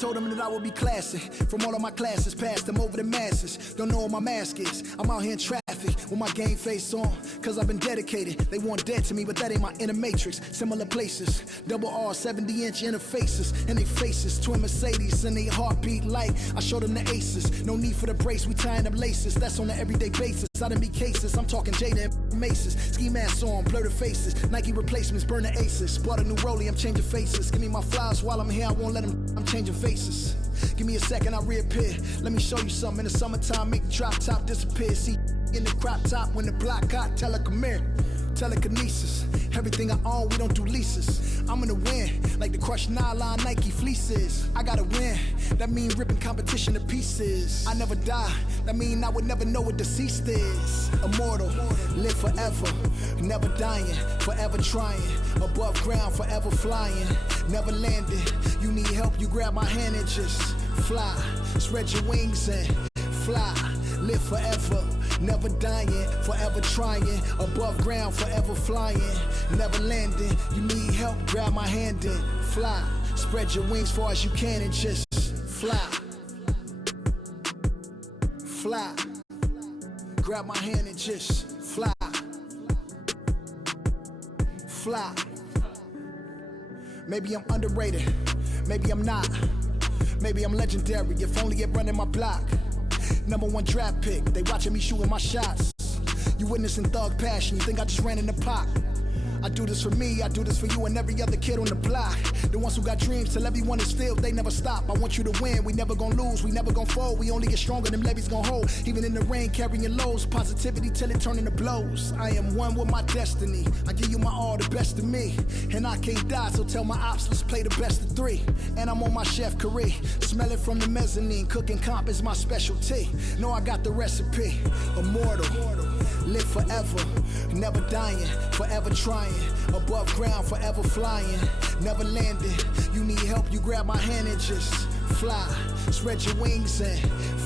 told them that I would be classic. From all of my classes, passed them over the masses. Don't know what my mask is. I'm out here in traffic with my game face on. Cause I've been dedicated. They want dead to me, but that ain't my inner matrix. Similar places. Double R, 70-inch interfaces. And they faces. Twin Mercedes and they heartbeat light. I showed them the aces. No need for the brace. We tying up laces. That's on an everyday basis. I done beat cases. I'm talking Jada and Maces. Ski masks on, blur the faces. Nike replacements, burn the aces. Bought a new rollie, I'm changing faces. Give me my flowers while I'm here. I won't let them. I'm changing faces. Give me a second, I reappear. Let me show you something. In the summertime, make the drop top disappear. See in the crop top when the block hot. Tell her come here. Telekinesis. Everything I own, we don't do leases. I'm gonna win, like the crushed nylon Nike fleeces. I gotta win, that mean ripping competition to pieces. I never die, that mean I would never know what deceased is. Immortal, live forever, never dying, forever trying. Above ground, forever flying, never landing. You need help, you grab my hand and just fly. Spread your wings and fly. Live forever, never dying, forever trying. Above ground, forever flying, never landing. You need help, grab my hand and fly. Spread your wings far as you can and just fly. Fly. Grab my hand and just fly. Fly. Maybe I'm underrated, maybe I'm not. Maybe I'm legendary, if only it running my block. Number 1 draft pick, they watching me shooting my shots. You witnessing thug passion, you think I just ran in the pot. I do this for me, I do this for you and every other kid on the block. The ones who got dreams, till everyone is filled, they never stop. I want you to win, we never gonna lose, we never gonna fold. We only get stronger, them levees gonna hold. Even in the rain, carrying lows, positivity till it turn into blows. I am one with my destiny, I give you my all, the best of me. And I can't die, so tell my ops, let's play the best of 3. And I'm on my chef career, smell it from the mezzanine. Cooking comp is my specialty, know I got the recipe. Immortal, live forever, never dying, forever trying. Above ground, forever flying, never landing. You need help, you grab my hand and just fly. Spread your wings and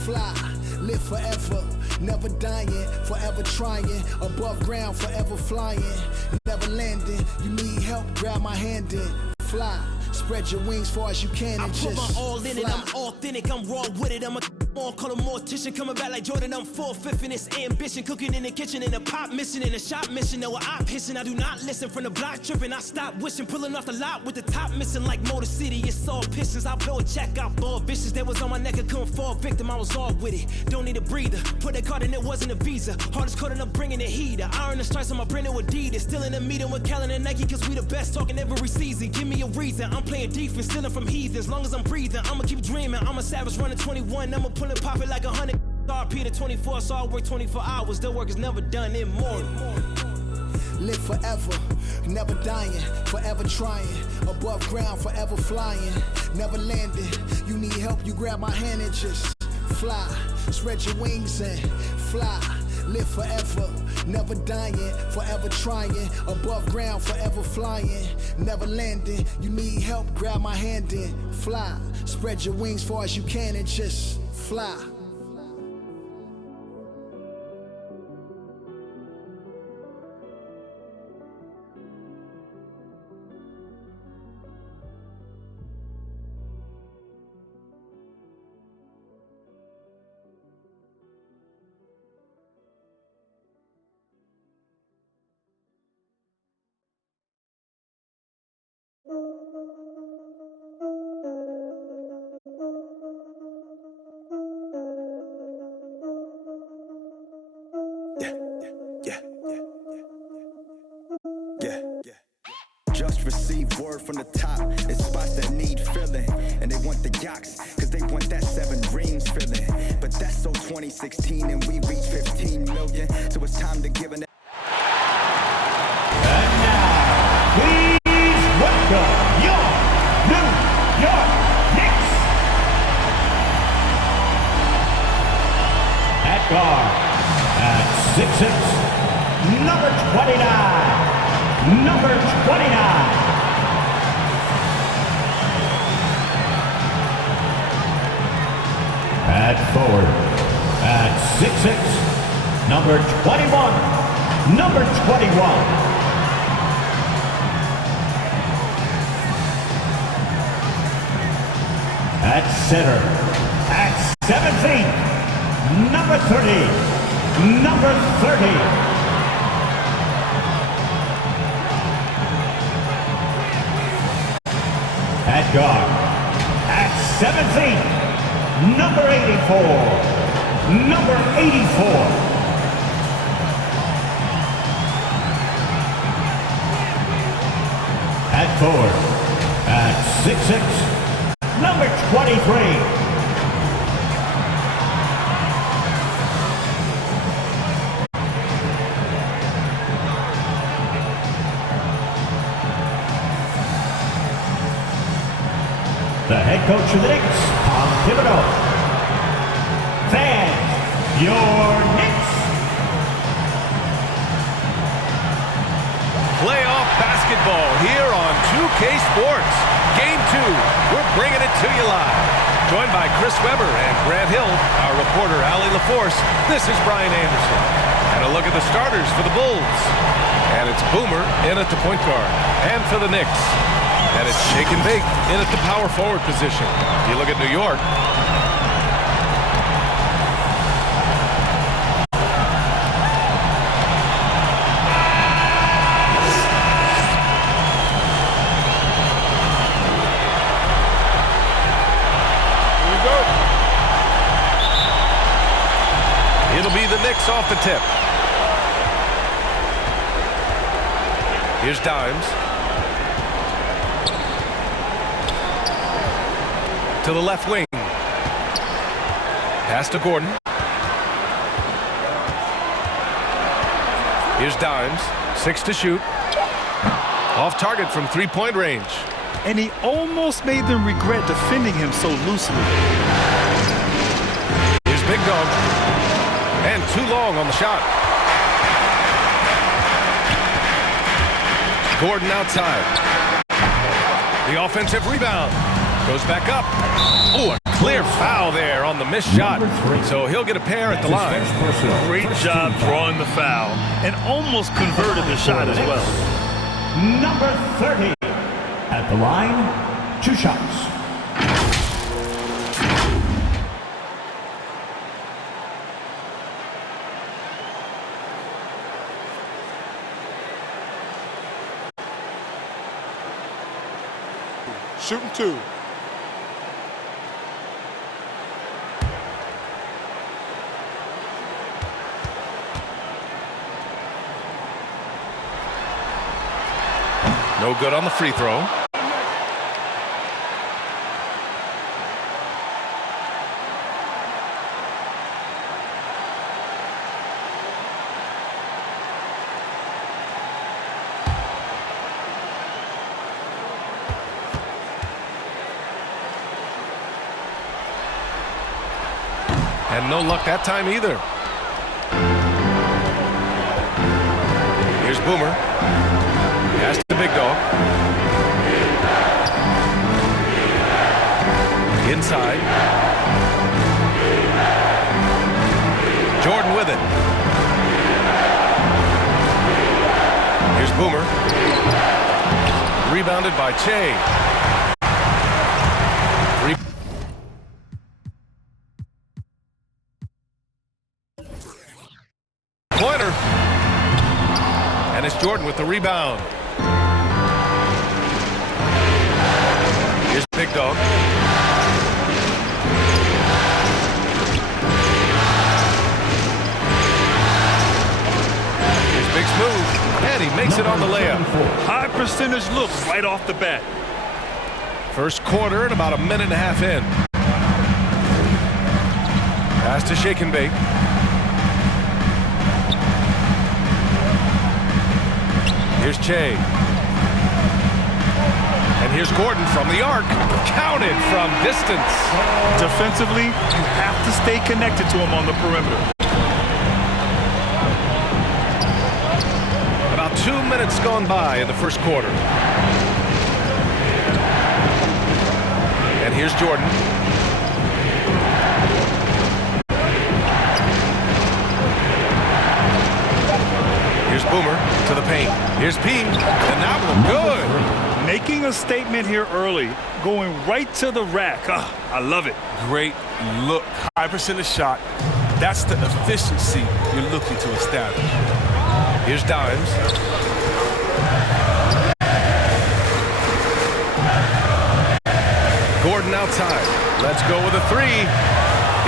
fly. Live forever, never dying, forever trying. Above ground, forever flying, never landing. You need help, grab my hand and fly. Spread your wings far as you can and just I put my all in it, fly. I'm authentic, I'm raw with it. I'm a call a mortician, coming back like Jordan, I'm 4/5 in this ambition. Cooking in the kitchen, in the pot mission, in the shop mission. No, I'm pissing, I do not listen. From the block tripping, I stop wishing. Pulling off the lot with the top missing like Motor City. It's all pistons, I blow a check, I ball vicious. That was on my neck, I couldn't fall victim, I was all with it. Don't need a breather, put that card in, it wasn't a visa. Hardest code and I'm bringing the heater. Iron the stripes on my brand new Adidas. Still in the meeting with Kellen and Nike, cause we the best talking every season. Give me a reason, I'm playing defense, stealing from heathens. As long as I'm breathing, I'ma keep dreaming. I'm a savage running 21, I'ma pull and pop it like 100. RP to 24, so I work 24 hours. The work is never done, immortal. Live forever, never dying, forever trying. Above ground, forever flying, never landing. You need help, you grab my hand and just fly. Spread your wings and fly. Live forever, never dying, forever trying. Above ground, forever flying, never landing. You need help, grab my hand and fly. Spread your wings far as you can and just fly. Just received word from the top, it's spots that need filling. And they want the yaks, cause they want that 7 rings filling. But that's so 2016 and we reached 15 million. So it's time to give an... And now, please welcome your New York Knicks. At guard, at 6'6", number 29. Number 29. At forward, at 6'6", number 21. Number 21. At center, at 7 feet, number 30, number 30. At guard, at 7 feet, number 84, number 84. At forward, at 6'6", number 23. The head coach of the Knicks, Tom Thibodeau. Fans, your Knicks. Playoff basketball here on 2K Sports. Game 2, we're bringing it to you live. Joined by Chris Webber and Grant Hill, our reporter Allie LaForce, this is Brian Anderson. And a look at the starters for the Bulls. And it's Boomer in at the point guard. And for the Knicks. And it's Shake and Bake in at the power forward position. You look at New York. It'll be the Knicks off the tip. Here's Dimes. To the left wing. Pass to Gordon. Here's Dimes. 6 to shoot. Off target from three-point range. And he almost made them regret defending him so loosely. Here's Big Dog. And too long on the shot. Gordon outside. The offensive rebound. Goes back up. Oh, a clear foul there on the missed shot. So he'll get a pair at the line. Great job drawing the foul and almost converted the shot as well. Number 30. At the line, 2 shots. Shooting 2. No good on the free throw. And no luck that time either. Here's Boomer. Pass to Big Dog. Inside. Jordan with it. Here's Boomer. Rebounded by Che. Pointer. And it's Jordan with the rebound. Here's Big Dog. Here's Big Smooth. And he makes it on the layup. High percentage look right off the bat. First quarter and about a minute and a half in. Pass to Shake and Bake. Here's Che. And here's Gordon from the arc. Counted from distance. Defensively, you have to stay connected to him on the perimeter. About 2 minutes gone by in the first quarter. And here's Jordan. Here's Boomer to the paint. Here's P. And that one good. Making a statement here early, going right to the rack. I love it. Great look. High percentage shot. That's the efficiency you're looking to establish. Here's Dimes. Gordon outside. Let's go with a three.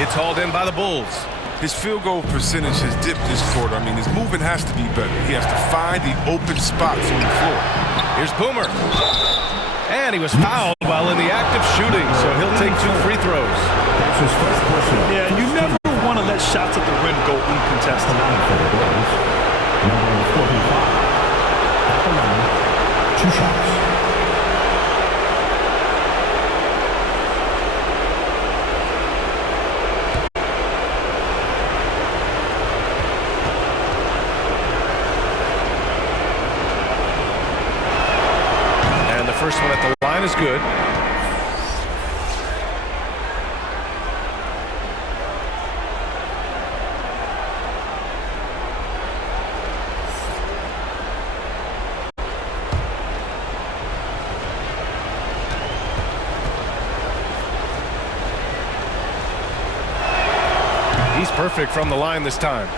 It's hauled in by the Bulls. His field goal percentage has dipped this quarter. I mean, his movement has to be better. He has to find the open spots on the floor. Here's Boomer. And he was fouled while in the act of shooting, so he'll take 2 free throws. That's his first personal. Yeah, you never want to let shots at the rim go uncontested. For the Bulls. Number 45. At the line, 2 shots. First one at the line is good. He's perfect from the line this time.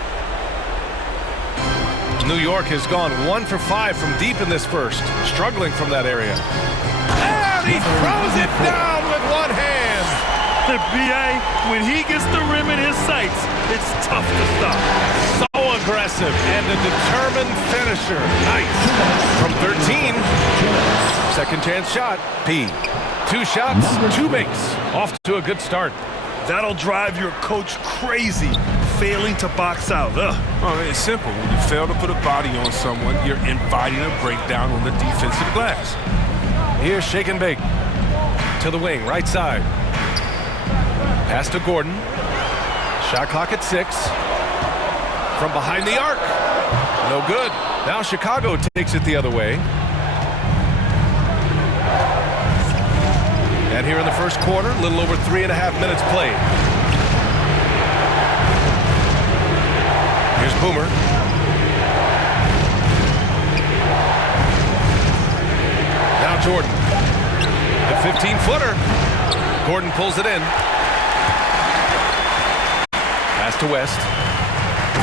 New York has gone 1 for 5 from deep in this first, struggling from that area. And he throws it down with one hand. The BA, when he gets the rim in his sights, it's tough to stop. So aggressive and a determined finisher. Nice. From 13. Second chance shot. P. 2 shots, 2 makes. Off to a good start. That'll drive your coach crazy, failing to box out. Oh, it's simple. When you fail to put a body on someone, you're inviting a breakdown on the defensive glass. Here's Shake and Bake. To the wing, right side. Pass to Gordon. Shot clock at 6. From behind the arc. No good. Now Chicago takes it the other way. And here in the first quarter, a little over 3.5 minutes played. Here's Boomer. Now Jordan. The 15-footer. Gordon pulls it in. Pass to West.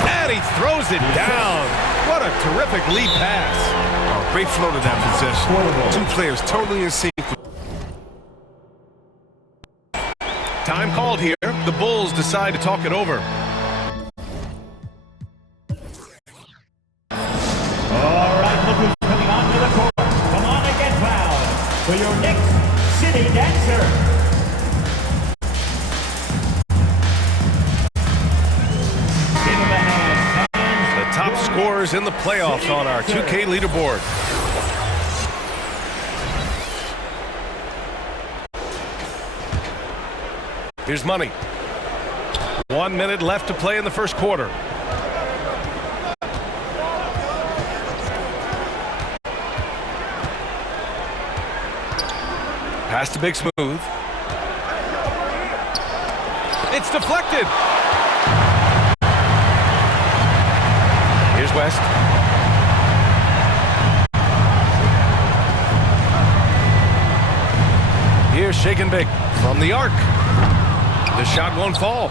And he throws it down. What a terrific lead pass. Oh, great flow to that possession. 2 players totally in sync. Time called here. The Bulls decide to talk it over. All right, look who's coming onto the court. Come on and get fouled for your Knicks City Dancer. Into the hands. The top scorers in the playoffs on our 2K leaderboard. Here's Money. 1 minute left to play in the first quarter. Pass to Big Smooth. It's deflected. Here's West. Here's Shake and Bake from the arc. The shot won't fall.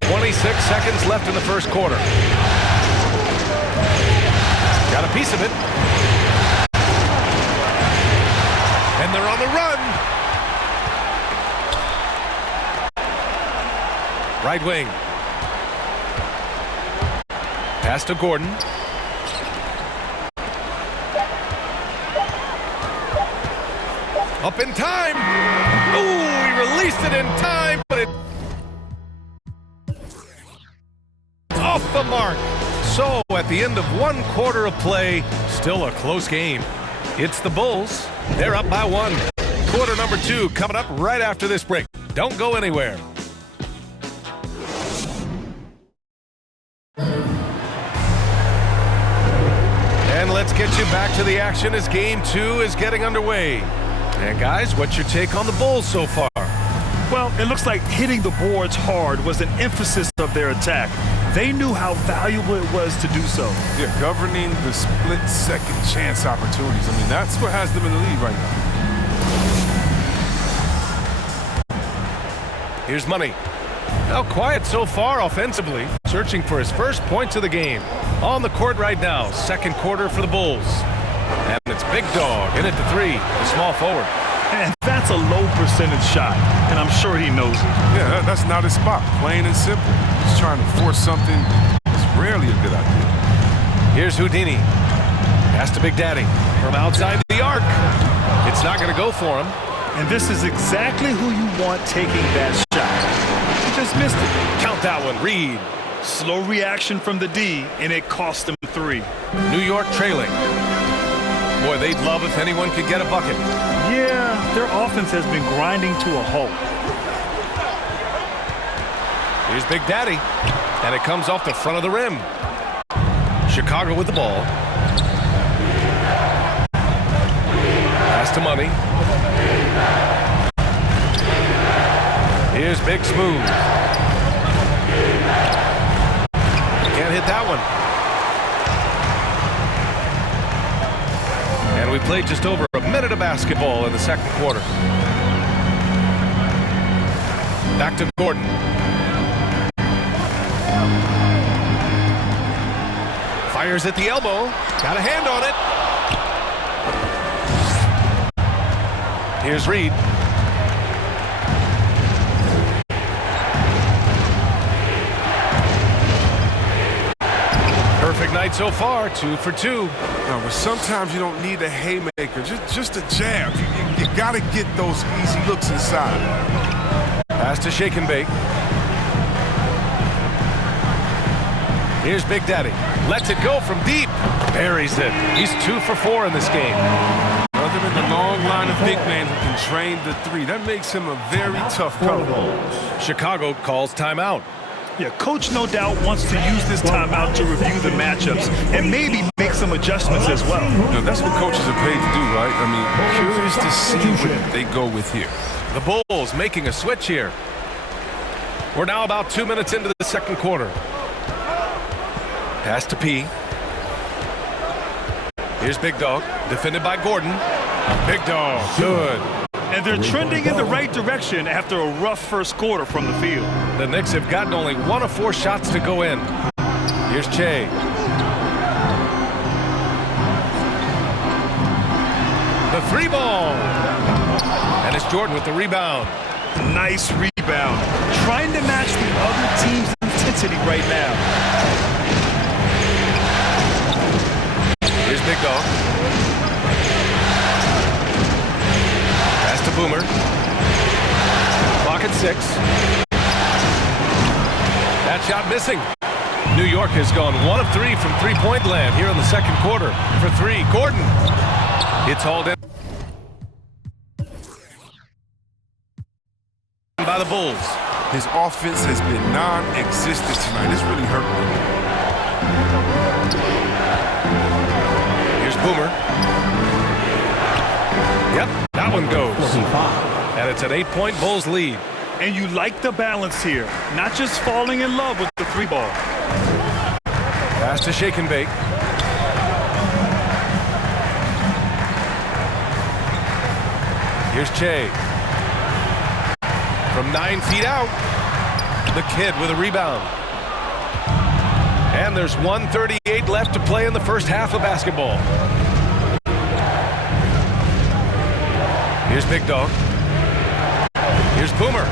26 seconds left in the first quarter. Got a piece of it. And they're on the run. Right wing. Pass to Gordon. Up in time. Ooh, he released it in time, but it's off the mark. So at the end of 1 quarter of play, still a close game. It's the Bulls. They're up by 1. Quarter number 2 coming up right after this break. Don't go anywhere. And let's get you back to the action as game 2 is getting underway. And guys, what's your take on the Bulls so far? Well, it looks like hitting the boards hard was an emphasis of their attack. They knew how valuable it was to do so. Yeah, governing the split-second chance opportunities. I mean, that's what has them in the lead right now. Here's Money. Now quiet so far offensively, searching for his first points of the game. On the court right now, second quarter for the Bulls. And it's Big Dog in at the three, the small forward. And that's a low percentage shot, and I'm sure he knows it. Yeah, that's not his spot, plain and simple. He's trying to force something that's rarely a good idea. Here's Houdini. Pass to Big Daddy from outside the arc. It's not going to go for him. And this is exactly who you want taking that shot. He just missed it. Count that one, Reed. Slow reaction from the D, and it cost him 3. New York trailing. Boy, they'd love if anyone could get a bucket. Yeah, their offense has been grinding to a halt. Here's Big Daddy, and it comes off the front of the rim. Chicago with the ball. Pass to Money. Here's Big Smooth. Can't hit that one. And we played just over a minute of basketball in the second quarter. Back to Gordon. Fires at the elbow. Got a hand on it. Here's Reed. Perfect night so far, 2 for 2. No, but sometimes you don't need a haymaker, just a jab. You got to get those easy looks inside. Pass to Shake and Bake. Here's Big Daddy. Lets it go from deep. Buries it. He's 2 for 4 in this game. Other than the long line of big men who can drain the three, that makes him a very tough cover. Chicago calls timeout. Yeah, coach no doubt wants to use this timeout to review the matchups and maybe make some adjustments as well. You know, that's what coaches are paid to do, right? I mean, curious to see what they go with here. The Bulls making a switch here. We're now about 2 minutes into the second quarter. Pass to P. Here's Big Dog, defended by Gordon. Big Dog, good. And they're trending in the right direction after a rough first quarter from the field. The Knicks have gotten only 1 of 4 shots to go in. Here's Che. The 3 ball. And it's Jordan with the rebound. Nice rebound. Trying to match the other team's intensity right now. Here's Big Dog. Pass to Boomer. Clock at 6. That shot missing. New York has gone 1 of 3 from three-point land here in the second quarter. For 3, Gordon. It's hauled in by the Bulls. His offense has been non-existent tonight. It's really hurt him. Here's Boomer. Yep, that one goes. And it's an 8-point Bulls lead. And you like the balance here. Not just falling in love with the 3 ball. Pass to Shake and Bake. Here's Che. From 9 feet out. The kid with a rebound. And there's 1:38 left to play in the first half of basketball. Here's Big Dog. Here's Boomer.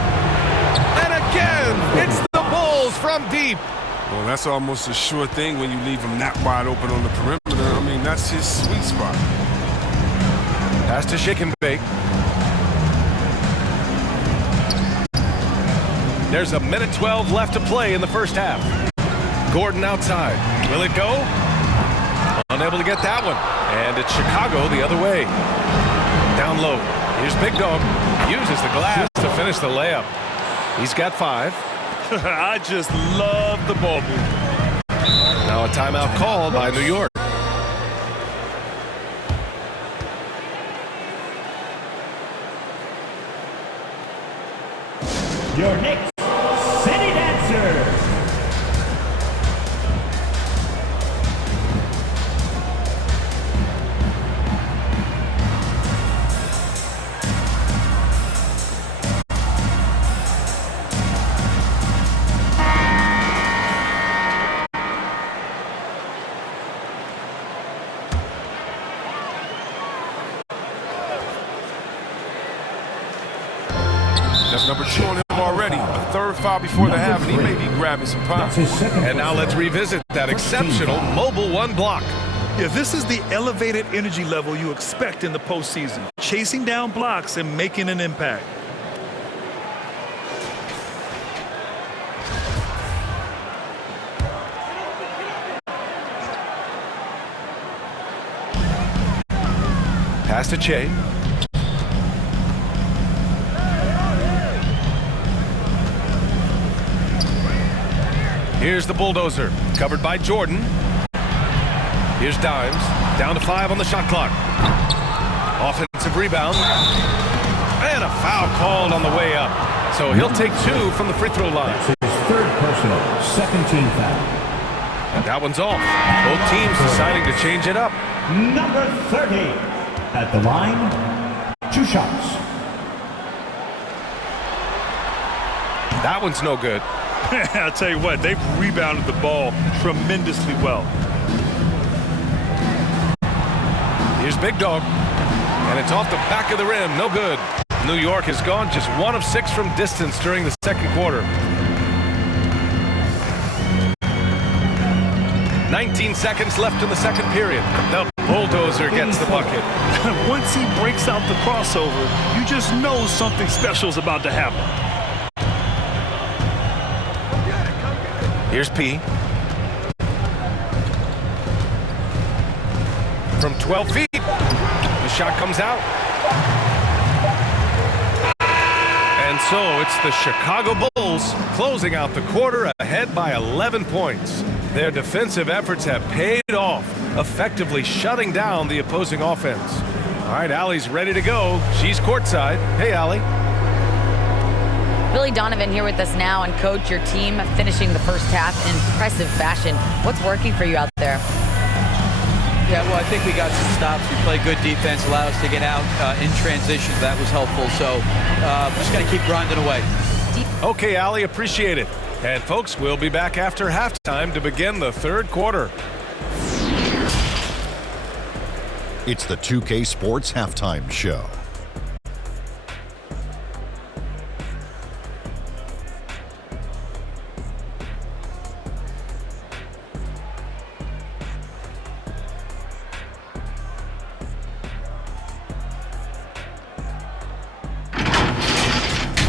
And again, it's the Bulls from deep. Well, that's almost a sure thing when you leave him that wide open on the perimeter. I mean, that's his sweet spot. Pass to Shake and Bake. There's 1:12 left to play in the first half. Gordon outside. Will it go? Unable to get that one. And it's Chicago the other way. Down low. Here's Big Dog. Uses the glass to finish the layup. He's got 5. I just love the ball move. Now a timeout called by New York. Your Knicks City Dancers. Number 2 on him already. A third foul before the half, and he may be grabbing some points. And now let's revisit that exceptional Mobile One block. Yeah, this is the elevated energy level you expect in the postseason. Chasing down blocks and making an impact. Pass to Che. Here's the bulldozer, covered by Jordan. Here's Dimes, down to 5 on the shot clock. Offensive rebound. And a foul called on the way up. So he'll take 2 from the free throw line. That's his third personal, second team foul. And that one's off. Both teams deciding to change it up. Number 30 at the line, 2 shots. That one's no good. I'll tell you what, they've rebounded the ball tremendously well. Here's Big Dog. And it's off the back of the rim. No good. New York has gone just 1 of 6 from distance during the second quarter. 19 seconds left in the second period. The bulldozer gets the bucket. Once he breaks out the crossover, you just know something special is about to happen. Here's P. From 12 feet. The shot comes out. And so it's the Chicago Bulls closing out the quarter ahead by 11 points. Their defensive efforts have paid off, effectively shutting down the opposing offense. All right, Allie's ready to go. She's courtside. Hey, Allie. Billy Donovan here with us now, and coach, your team finishing the first half in impressive fashion. What's working for you out there? Yeah, well, I think we got some stops. We played good defense, allowed us to get out in transition. That was helpful. So just got to keep grinding away. Okay, Allie, appreciate it. And folks, we'll be back after halftime to begin the third quarter. It's the 2K Sports Halftime Show.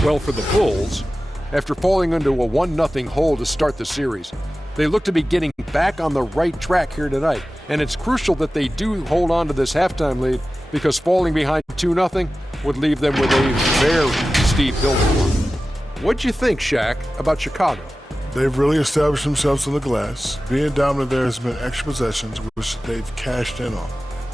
Well, for the Bulls, after falling into a 1-0 hole to start the series, they look to be getting back on the right track here tonight. And it's crucial that they do hold on to this halftime lead, because falling behind 2-0 would leave them with a very steep hill to climb. What'd you think, Shaq, about Chicago? They've really established themselves on the glass. Being dominant there has been extra possessions, which they've cashed in on.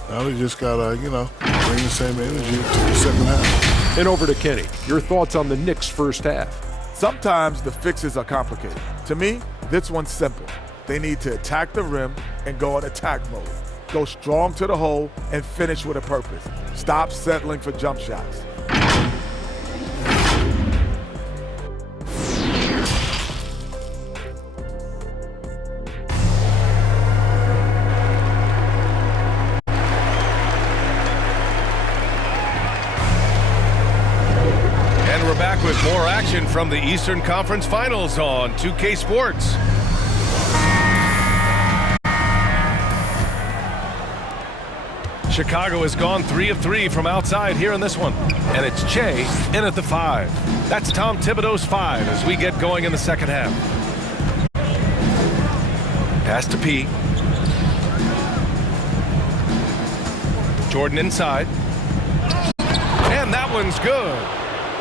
Now they just gotta, bring the same energy to the second half. And over to Kenny. Your thoughts on the Knicks' first half? Sometimes the fixes are complicated. To me, this one's simple. They need to attack the rim and go in attack mode. Go strong to the hole and finish with a purpose. Stop settling for jump shots. We're back with more action from the Eastern Conference Finals on 2K Sports. Chicago has gone 3 of 3 from outside here in this one. And it's Che in at the 5. That's Tom Thibodeau's 5 as we get going in the second half. Pass to P. Jordan inside. And that one's good.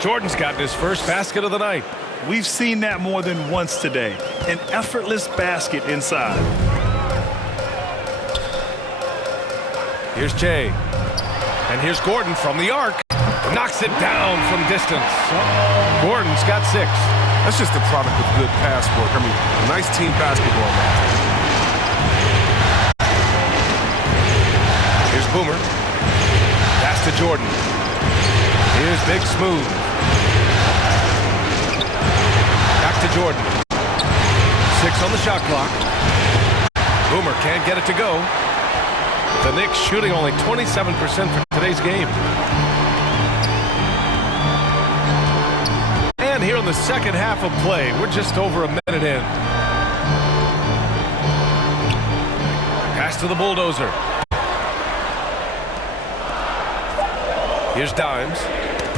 Jordan's gotten his first basket of the night. We've seen that more than once today. An effortless basket inside. Here's Che. And here's Gordon from the arc. Knocks it down from distance. Gordon's got 6. That's just a product of good pass work. I mean, nice team basketball match. Here's Boomer. Pass to Jordan. Here's Big Smooth. Back to Jordan. 6 on the shot clock. Boomer can't get it to go. The Knicks shooting only 27% for today's game. here in the second half of play. We're just over a minute in. Pass to the bulldozer. Here's Dimes.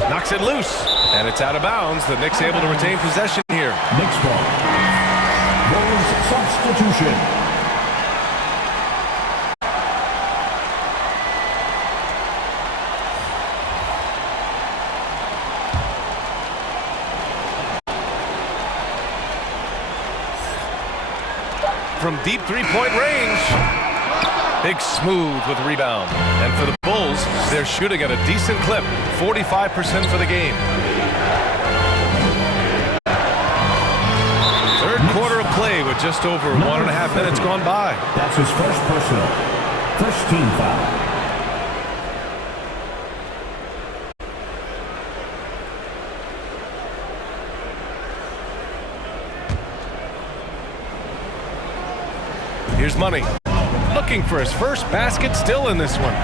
Knocks it loose. And it's out of bounds. The Knicks able to retain possession here. Knicks ball. Bulls substitution. From deep three-point range. Big Smooth with the rebound. And for the Bulls, they're shooting at a decent clip. 45% for the game. Third quarter of play with just over 1.5 minutes gone by. That's his first personal. First team foul. Here's Money. Looking for his first basket, still in this one.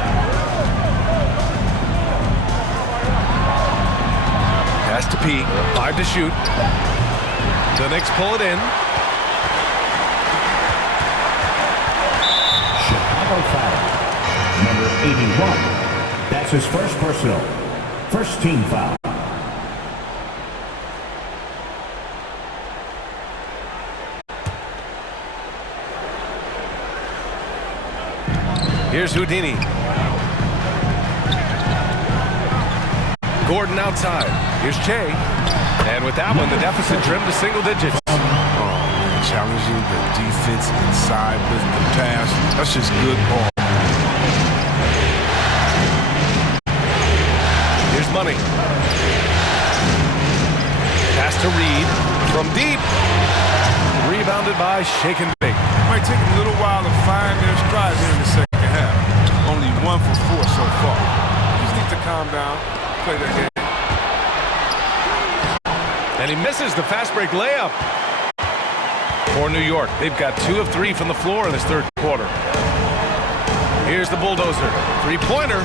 Pass to P. 5 to shoot. The Knicks pull it in. Chicago foul. Number 81. That's his first personal. First team foul. Here's Houdini. Gordon outside. Here's Che. And with that one, the deficit trimmed to single digits. Oh, man, challenging the defense inside with the pass. That's just good ball. Here's Money. Pass to Reed. From deep. Rebounded by Shake and Bake. Might take a little while to find their stride here in the second half. Only 1 for 4 so far. Just need to calm down, play their game. And he misses the fast break layup. For New York, they've got 2 of 3 from the floor in this third quarter. Here's the bulldozer. Three-pointer.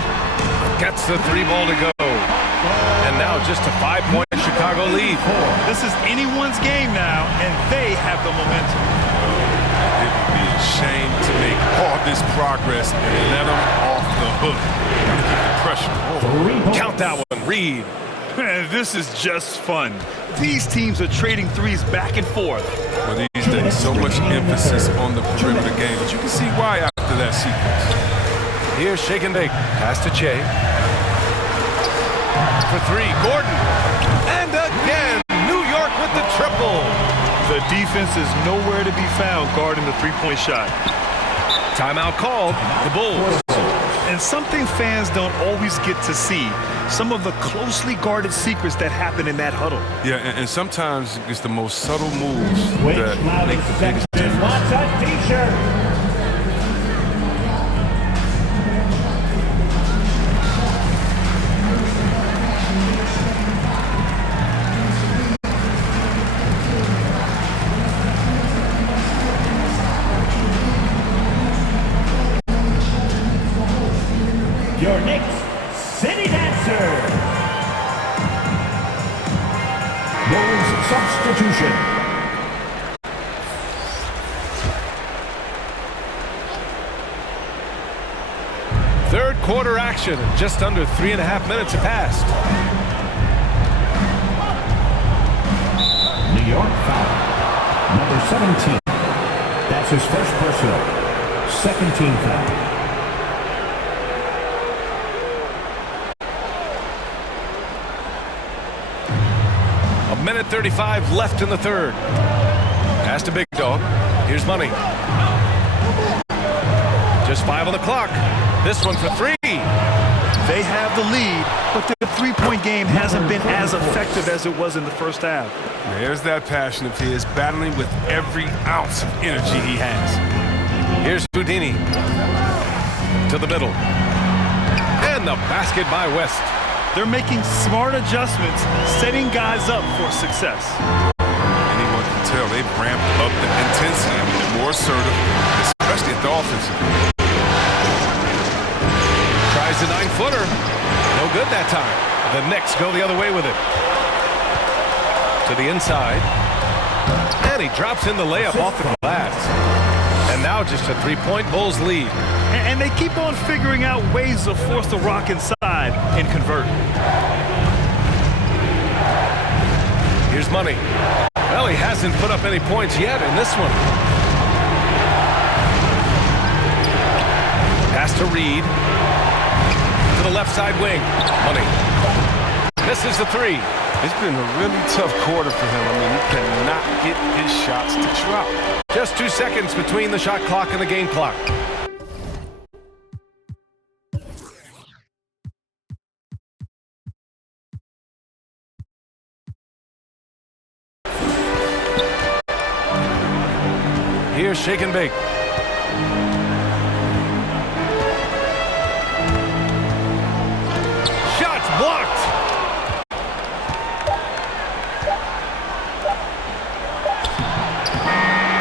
Gets the 3 ball to go. And now just a 5-point Chicago lead. This is anyone's game now, and they have the momentum. It would be a shame to make all this progress and let them off the hook. Gotta keep the pressure. Count that one, Reed. Man, this is just fun. These teams are trading threes back and forth. Well, these days, so much emphasis on the perimeter game, but you can see why after that sequence. Here's Shake and Bake. Pass to Che. For 3, Gordon. And again, New York with the triple. The defense is nowhere to be found guarding the three-point shot. Timeout called. The Bulls. And something fans don't always get to see, some of the closely guarded secrets that happen in that huddle. Yeah, and sometimes it's the most subtle moves that make the biggest difference. Wants a t-shirt. Your Knicks City Dancer. Bulls substitution. Third quarter action. Just under 3.5 minutes have passed. New York foul. Number 17. That's his first personal. Second team foul. 1:35 left in the third. Pass to Big Dog. Here's Money. Just 5 on the clock. This one for 3. They have the lead, but their three-point game hasn't been as effective as it was in the first half. There's that passion of his, battling with every ounce of energy he has. Here's Houdini. To the middle. And the basket by West. They're making smart adjustments, setting guys up for success. Anyone can tell they've ramped up the intensity. I mean, they're more assertive, especially at the offensive end. Tries the 9-footer. No good that time. The Knicks go the other way with it. to the inside. And he drops in the layup off the glass. And now just a three-point Bulls lead. And they keep on figuring out ways to force the Rock inside and convert. Here's Money. Well, he hasn't put up any points yet in this one. Pass to Reed. To the left side wing. Money. Misses the three. It's been a really tough quarter for him. I mean, he cannot get his shots to drop. Just 2 seconds between the shot clock and the game clock. Here's Shake and Bake. Shots blocked.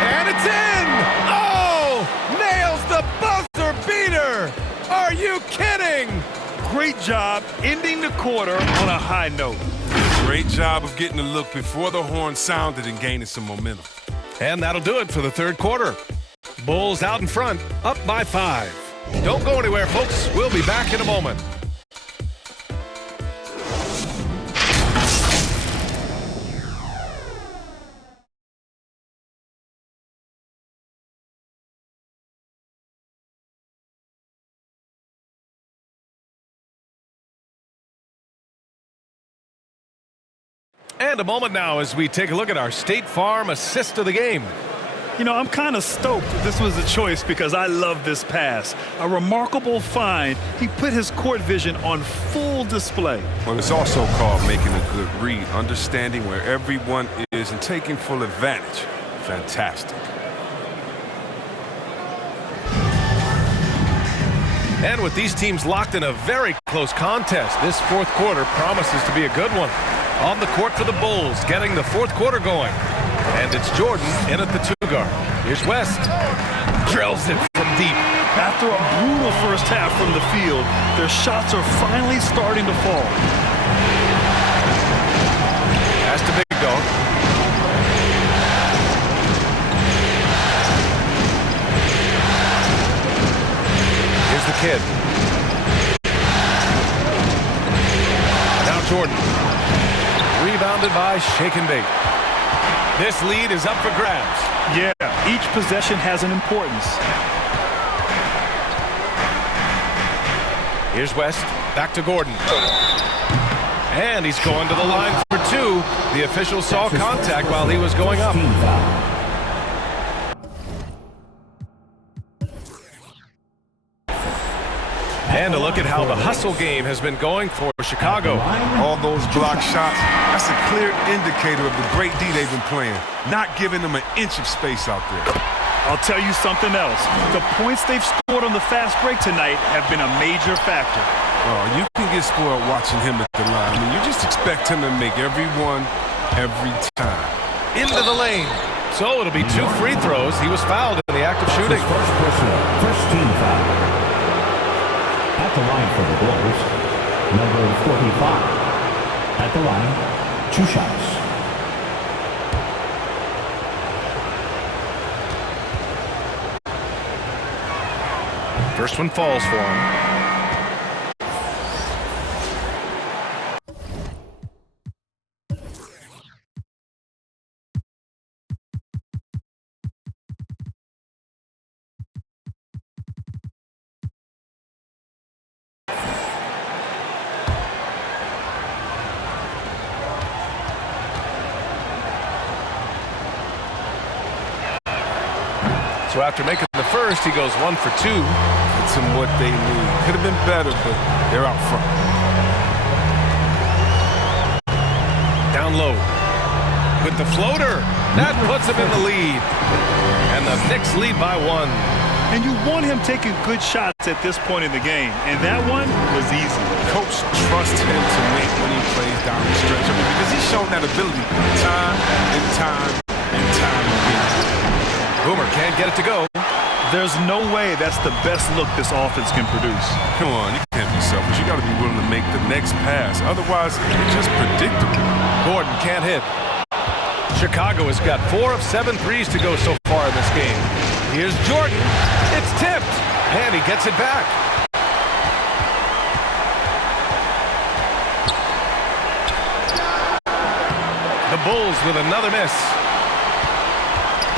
And it's in! Oh! Nails the buzzer beater! Are you kidding? Great job ending the quarter on a high note. Great job of getting the look before the horn sounded and gaining some momentum. And that'll do it for the third quarter. Bulls out in front, up by 5. Don't go anywhere, folks. We'll be back in a moment. And a moment now as we take a look at our State Farm assist of the game. You know, I'm kind of stoked this was a choice because I love this pass. A remarkable find. He put his court vision on full display. Well, it's also called making a good read, understanding where everyone is and taking full advantage. Fantastic. And with these teams locked in a very close contest, this fourth quarter promises to be a good one. On the court for the Bulls, getting the fourth quarter going. And it's Jordan in at the 2-guard. Here's West. Drills it from deep. After a brutal first half from the field, their shots are finally starting to fall. Pass to Big Dog. Here's the kid. Now Jordan. Rebounded by Shake and Bake. This lead is up for grabs. Yeah, each possession has an importance. Here's West, back to Gordon. And he's going to the line for 2. The official saw contact while he was going up. And a look at how the hustle game has been going for Chicago. All those block shots, that's a clear indicator of the great D they've been playing. Not giving them an inch of space out there. I'll tell you something else. The points they've scored on the fast break tonight have been a major factor. Oh, you can get spoiled watching him at the line. I mean, you just expect him to make every one, every time. Into the lane. So it'll be 2 free throws. He was fouled in the act of shooting. First team foul. At the line for the Bulls, number 45. At the line, 2 shots. First one falls for him. So after making the first, he goes 1 for 2. It's them what they need. Could have been better, but they're out front. Down low. With the floater. That puts him in the lead. And the Knicks lead by 1. And you want him taking good shots at this point in the game. And that one was easy. Coach trusts him to make when he plays down the stretch. I mean, because he's shown that ability time and time and time again. Boomer can't get it to go. There's no way that's the best look this offense can produce. Come on, you can't be selfish. You got to be willing to make the next pass. Otherwise, it's just predictable. Gordon can't hit. Chicago has got 4 of 7 threes to go so far in this game. Here's Jordan. It's tipped, and he gets it back. The Bulls with another miss.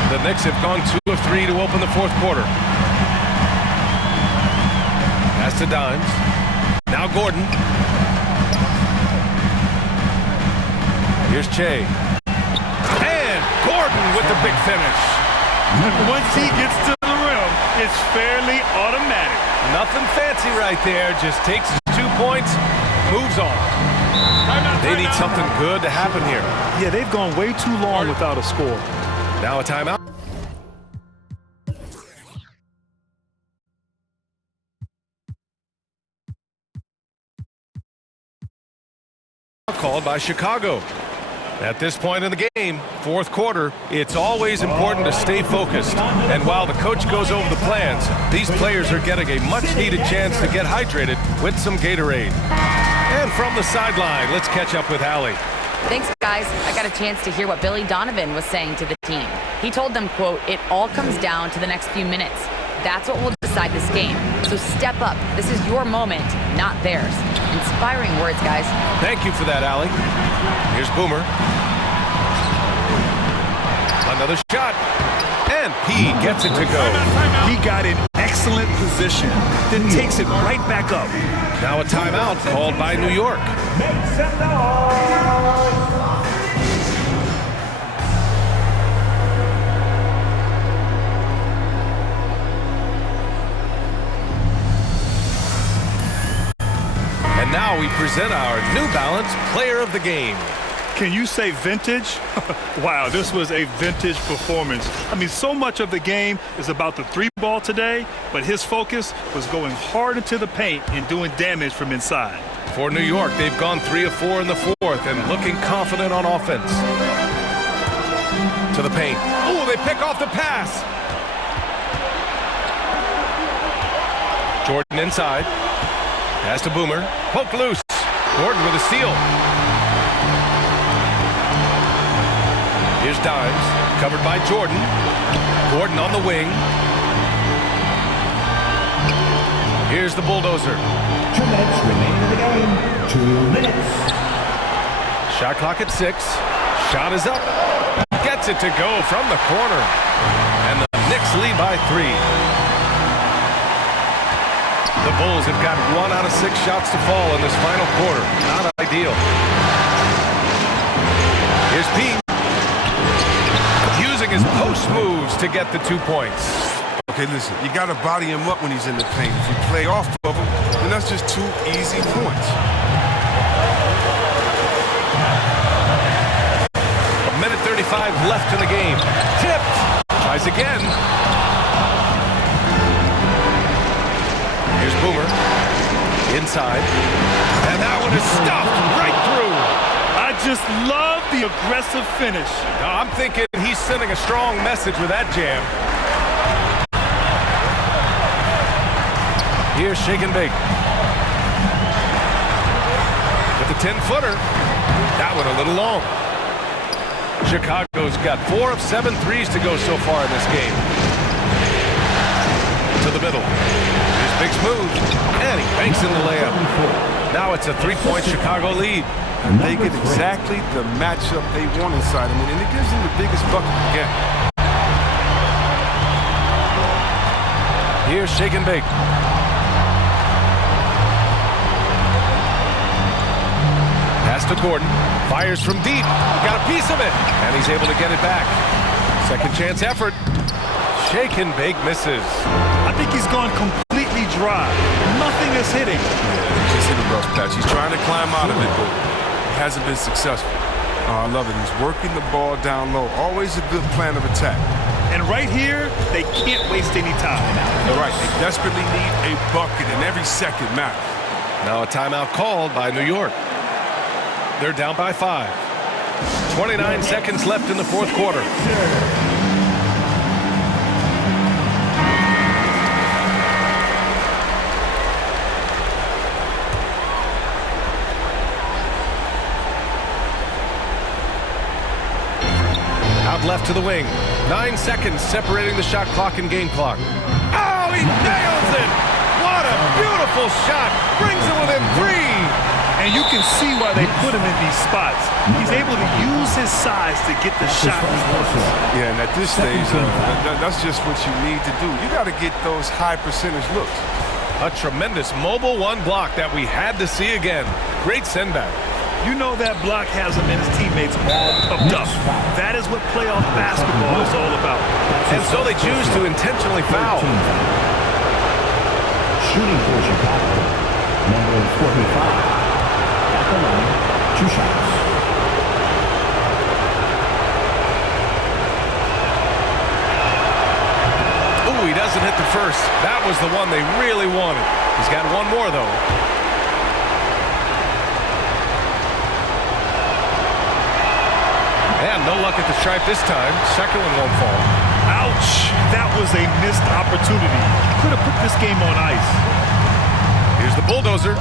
The Knicks have gone 2 of 3 to open the fourth quarter. Pass to Dimes. Now Gordon. Here's Che. And Gordon with the big finish. Once he gets to the rim, it's fairly automatic. Nothing fancy right there. Just takes his 2 points, moves on. They need something good to happen here. Yeah, they've gone way too long without a score. Now a timeout. Called by Chicago. At this point in the game, fourth quarter, it's always important to stay focused. And while the coach goes over the plans, these players are getting a much-needed chance to get hydrated with some Gatorade. And from the sideline, let's catch up with Allie. Thanks, guys. I got a chance to hear what Billy Donovan was saying to the team. He told them, quote, "It all comes down to the next few minutes. That's what will decide this game. So step up. This is your moment, not theirs." Inspiring words, guys. Thank you for that, Allie. Here's Boomer. Another shot. And he gets it to go. He got in excellent position, then takes it right back up. Now a timeout called by New York. And now we present our New Balance Player of the Game. Can you say vintage? Wow, this was a vintage performance. I mean, so much of the game is about the three ball today, but his focus was going hard into the paint and doing damage from inside. For New York, they've gone 3 of 4 in the fourth and looking confident on offense. To the paint. Oh, they pick off the pass. Jordan inside. Pass to Boomer. Poke loose. Gordon with a steal. Here's Dimes, covered by Jordan. Gordon on the wing. Here's the bulldozer. 2 minutes remaining in the game. 2 minutes. Shot clock at 6. Shot is up. Gets it to go from the corner. And the Knicks lead by 3. The Bulls have got 1 out of 6 shots to fall in this final quarter. Not ideal. Here's Pete. Using his post moves to get the 2 points. Okay, listen, you got to body him up when he's in the paint. If you play off of him, then that's just 2 easy points. A minute 35 left in the game. Tipped. Tries again. Here's Boomer. Inside. And that one is stuffed right through. I just love the aggressive finish. I'm thinking he's sending a strong message with that jam. Here's Shake and Bake. With the 10-footer. That one a little long. Chicago's got 4 of 7 threes to go so far in this game. To the middle. Here's Big Smooth. And he banks in the layup. Now it's a 3-point Chicago lead. And they get exactly the matchup they want inside of it, and it gives them the biggest bucket to get. Here's Shake and Bake. Pass to Gordon. Fires from deep. Got a piece of it. And he's able to get it back. Second chance effort. Shake and Bake misses. I think he's gone completely dry. Nothing is hitting. Yeah, he's just hit a rough patch. He's trying to climb out of it, but hasn't been successful. I love it. He's working the ball down low. Always a good plan of attack. And right here, they can't waste any time. You're right. They desperately need a bucket, and every second matters. Now a timeout called by New York. They're down by 5. 29 seconds left in the fourth quarter. left to the wing. 9 seconds separating the shot clock and game clock. Oh, he nails it! What a beautiful shot! Brings it within 3! And you can see why they put him in these spots. He's able to use his size to get the shot he wants. Yeah, and at this stage, that's just what you need to do. You got to get those high percentage looks. A tremendous mobile one block that we had to see again. Great send back. You know that block has him and his teammates all pumped up. That is what playoff basketball is all about. And so they choose to intentionally foul. Shooting for Chicago, number 45. At the line, 2 shots. Ooh, he doesn't hit the first. That was the one they really wanted. He's got one more, though. And no luck at the stripe this time. Second one won't fall. Ouch! That was a missed opportunity. Could have put this game on ice. Here's the bulldozer.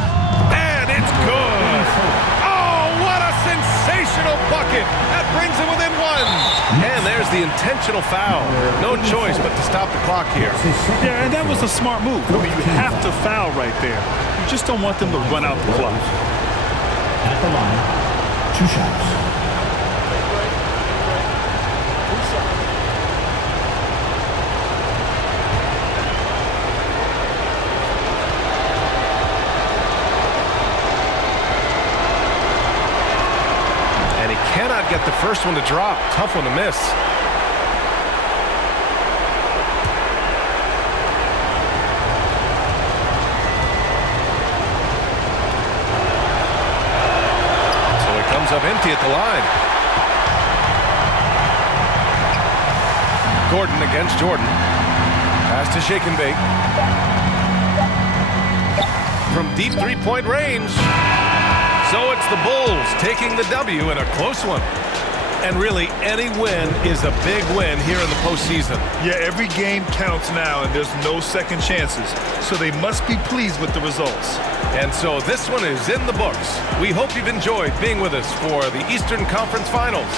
And it's good! Oh, what a sensational bucket! That brings him within 1. And there's the intentional foul. No choice but to stop the clock here. Yeah, and that was a smart move. I mean, you have to foul right there. You just don't want them to run out the clock. At the line, 2 shots. Cannot get the first one to drop. Tough one to miss. So it comes up empty at the line. Gordon against Jordan. Pass to Shake and Bake. From deep three-point range. So it's the Bulls taking the W in a close one. And really, any win is a big win here in the postseason. Yeah, every game counts now, and there's no second chances. So they must be pleased with the results. And so this one is in the books. We hope you've enjoyed being with us for the Eastern Conference Finals.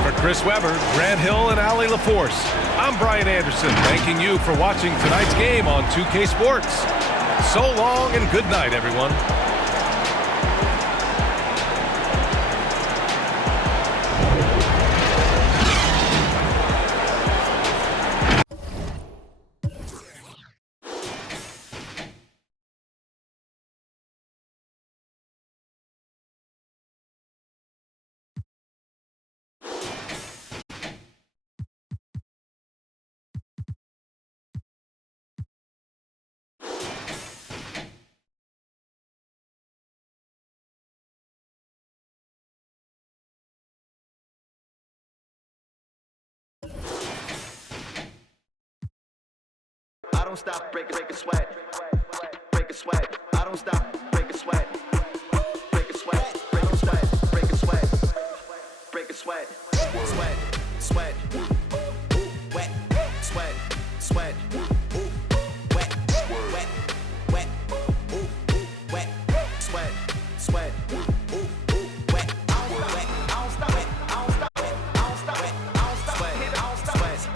For Chris Webber, Grant Hill, and Allie LaForce, I'm Brian Anderson, thanking you for watching tonight's game on 2K Sports. So long and good night, everyone. I don't stop, break a sweat, break a sweat. I don't stop, break a sweat, break a sweat, break a sweat, break a sweat, break a sweat, sweat, sweat, wet, sweat, sweat, wet, wet, wet, wet, sweat, sweat, wet. I don't stop it, I don't stop it, I don't stop it, I don't stop it, I don't stop it, I don't stop it,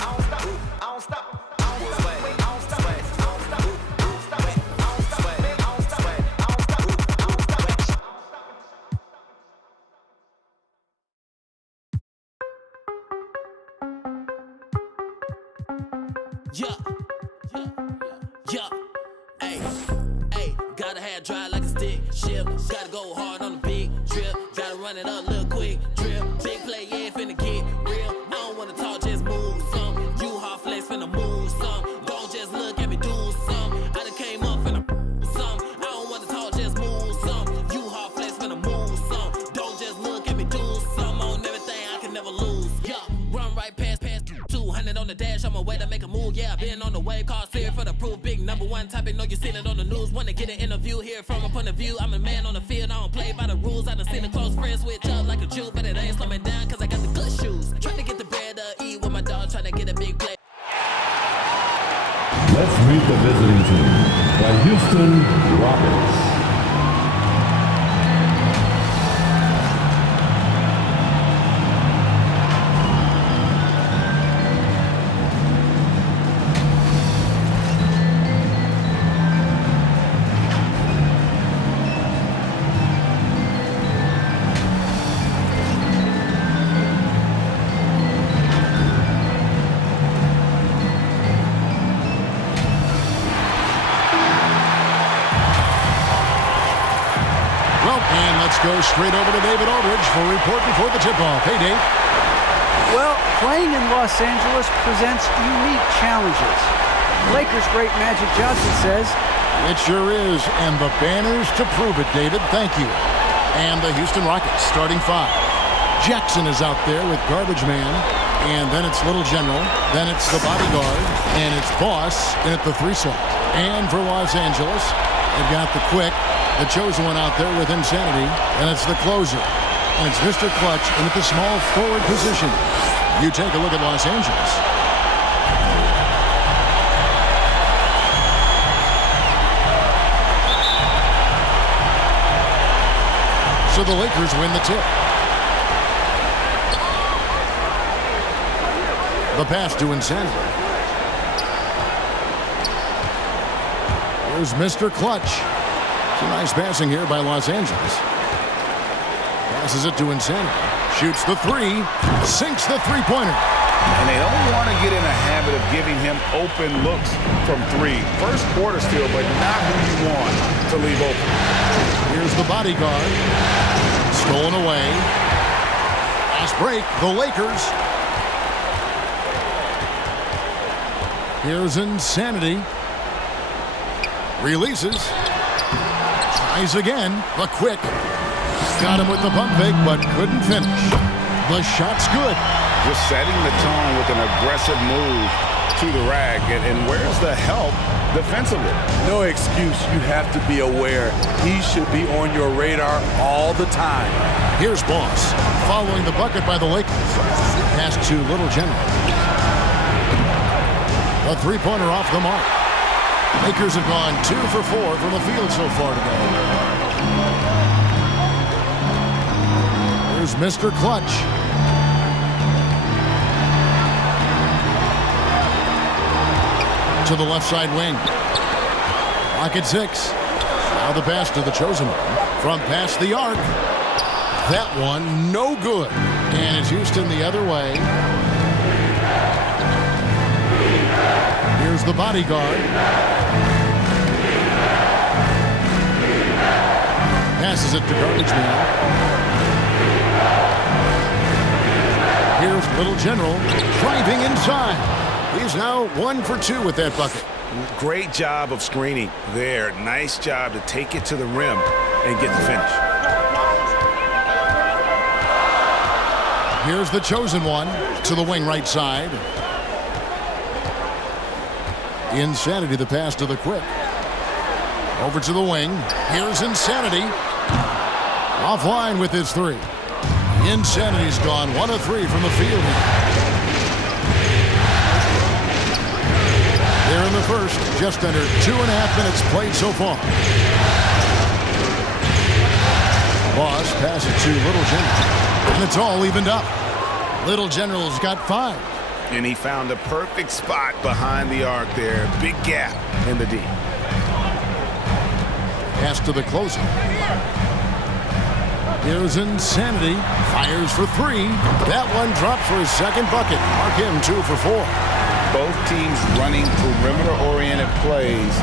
I don't stop. Yeah, hey, gotta have dry like a stick shift. Gotta go hard on the big trip. Gotta run it up, little quick trip. Big play, yeah, finna get real. I don't wanna talk, just move some. You hard flex, finna move some. Don't just look at me, do some. I done came up, finna some. I don't wanna talk, just move some. You hard flex, finna move some. Don't just look at me, do some. On everything, I can never lose. Yeah, run right past 200 on the dash. I'm way to make a move. Yeah, been on the wave, call serious for the proof. Big number one topic, know you seen it on the news. Wanna get an interview here from a point of view. I'm a man on the field, I don't play by the rules. I done seen a close friend switch up like a Jew, but it ain't slow me down cause I got the good shoes. Trying to get the bread to eat with my dog, trying to get a big play. Let's meet the visiting team, the Houston Rockets. goes straight over to David Aldridge for a report before the tip-off. Hey, Dave. Well, playing in Los Angeles presents unique challenges. Lakers great Magic Johnson says, "It sure is, and the banners to prove it, David. Thank you." And the Houston Rockets starting 5. Jackson is out there with Garbage Man, and then it's Little General, then it's the Bodyguard, and it's Boss in at the 3 slot. And for Los Angeles, they've got the Quick, the chosen one out there with Insanity, and it's the closer. And it's Mr. Clutch in at the small forward position. You take a look at Los Angeles. So the Lakers win the tip. The pass to Insanity. Here's Mr. Clutch. Some nice passing here by Los Angeles. Passes it to Insanity. Shoots the 3. Sinks the three-pointer. And they don't want to get in a habit of giving him open looks from 3. First quarter still, but not who you want to leave open. Here's the Bodyguard. Stolen away. Fast break. The Lakers. Here's Insanity. Releases. Tries again. The Quick. Got him with the pump fake, but couldn't finish. The shot's good. Just setting the tone with an aggressive move to the rack. And where's the help defensively? No excuse. You have to be aware. He should be on your radar all the time. Here's Boss. Following the bucket by the Lakers. Pass to Little General. A three-pointer off the mark. Lakers have gone 2 for 4 from the field so far today. Here's Mr. Clutch. To the left side wing. Pocket 6. Now the pass to the chosen one. From past the arc. That one no good. And it's Houston the other way. Here's the Bodyguard. Passes it to Garbage Man. Here's Little General driving inside. He's now 1 for 2 with that bucket. Great job of screening there. Nice job to take it to the rim and get the finish. Here's the chosen one to the wing right side. Insanity, the pass to the Quick. Over to the wing. Here's Insanity. Offline with his 3. Insanity's gone 1 of 3 from the field. They're in the first, just under 2.5 minutes played so far. Boss passes to Little General. And it's all evened up. Little General's got 5. And he found a perfect spot behind the arc there. Big gap in the D. Pass to the closer. Here's Insanity. Fires for 3. That one dropped for his second bucket. Mark him 2 for 4. Both teams running perimeter-oriented plays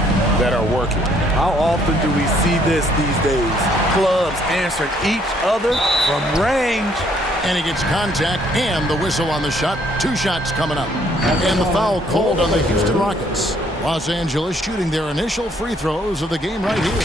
that are working. How often do we see this these days? Clubs answering each other from range. And he gets contact and the whistle on the shot. 2 shots coming up. And the foul called on the Houston Rockets. Los Angeles shooting their initial free throws of the game right here.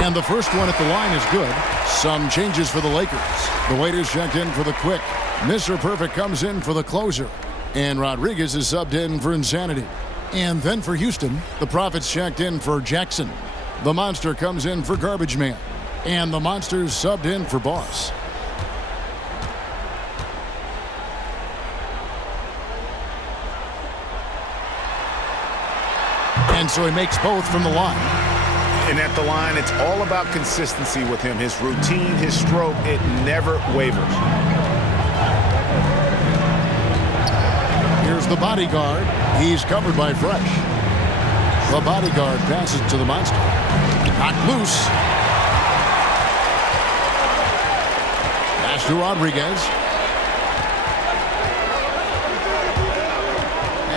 And the first one at the line is good. Some changes for the Lakers. The waiters checked in for the Quick. Mr. Perfect comes in for the closer. And Rodriguez is subbed in for Insanity. And then for Houston, the Prophets checked in for Jackson. The Monster comes in for Garbage Man. And the Monster's subbed in for Boss. And so he makes both from the line. And at the line, it's all about consistency with him. His routine, his stroke, it never wavers. Here's the Bodyguard. He's covered by Fresh. The Bodyguard passes to the Monster. Knocked loose. Pass to Rodriguez.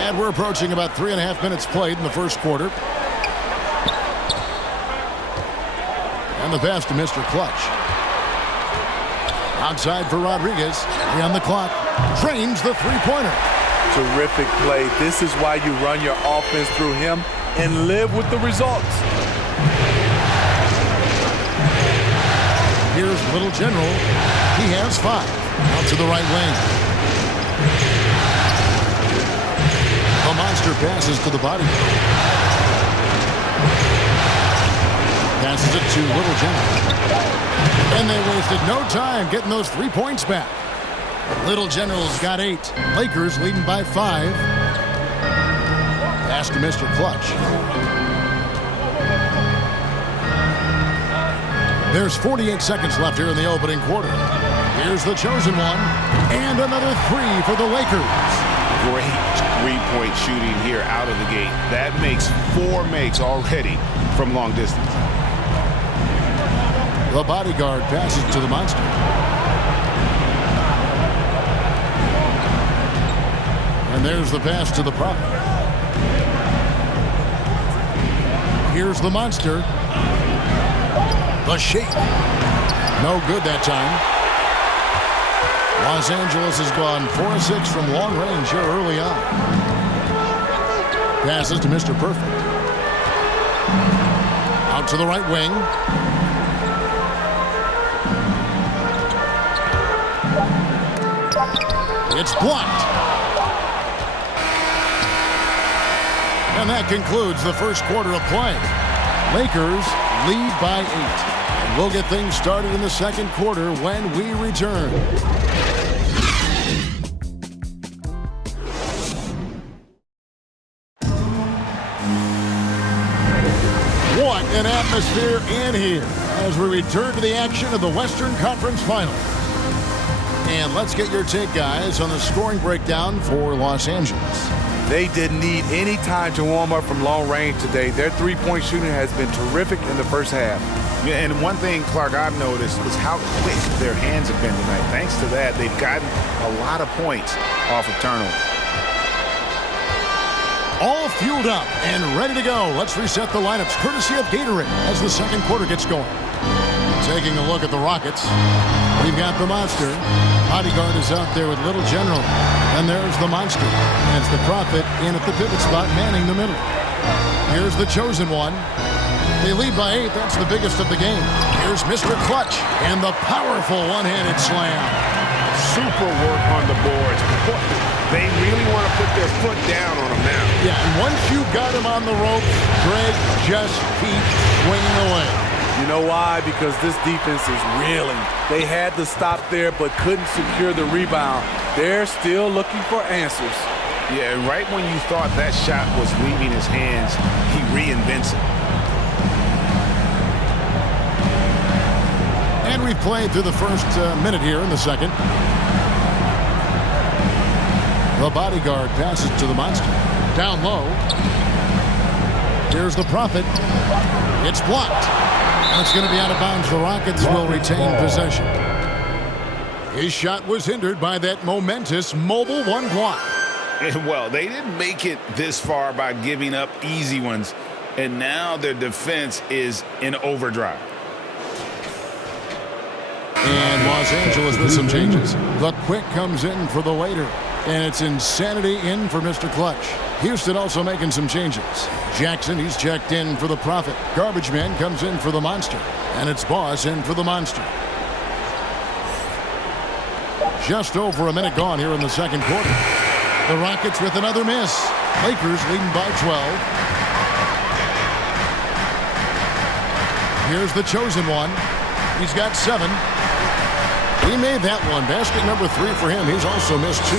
And we're approaching about 3.5 minutes played in the first quarter. And the pass to Mr. Clutch. Outside for Rodriguez. 3 on the clock. Drains the three-pointer. Terrific play. This is why you run your offense through him and live with the results. Here's Little General. He has 5. Out to the right wing. The monster passes to the body. Passes it to Little General. And they wasted no time getting those 3 points back. Little General's got 8. Lakers leading by 5. Pass to Mr. Clutch. There's 48 seconds left here in the opening quarter. Here's the chosen one. And another 3 for the Lakers. Great three-point shooting here out of the gate. That makes 4 makes already from long distance. The bodyguard passes to the monster. And there's the pass to the prophet. Here's the monster. The shake. No good that time. Los Angeles has gone 4 of 6 from long range here early on. Passes to Mr. Perfect. Out to the right wing. It's blocked. And that concludes the first quarter of play. Lakers lead by 8. And we'll get things started in the second quarter when we return. What an atmosphere in here as we return to the action of the Western Conference Final. And let's get your take, guys, on the scoring breakdown for Los Angeles. They didn't need any time to warm up from long range today. Their three-point shooting has been terrific in the first half. Yeah, and one thing, Clark, I've noticed is how quick their hands have been tonight. Thanks to that, they've gotten a lot of points off of turnover. All fueled up and ready to go. Let's reset the lineups courtesy of Gatorade as the second quarter gets going. Taking a look at the Rockets, we've got the monster. Bodyguard is out there with Little General. And there's the monster. As the prophet in at the pivot spot, manning the middle. Here's the chosen one. They lead by 8. That's the biggest of the game. Here's Mr. Clutch and the powerful one-handed slam. Super work on the boards. They really want to put their foot down on him now. Yeah, and once you've got him on the ropes, Greg, just keep swinging away. You know why? Because this defense is reeling. They had to stop there but couldn't secure the rebound. They're still looking for answers. Yeah, right when you thought that shot was leaving his hands, he reinvents it. And we've played through the first minute here in the second. The bodyguard passes to the monster. Down low. Here's the prophet. It's blocked. It's going to be out of bounds. The Rockets will retain possession. His shot was hindered by that momentous mobile one block. Well, they didn't make it this far by giving up easy ones, and now their defense is in overdrive. And Los Angeles with some changes. The quick comes in for the waiter, and it's insanity in for Mr. Clutch. Houston also making some changes. Jackson, he's checked in for the prophet. Garbage man comes in for the monster. And it's Boss in for the monster. Just over a minute gone here in the second quarter. The Rockets with another miss. Lakers leading by 12. Here's the chosen one. He's got 7. He made that one. Basket number 3 for him. He's also missed 2.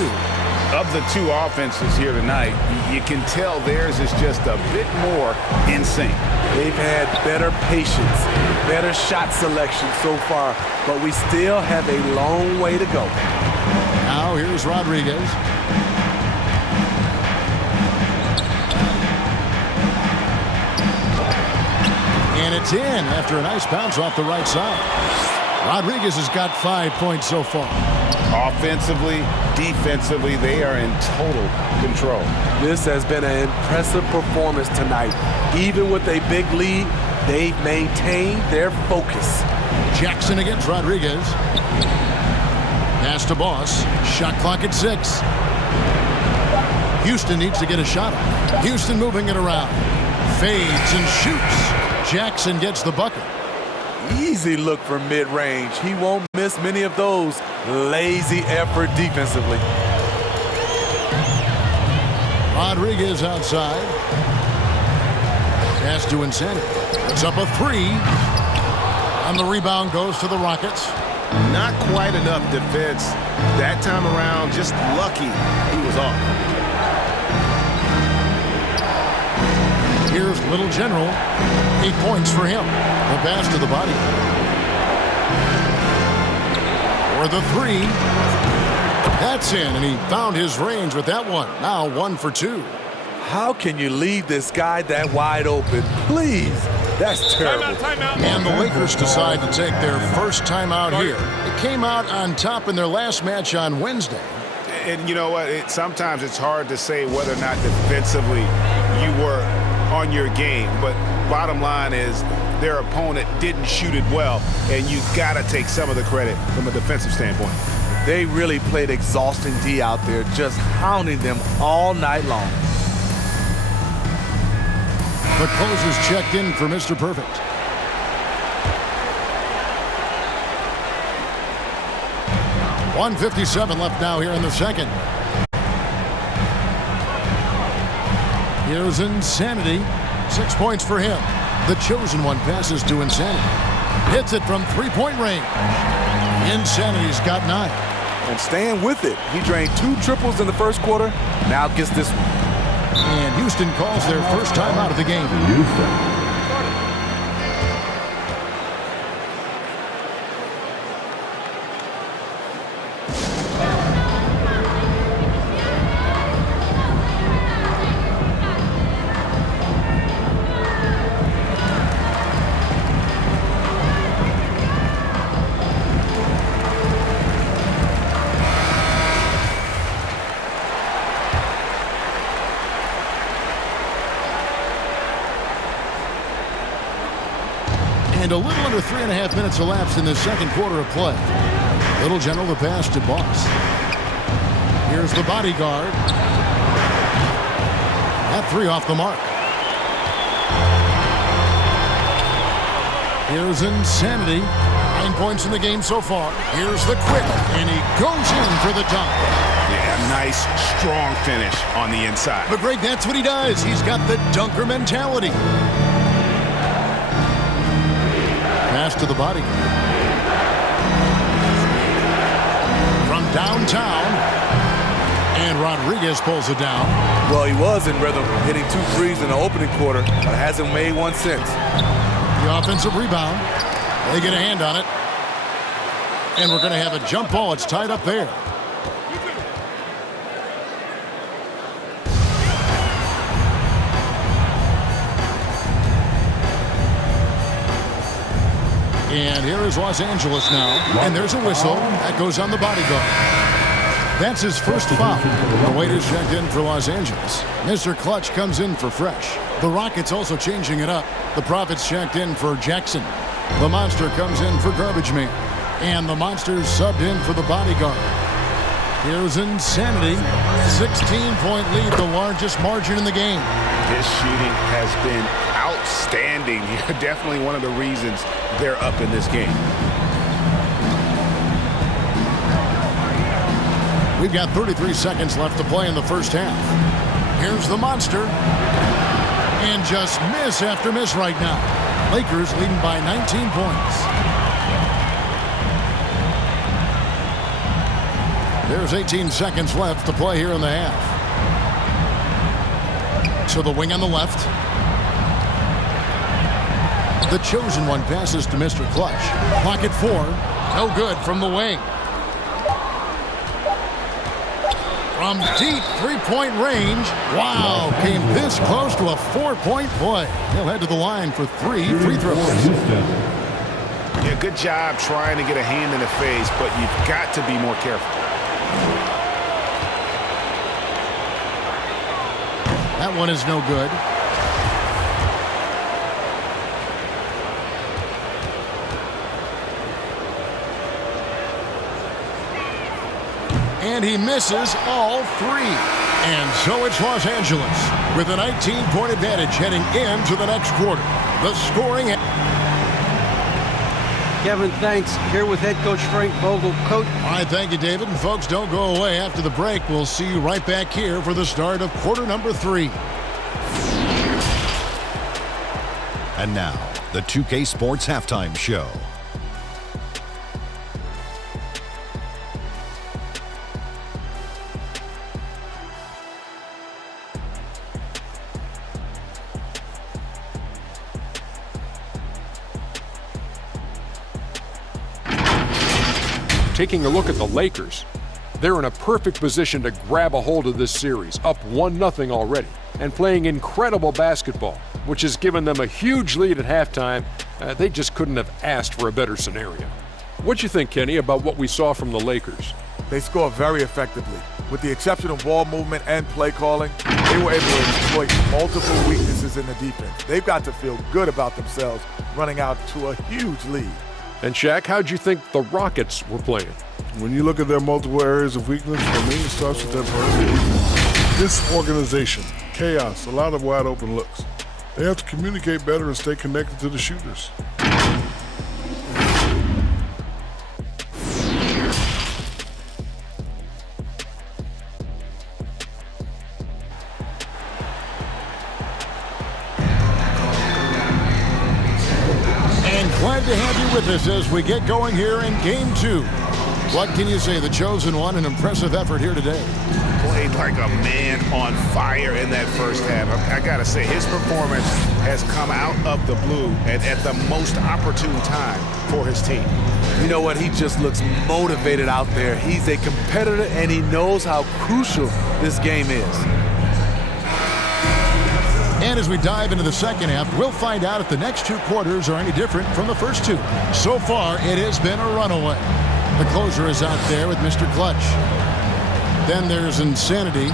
Of the two offenses here tonight, you can tell theirs is just a bit more in sync. They've had better patience, better shot selection so far, but we still have a long way to go. Now here's Rodriguez. And it's in after a nice bounce off the right side. Rodriguez has got 5 points so far. Offensively, defensively, they are in total control. This has been an impressive performance tonight. Even with a big lead, they've maintained their focus. Jackson against Rodriguez. Pass to Boss. Shot clock at 6. Houston needs to get a shot off. Houston moving it around. Fades and shoots. Jackson gets the bucket. Easy look from mid-range. He won't miss many of those. Lazy effort defensively. Rodriguez outside. Pass to Insanity. It's up a 3. And the rebound goes to the Rockets. Not quite enough defense. That time around, just lucky he was off. Here's Little General. 8 points for him. The pass to the body. For the 3. That's in, and he found his range with that one. Now 1 for 2. How can you leave this guy that wide open? Please. That's terrible. Timeout. And the Lakers decide to take their first timeout here. It came out on top in their last match on Wednesday. And you know what? Sometimes it's hard to say whether or not defensively you were on your game. But bottom line is their opponent didn't shoot it well, and you've got to take some of the credit from a defensive standpoint. They really played exhausting D out there, just hounding them all night long. The closer's checked in for Mr. Perfect. .157 left now here in the second. Here's Insanity. 6 points for him. The chosen one passes to Insanity. Hits it from three-point range. Insanity's got 9. And staying with it. He drained 2 triples in the first quarter. Now gets this one. And Houston calls their first time out of the game. Houston. And a little under 3.5 minutes elapsed in the second quarter of play. Little General the pass to Boss. Here's the bodyguard. That 3 off the mark. Here's Insanity. 9 points in the game so far. Here's the quick, and he goes in for the dunk. Yeah, nice, strong finish on the inside. But Greg, that's what he does. He's got the dunker mentality. Pass to the body. From downtown. And Rodriguez pulls it down. Well, he was in rhythm, hitting 2 threes in the opening quarter, but hasn't made one since. The offensive rebound. They get a hand on it. And we're going to have a jump ball. It's tied up there. And here is Los Angeles now. And there's a whistle. That goes on the bodyguard. That's his first foul. The waiter's checked in for Los Angeles. Mr. Clutch comes in for Fresh. The Rockets also changing it up. The Profits checked in for Jackson. The Monster comes in for Garbage Man. And the Monster's subbed in for the bodyguard. Here's Insanity. 16-point lead, the largest margin in the game. His shooting has been outstanding. Definitely one of the reasons they're up in this game. We've got 33 seconds left to play in the first half. Here's the Monster. And just miss after miss right now. Lakers leading by 19 points. There's 18 seconds left to play here in the half. To the wing on the left. The chosen one passes to Mr. Clutch. Clock at 4. No good from the wing. From deep three-point range. Wow, came this close to a 4-point play. He'll head to the line for 3 free throws. Yeah, Yeah, good job trying to get a hand in the face, but you've got to be more careful. That one is no good. And he misses all three. And so it's Los Angeles with a 19-point advantage heading into the next quarter. The scoring. Kevin, thanks. Here with head coach Frank Vogel. Coach. All right, thank you, David. And folks, don't go away. After the break, we'll see you right back here for the start of quarter number 3. And now, the 2K Sports Halftime Show. Taking a look at the Lakers, they're in a perfect position to grab a hold of this series, up 1-0 already, and playing incredible basketball, which has given them a huge lead at halftime. They just couldn't have asked for a better scenario. What you think, Kenny, about what we saw from the Lakers? They score very effectively. With the exception of ball movement and play calling, they were able to exploit multiple weaknesses in the defense. They've got to feel good about themselves running out to a huge lead. And Shaq, how'd you think the Rockets were playing? When you look at their multiple areas of weakness, for me, it starts with their perimeter defense. Disorganization, chaos, a lot of wide open looks. They have to communicate better and stay connected to the shooters. Glad to have you with us as we get going here in Game 2. What can you say? The chosen one, an impressive effort here today. Played like a man on fire in that first half. I got to say, his performance has come out of the blue and at the most opportune time for his team. You know what? He just looks motivated out there. He's a competitor, and he knows how crucial this game is. And as we dive into the second half, we'll find out if the next 2 quarters are any different from the first 2. So far, it has been a runaway. The closer is out there with Mr. Clutch. Then there's Insanity.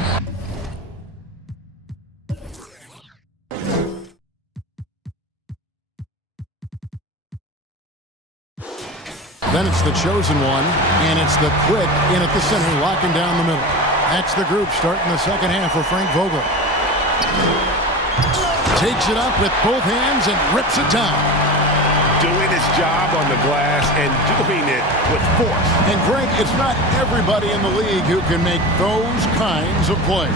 Then it's the chosen one, and it's the Quick in at the center, locking down the middle. That's the group starting the second half for Frank Vogel. Takes it up with both hands and rips it down. Doing his job on the glass and doing it with force. And Greg, it's not everybody in the league who can make those kinds of plays.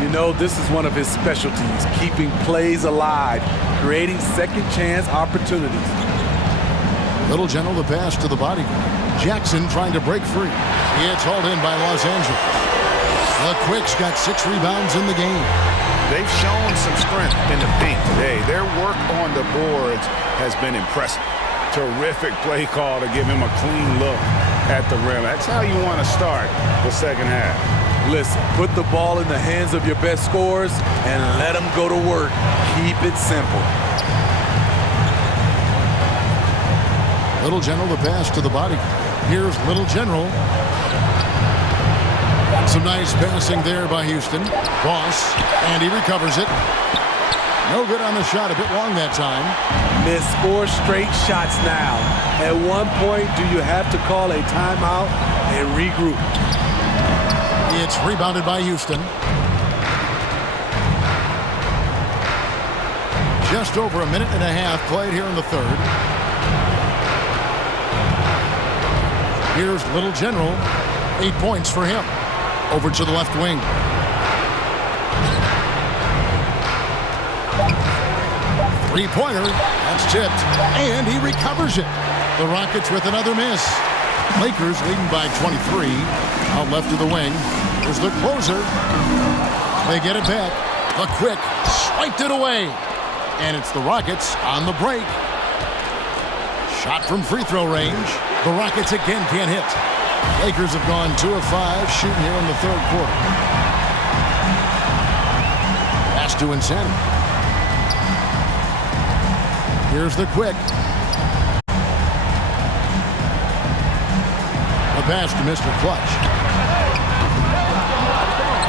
You know, this is one of his specialties, keeping plays alive, creating second chance opportunities. Little General, the pass to the body. Jackson trying to break free. It's hauled in by Los Angeles. The Quick's got 6 rebounds in the game. They've shown some strength in the paint today. Their work on the boards has been impressive. Terrific play call to give him a clean look at the rim. That's how you want to start the second half. Listen, put the ball in the hands of your best scorers and let them go to work. Keep it simple. Little General, the pass to the body. Here's Little General. Some nice passing there by Houston. Boss, and he recovers it. No good on the shot, a bit long that time. Missed 4 straight shots now. At one point, do you have to call a timeout and regroup? It's rebounded by Houston. Just over a minute and a half played here in the third. Here's Little General. 8 points for him. Over to the left wing. Three-pointer. That's tipped. And he recovers it. The Rockets with another miss. Lakers leading by 23. Out left of the wing. There's the closer. They get it back. The Quick swiped it away. And it's the Rockets on the break. Shot from free throw range. The Rockets again can't hit. Lakers have gone 2 of 5 shooting here in the third quarter. Pass to Insanity. Here's the Quick. pass to Mr. Clutch.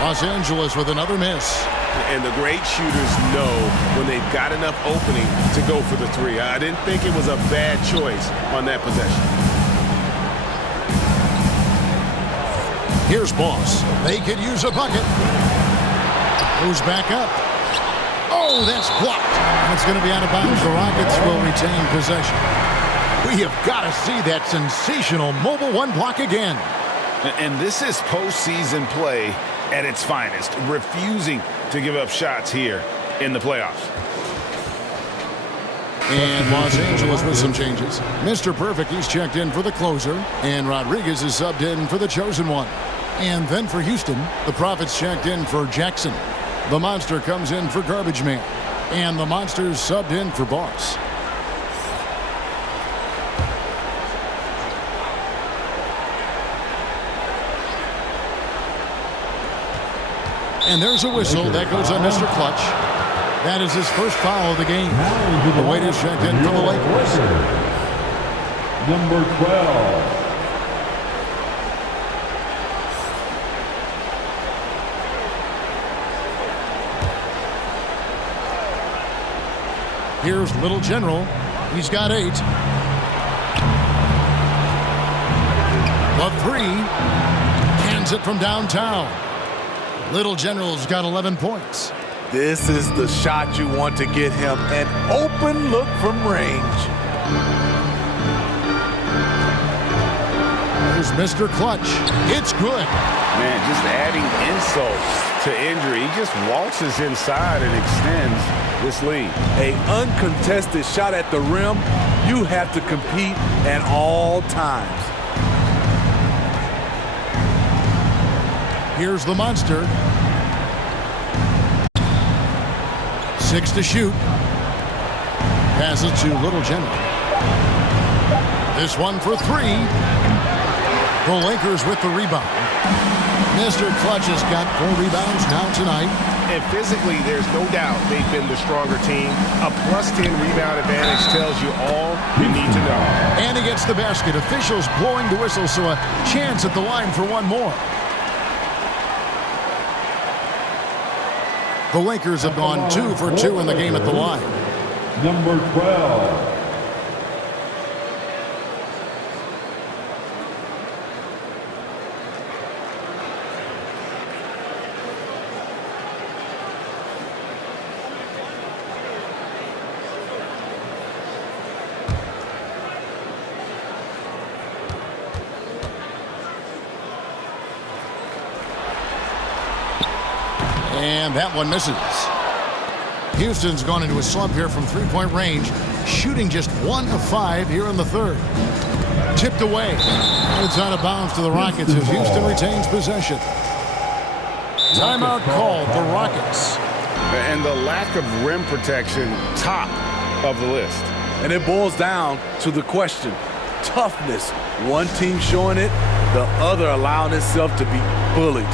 Los Angeles with another miss. And the great shooters know when they've got enough opening to go for the three. I didn't think it was a bad choice on that possession. Here's Boss. They could use a bucket. Goes back up. Oh, that's blocked. And it's going to be out of bounds. The Rockets will retain possession. We have got to see that sensational mobile one block again. And this is postseason play at its finest, refusing to give up shots here in the playoffs. And Los Angeles with some changes. Mr. Perfect, he's checked in for the closer, and Rodriguez is subbed in for the chosen one. And then for Houston, the Prophets checked in for Jackson. The Monster comes in for Garbage Man, and the Monster's subbed in for Boss. And there's a whistle. That goes on Mr. Clutch. That is his first foul of the game. The waiter's checked in for the Lakers. Number 12. Here's Little General. He's got 8. The 3. Cans it from downtown. Little General's got 11 points. This is the shot you want to get him. An open look from range. There's Mr. Clutch. It's good. Man, just adding insult to injury. He just waltzes inside and extends this lead. An uncontested shot at the rim. You have to compete at all times. Here's the Monster. 6 to shoot. Passes to Little General. This one for 3. The Lakers with the rebound. Mr. Clutch has got 4 rebounds now tonight. And physically, there's no doubt they've been the stronger team. A +10 rebound advantage tells you all you need to know. And he gets the basket. Officials blowing the whistle, so a chance at the line for one more. The Lakers have gone 2 for 2 in the game at the line. Number 12. And that one misses. Houston's gone into a slump here from three-point range, shooting just 1 of 5 here in the third. Tipped away. It's out of bounds to the Rockets as Houston retains possession. Timeout called, the Rockets. And the lack of rim protection, top of the list. And it boils down to the question, toughness. One team showing it, the other allowing itself to be bullied.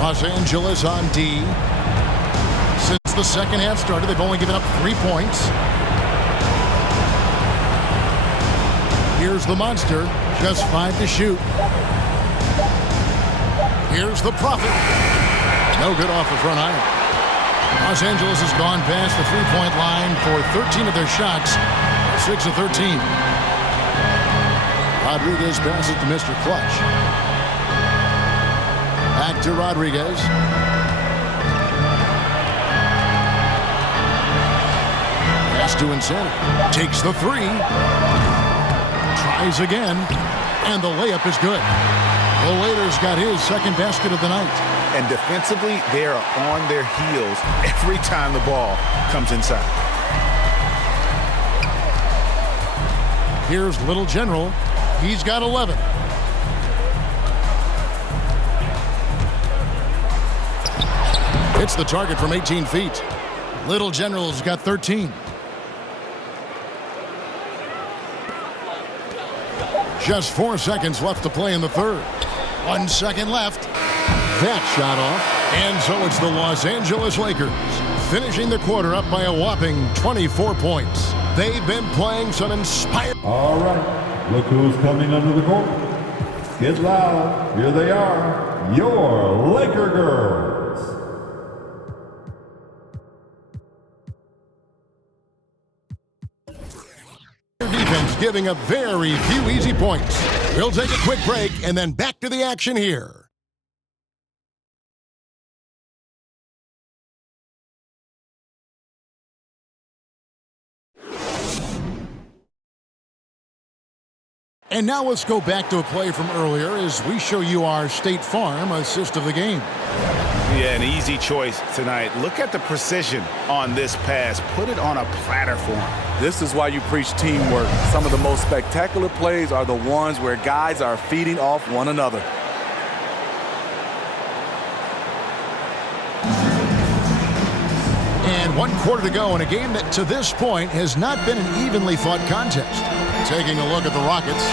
Los Angeles on D. Since the second half started, they've only given up 3 points. Here's the Monster, just 5 to shoot. Here's the Prophet. No good off the front iron. Los Angeles has gone past the three-point line for 13 of their shots, 6 of 13. Rodriguez passes to Mr. Clutch. Back to Rodriguez. Pass to Insanity. Takes the 3. Tries again. And the layup is good. The Waiters got his second basket of the night. And defensively, they are on their heels every time the ball comes inside. Here's Little General. He's got 11. Hits the target from 18 feet. Little General's got 13. Just 4 seconds left to play in the third. 1 second left. that shot off. And so it's the Los Angeles Lakers finishing the quarter up by a whopping 24 points. They've been playing some inspired. All right, look who's coming under the court. Get loud. Here they are, your Laker girls. Defense giving up very few easy points. We'll take a quick break and then back to the action here. And now let's go back to a play from earlier as we show you our State Farm assist of the game. Yeah, an easy choice tonight. Look at the precision on this pass. Put it on a platter for him. This is why you preach teamwork. Some of the most spectacular plays are the ones where guys are feeding off one another. And 1 quarter to go in a game that to this point has not been an evenly fought contest. Taking a look at the Rockets.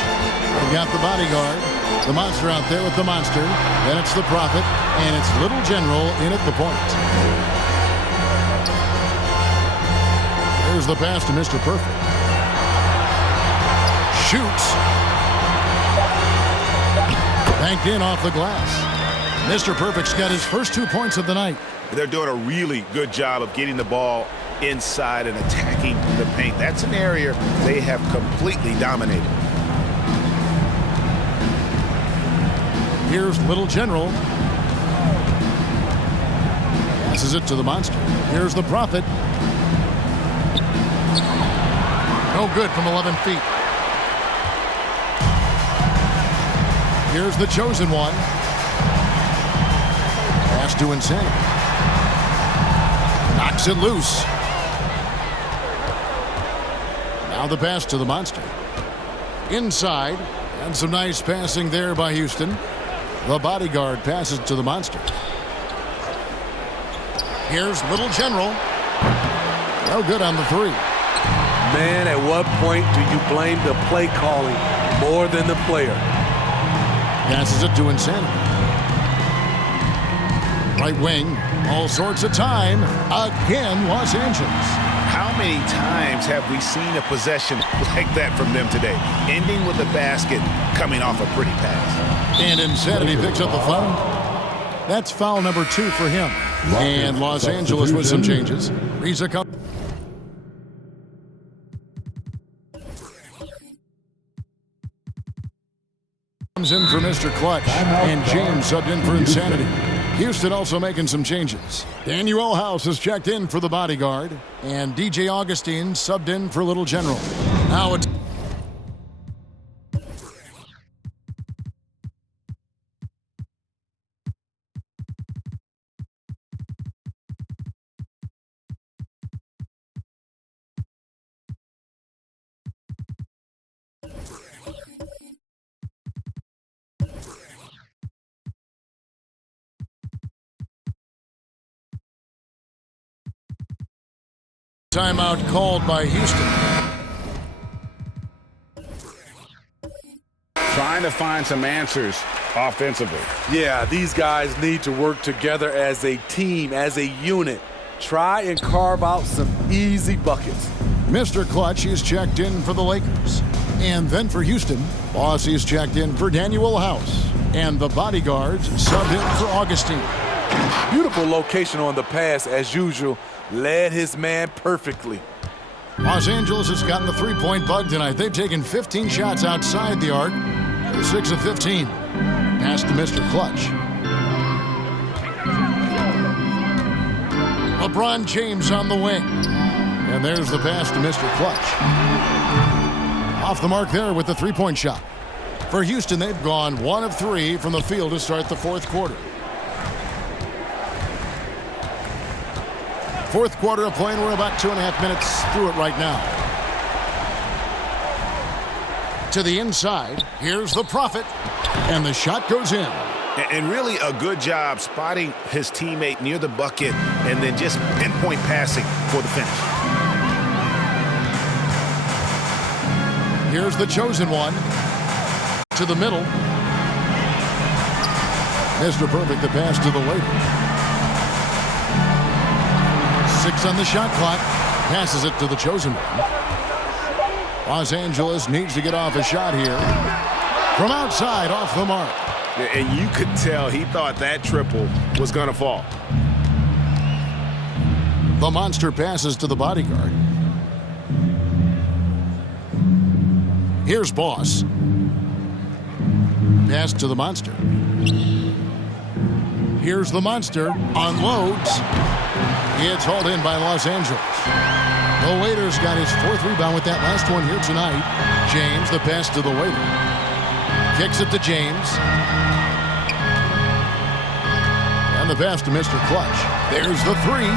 We've got the bodyguard, the monster out there with the monster. Then it's the Prophet, and it's Little General in at the point. There's the pass to Mr. Perfect. Shoots. Banked in off the glass. Mr. Perfect's got his first 2 points of the night. They're doing a really good job of getting the ball inside and attacking the paint. That's an area they have completely dominated. Here's Little General. Passes it to the monster. Here's the Prophet. No good from 11 feet. Here's the chosen one. Pass to Insanity. Knocks it loose. Now the pass to the monster. Inside. And some nice passing there by Houston. The bodyguard passes to the monster. Here's Little General. No good on the three. Man, at what point do you blame the play calling more than the player? Passes it to Insanity. Right wing. All sorts of time. Again, Los Angeles. How many times have we seen a possession like that from them today? Ending with a basket, coming off a pretty pass. And Insanity picks up the foul. That's foul number 2 for him. And Los Angeles with some changes. Reza comes in for Mr. Clutch. And James subbed in for Insanity. Houston also making some changes. Daniel House has checked in for the bodyguard. And DJ Augustine subbed in for Little General. Now it's timeout called by Houston. Trying to find some answers offensively. Yeah, these guys need to work together as a team, as a unit. Try and carve out some easy buckets. Mr. Clutch is checked in for the Lakers. And then for Houston, Boss is checked in for Daniel House. And the bodyguards subbed in for Augustine. Beautiful location on the pass as usual. Led his man perfectly. Los Angeles has gotten the three-point bug tonight. They've taken 15 shots outside the arc. They're 6 of 15. Pass to Mr. Clutch. LeBron James on the wing. And there's the pass to Mr. Clutch. Off the mark there with the three-point shot. For Houston, they've gone 1 of 3 from the field to start the fourth quarter. Fourth quarter of play, and we're about 2.5 minutes through it right now. To the inside, here's the Prophet, and the shot goes in. And really a good job spotting his teammate near the bucket and then just pinpoint passing for the finish. Here's the chosen one. To the middle. Mr. Perfect, the pass to the waiter. 6 on the shot clock. Passes it to the chosen one. Los Angeles needs to get off a shot here. From outside, off the mark. And you could tell he thought that triple was going to fall. The monster passes to the bodyguard. Here's Boss. Pass to the monster. Here's the monster. Unloads. It's hauled in by Los Angeles. The Waiter's got his 4th rebound with that last one here tonight. James, the pass to the Waiter. Kicks it to James. And the pass to Mr. Clutch. There's the 3.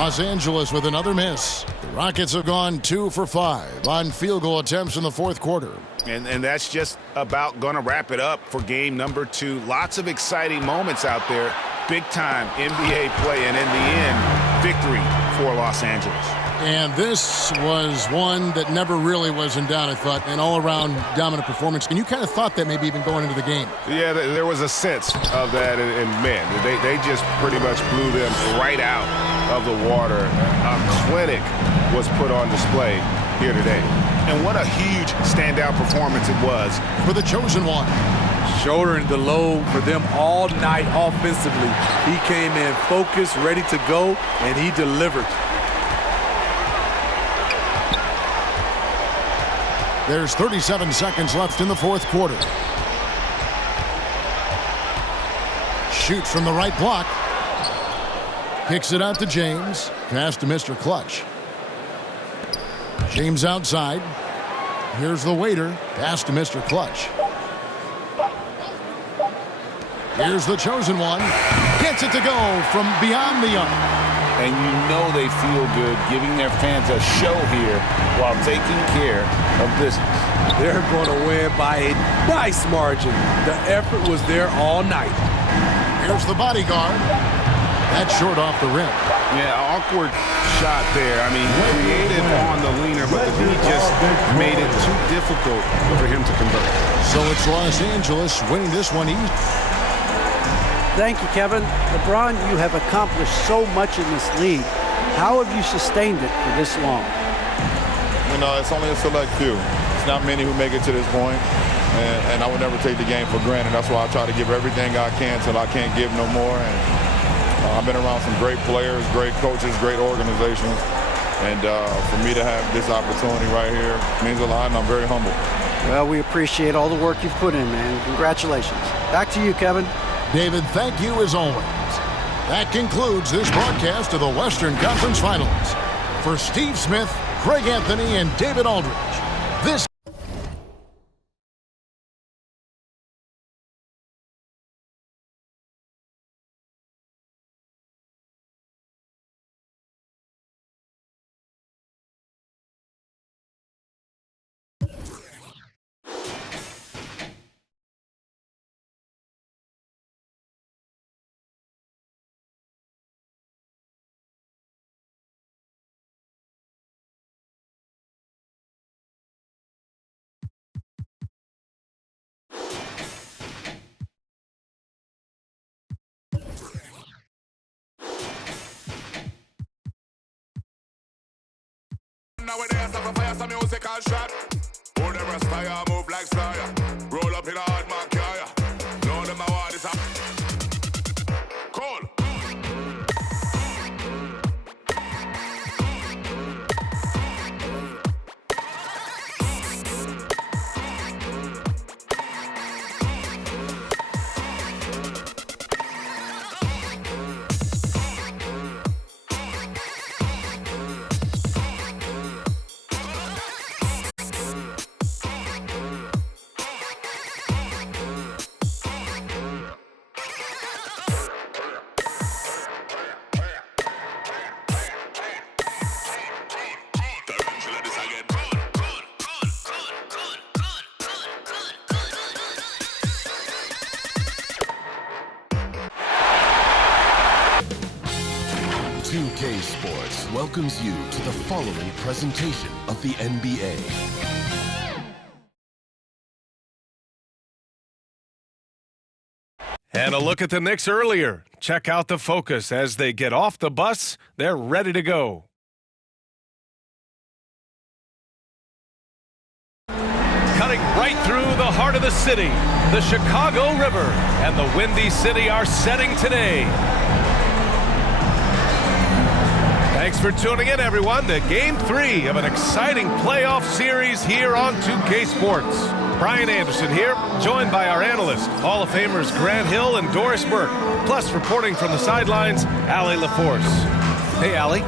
Los Angeles with another miss. The Rockets have gone 2 for 5 on field goal attempts in the 4th quarter. And that's just about going to wrap it up for game number 2. Lots of exciting moments out there. Big-time NBA play, and in the end, victory for Los Angeles. And this was one that never really was in doubt, I thought, an all-around dominant performance. And you kind of thought that maybe even going into the game. Yeah, there was a sense of that, and man, they just pretty much blew them right out of the water. A clinic was put on display here today. And what a huge standout performance it was for the chosen one. Shouldering the load for them all night offensively. He came in focused, ready to go, and he delivered. There's 37 seconds left in the 4th quarter. Shoots from the right block. Kicks it out to James. Pass to Mr. Clutch. James outside. Here's the Waiter. Pass to Mr. Clutch. Here's the chosen one. Gets it to go from beyond the arc. And you know they feel good giving their fans a show here while taking care of business. They're going to win by a nice margin. The effort was there all night. Here's the bodyguard. That's short off the rim. Yeah, awkward shot there. I mean, creative on the leaner, but the D just made it too difficult for him to convert. So it's Los Angeles winning this one easy. Thank you, Kevin. LeBron, you have accomplished so much in this league. How have you sustained it for this long? You know, it's only a select few. It's not many who make it to this point, and I would never take the game for granted. That's why I try to give everything I can till I can't give no more. And I've been around some great players, great coaches, great organizations, and for me to have this opportunity right here means a lot, and I'm very humble. Well, we appreciate all the work you've put in, man. Congratulations. Back to you, Kevin. David, thank you as always. That concludes this broadcast of the Western Conference Finals. For Steve Smith, Greg Anthony, and David Aldridge, this Nowadays, I fire some music and shot. All them fire, move like fire. Roll up in a hard mark, yeah. Know them I want is a cool. Sports welcomes you to the following presentation of the NBA. And a look at the Knicks earlier. Check out the focus as they get off the bus. They're ready to go. Cutting right through the heart of the city, the Chicago River and the Windy City are setting today. Thanks for tuning in, everyone, to Game 3 of an exciting playoff series here on 2K Sports. Brian Anderson here, joined by our analyst, Hall of Famers Grant Hill and Doris Burke, plus reporting from the sidelines, Allie LaForce. Hey, Allie.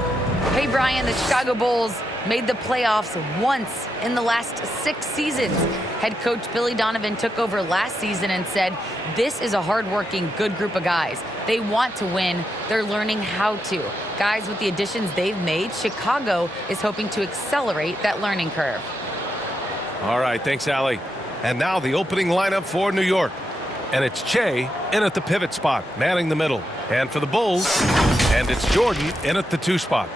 Hey, Brian. The Chicago Bulls made the playoffs once in the last 6 seasons. Head coach Billy Donovan took over last season and said, this is a hardworking, good group of guys. They want to win. They're learning how to. Guys, with the additions they've made, Chicago is hoping to accelerate that learning curve. All right, thanks, Allie. And now the opening lineup for New York. And it's Che in at the pivot spot, manning the middle. And for the Bulls, and it's Jordan in at the 2 spot.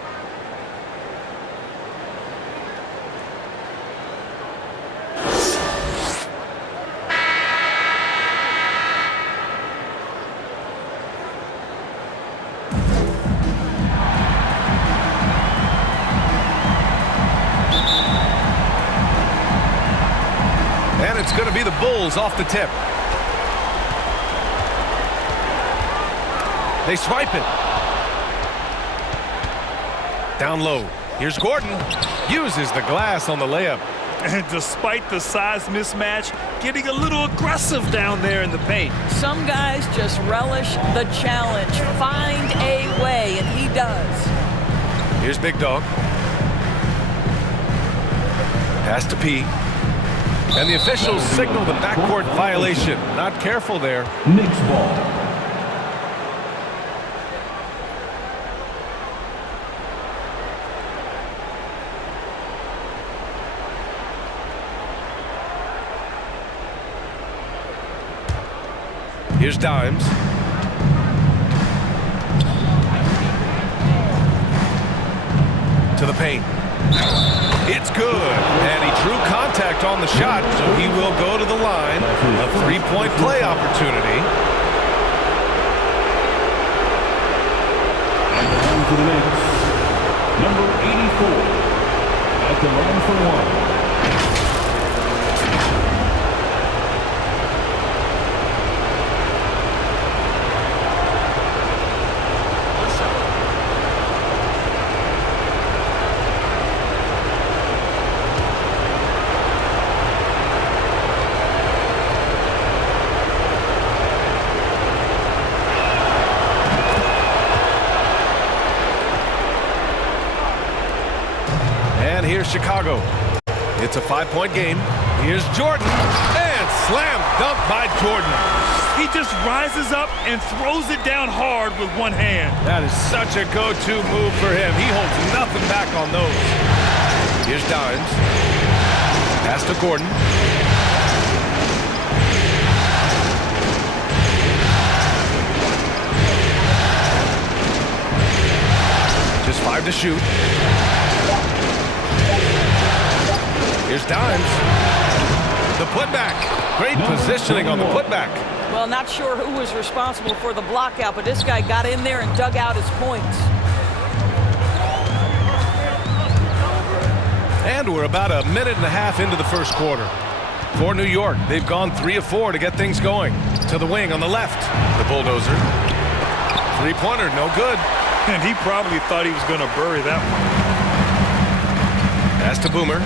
It's going to be the Bulls off the tip. They swipe it. Down low. Here's Gordon. Uses the glass on the layup. And despite the size mismatch, getting a little aggressive down there in the paint. Some guys just relish the challenge. Find a way, and he does. Here's Big Dog. Pass to P. And the officials signal the backcourt violation. Not careful there. Knicks ball. Here's Dimes. To the paint. It's good, and he drew contact on the shot, so he will go to the line. A 3-point play opportunity. And to the Knicks, number 84, at the line for 1. Here's Chicago. It's a 5-point game. Here's Jordan. And slam dunk by Jordan. He just rises up and throws it down hard with one hand. That is such a go-to move for him. He holds nothing back on those. Here's Dimes. Pass to Gordon. Just 5 to shoot. Here's Dimes. The putback. Great positioning on the putback. Well, not sure who was responsible for the block out, but this guy got in there and dug out his points. And we're about a minute and a half into the first quarter. For New York, they've gone 3 of 4 to get things going. To the wing on the left. The bulldozer. 3-pointer, no good. And he probably thought he was going to bury that one. Pass to Boomer.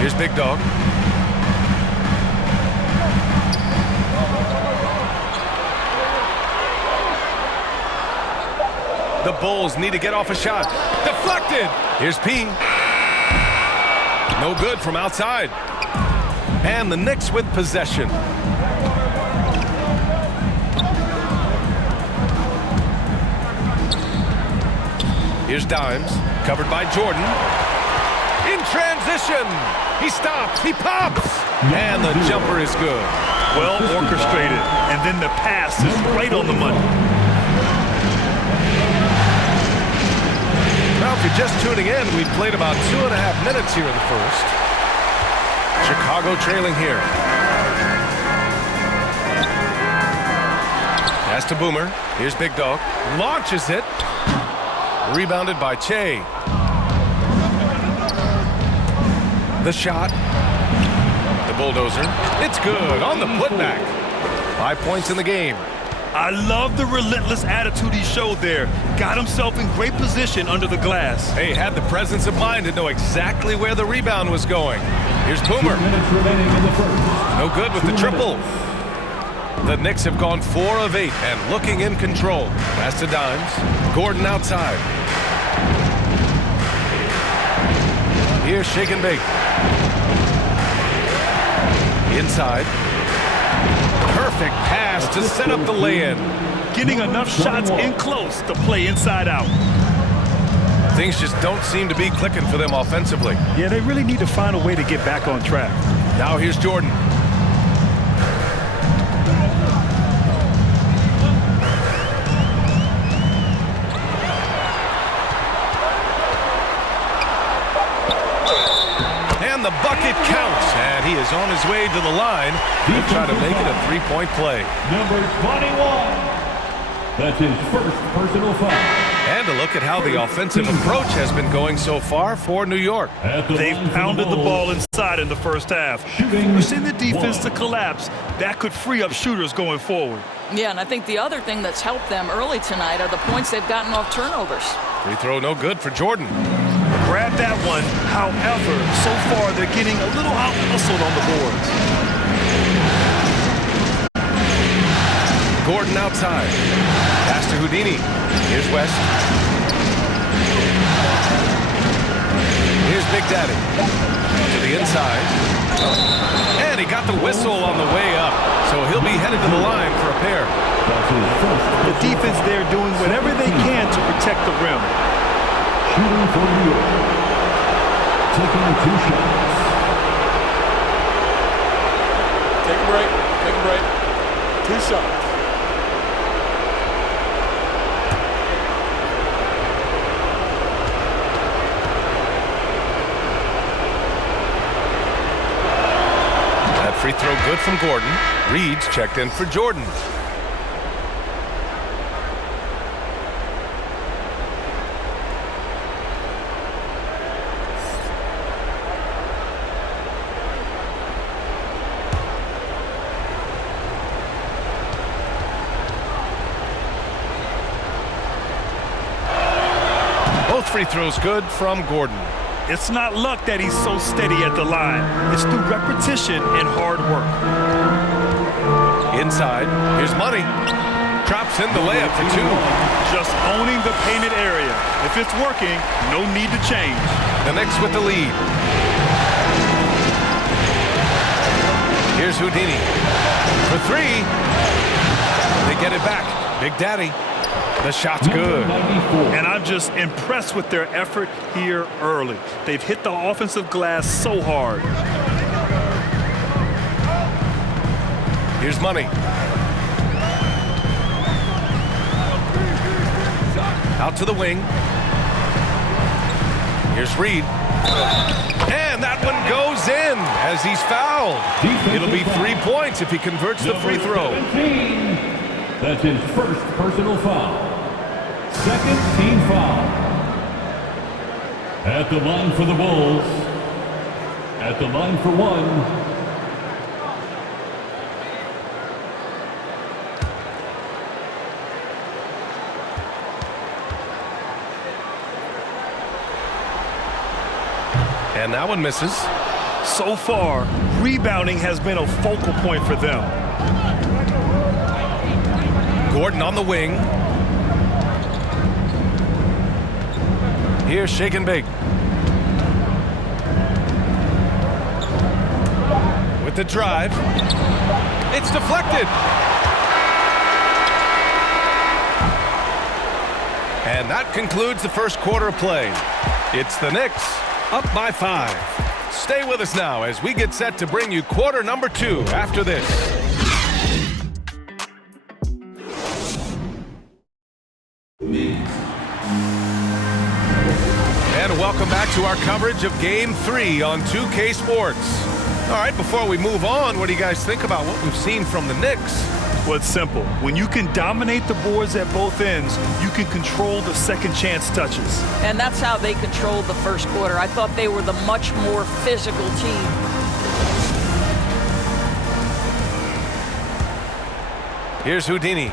Here's Big Dog. The Bulls need to get off a shot. Deflected. Here's P. No good from outside. And the Knicks with possession. Here's Dimes. Covered by Jordan. In transition. He stops. He pops. And the jumper is good. Well orchestrated. And then the pass is right on the money. Now, if you're just tuning in, we've played about 2.5 minutes here in the first. Chicago trailing here. Pass to Boomer. Here's Big Dog. Launches it. Rebounded by Che. The shot. The bulldozer. It's good on the putback. 5 points in the game. I love the relentless attitude he showed there. Got himself in great position under the glass. Hey, had the presence of mind to know exactly where the rebound was going. Here's Boomer. No good with the triple. The Knicks have gone 4 of 8 and looking in control. Pass to Dimes. Gordon outside. Here's Shake and Bake. Inside. Perfect pass to set up the lay-in. Getting enough shots in close to play inside out. Things just don't seem to be clicking for them offensively. Yeah, they really need to find a way to get back on track. Now here's Jordan. And the bucket counts, and he is on his way to the line. He'll try to make it a 3-point play. Number 21. That's his first personal foul. And a look at how the offensive approach has been going so far for New York. They've pounded the ball inside in the first half. Forcing the defense to collapse. That could free up shooters going forward. Yeah, and I think the other thing that's helped them early tonight are the points they've gotten off turnovers. Free throw no good for Jordan. Grab that one. However, so far they're getting a little out-hustled on the boards. Gordon outside. Pass to Houdini. Here's West. Here's Big Daddy. To the inside. And he got the whistle on the way up. So he'll be headed to the line for a pair. The defense there doing whatever they can to protect the rim. Shooting for New York. Taking 2 shots. Take a break. Take a break. 2 shots. That free throw good from Gordon. Reed's checked in for Jordan. Both free throws good from Gordon. It's not luck that he's so steady at the line. It's through repetition and hard work. Inside, here's Money. Drops in the layup for 2. Just owning the painted area. If it's working, no need to change. The Knicks with the lead. Here's Houdini. For 3. They get it back. Big Daddy. The shot's good. And I'm just impressed with their effort here early. They've hit the offensive glass so hard. Here's Money. Out to the wing. Here's Reed. And that one goes in as he's fouled. It'll be 3 points if he converts the free throw. 17. That's his first personal foul. Second team foul. At the line for the Bulls. At the line for 1. And that one misses. So far, rebounding has been a focal point for them. Gordon on the wing. Here's Shake and Bake. With the drive. It's deflected. And that concludes the first quarter of play. It's the Knicks up by 5. Stay with us now as we get set to bring you quarter number 2 after this. And welcome back to our coverage of Game 3 on 2K Sports. All right, before we move on, what do you guys think about what we've seen from the Knicks? Well, it's simple. When you can dominate the boards at both ends, you can control the second chance touches. And that's how they controlled the first quarter. I thought they were the much more physical team. Here's Houdini.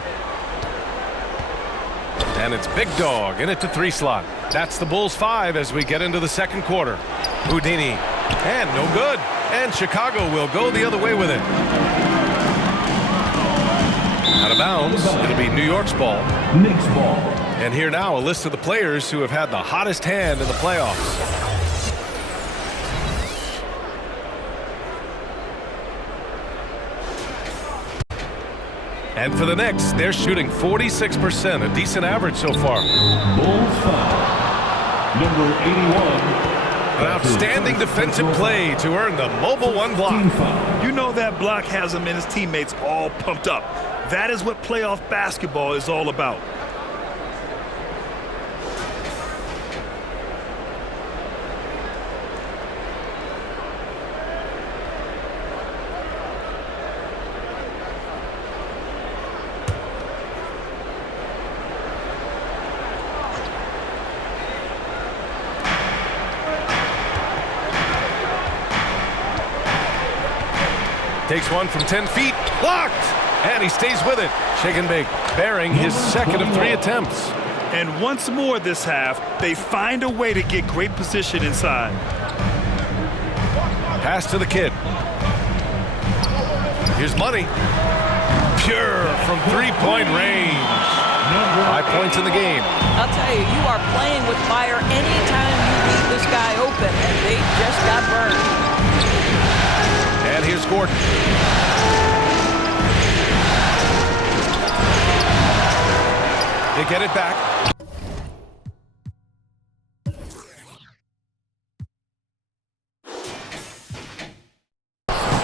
And it's Big Dog in at the 3 slot. That's the Bulls 5 as we get into the second quarter. Houdini. And no good. And Chicago will go the other way with it. Out of bounds. It'll be New York's ball. Knicks ball. And here now, a list of the players who have had the hottest hand in the playoffs. And for the Knicks, they're shooting 46%, a decent average so far. Bulls foul. Number 81. An outstanding defensive play to earn the Mobile One block. You know that block has him and his teammates all pumped up. That is what playoff basketball is all about. Takes one from 10 feet. Blocked! And he stays with it. Shake and bake, bearing his second of 3 attempts. And once more this half, they find a way to get great position inside. Pass to the kid. Here's Money. Pure from 3-point range. 5 points in the game. I'll tell you, you are playing with fire anytime you leave this guy open, and they just got burned. And here's Gordon. They get it back.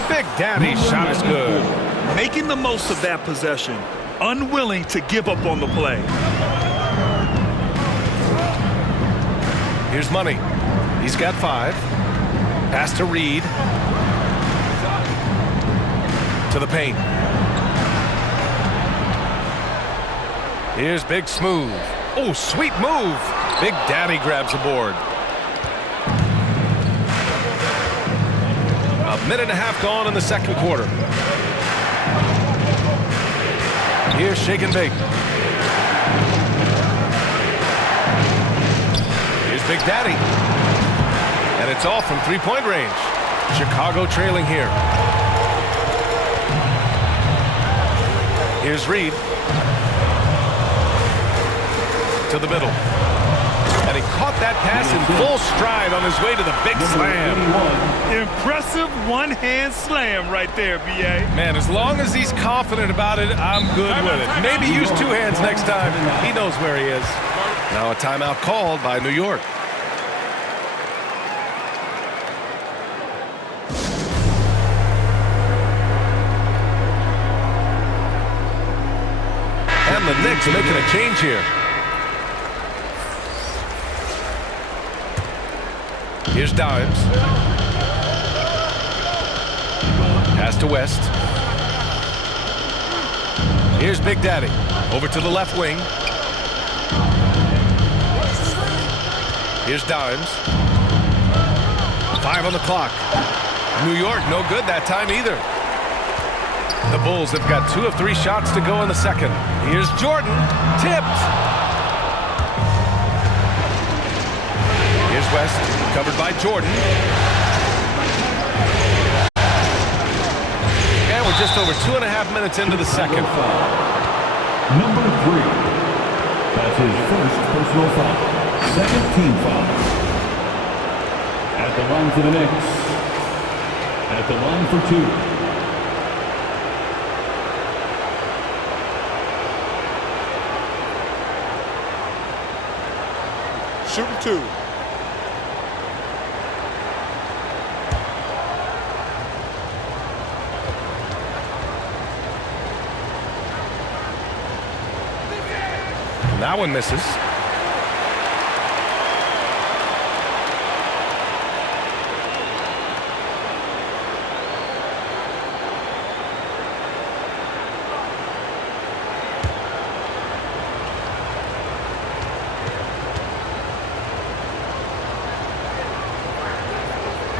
Big Daddy's shot is good. Making the most of that possession, unwilling to give up on the play. Here's Money. He's got 5. Pass to Reed. To the paint. Here's Big Smooth. Oh, sweet move. Big Daddy grabs a board. A minute and a half gone in the second quarter. Here's Shake and Bake. Here's Big Daddy. And it's all from 3-point range. Chicago trailing here. Here's Reed. To the middle. And he caught that pass in full stride on his way to the big slam. Impressive one-hand slam right there, B.A. Man, as long as he's confident about it, I'm good with it. Maybe use 2 hands next time. He knows where he is. Now a timeout called by New York. And the Knicks making a change here. Here's Dimes. Pass to West. Here's Big Daddy. Over to the left wing. Here's Dimes. 5 on the clock. New York, no good that time either. The Bulls have got 2 of 3 shots to go in the second. Here's Jordan. Tipped. Here's West. Covered by Jordan. And we're just over 2.5 minutes into the second. Number 3. That's his first personal foul. Second team foul. At the line for the Knicks. At the line for 2. Shooting 2. That one misses.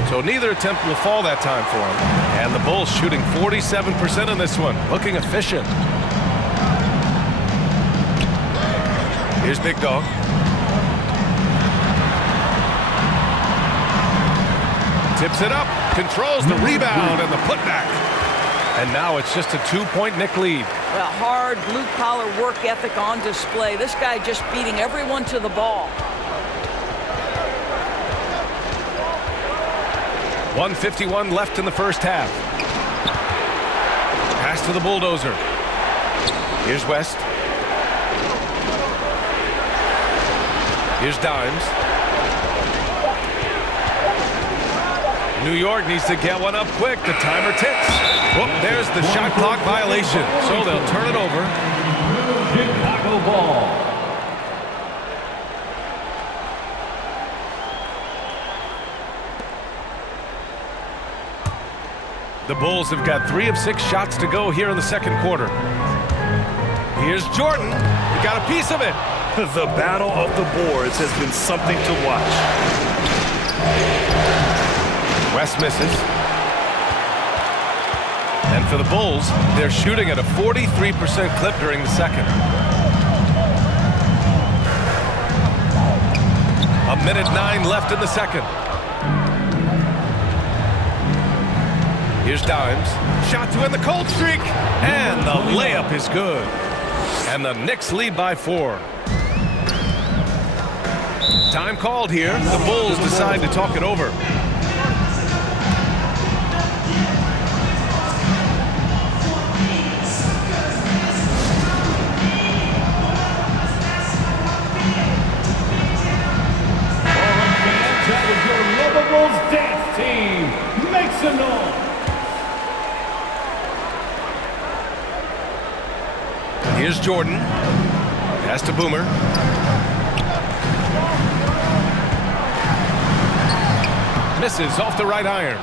So neither attempt will fall that time for him. And the Bulls shooting 47% in this one, looking efficient. Here's Big Dog. Tips it up, controls the rebound and the putback. And now it's just a 2-point Knick lead. Well, hard blue-collar work ethic on display. This guy just beating everyone to the ball. 1:51 left in the first half. Pass to the Bulldozer. Here's West. Here's Dimes. New York needs to get one up quick. The timer ticks. Whoop, there's the shot clock violation. So they'll turn it over. Chicago ball. The Bulls have got 3 of 6 shots to go here in the second quarter. Here's Jordan. He got a piece of it. The battle of the boards has been something to watch. West misses. And for the Bulls, they're shooting at a 43% clip during the second. 1:09 left in the second. Here's Dimes. Shot to end the cold streak. And the layup is good. And the Knicks lead by 4. Time called here. The Bulls decide to talk it over. That was your Lovables dance team. Make some noise. Here's Jordan. Pass to Boomer. Misses off the right iron.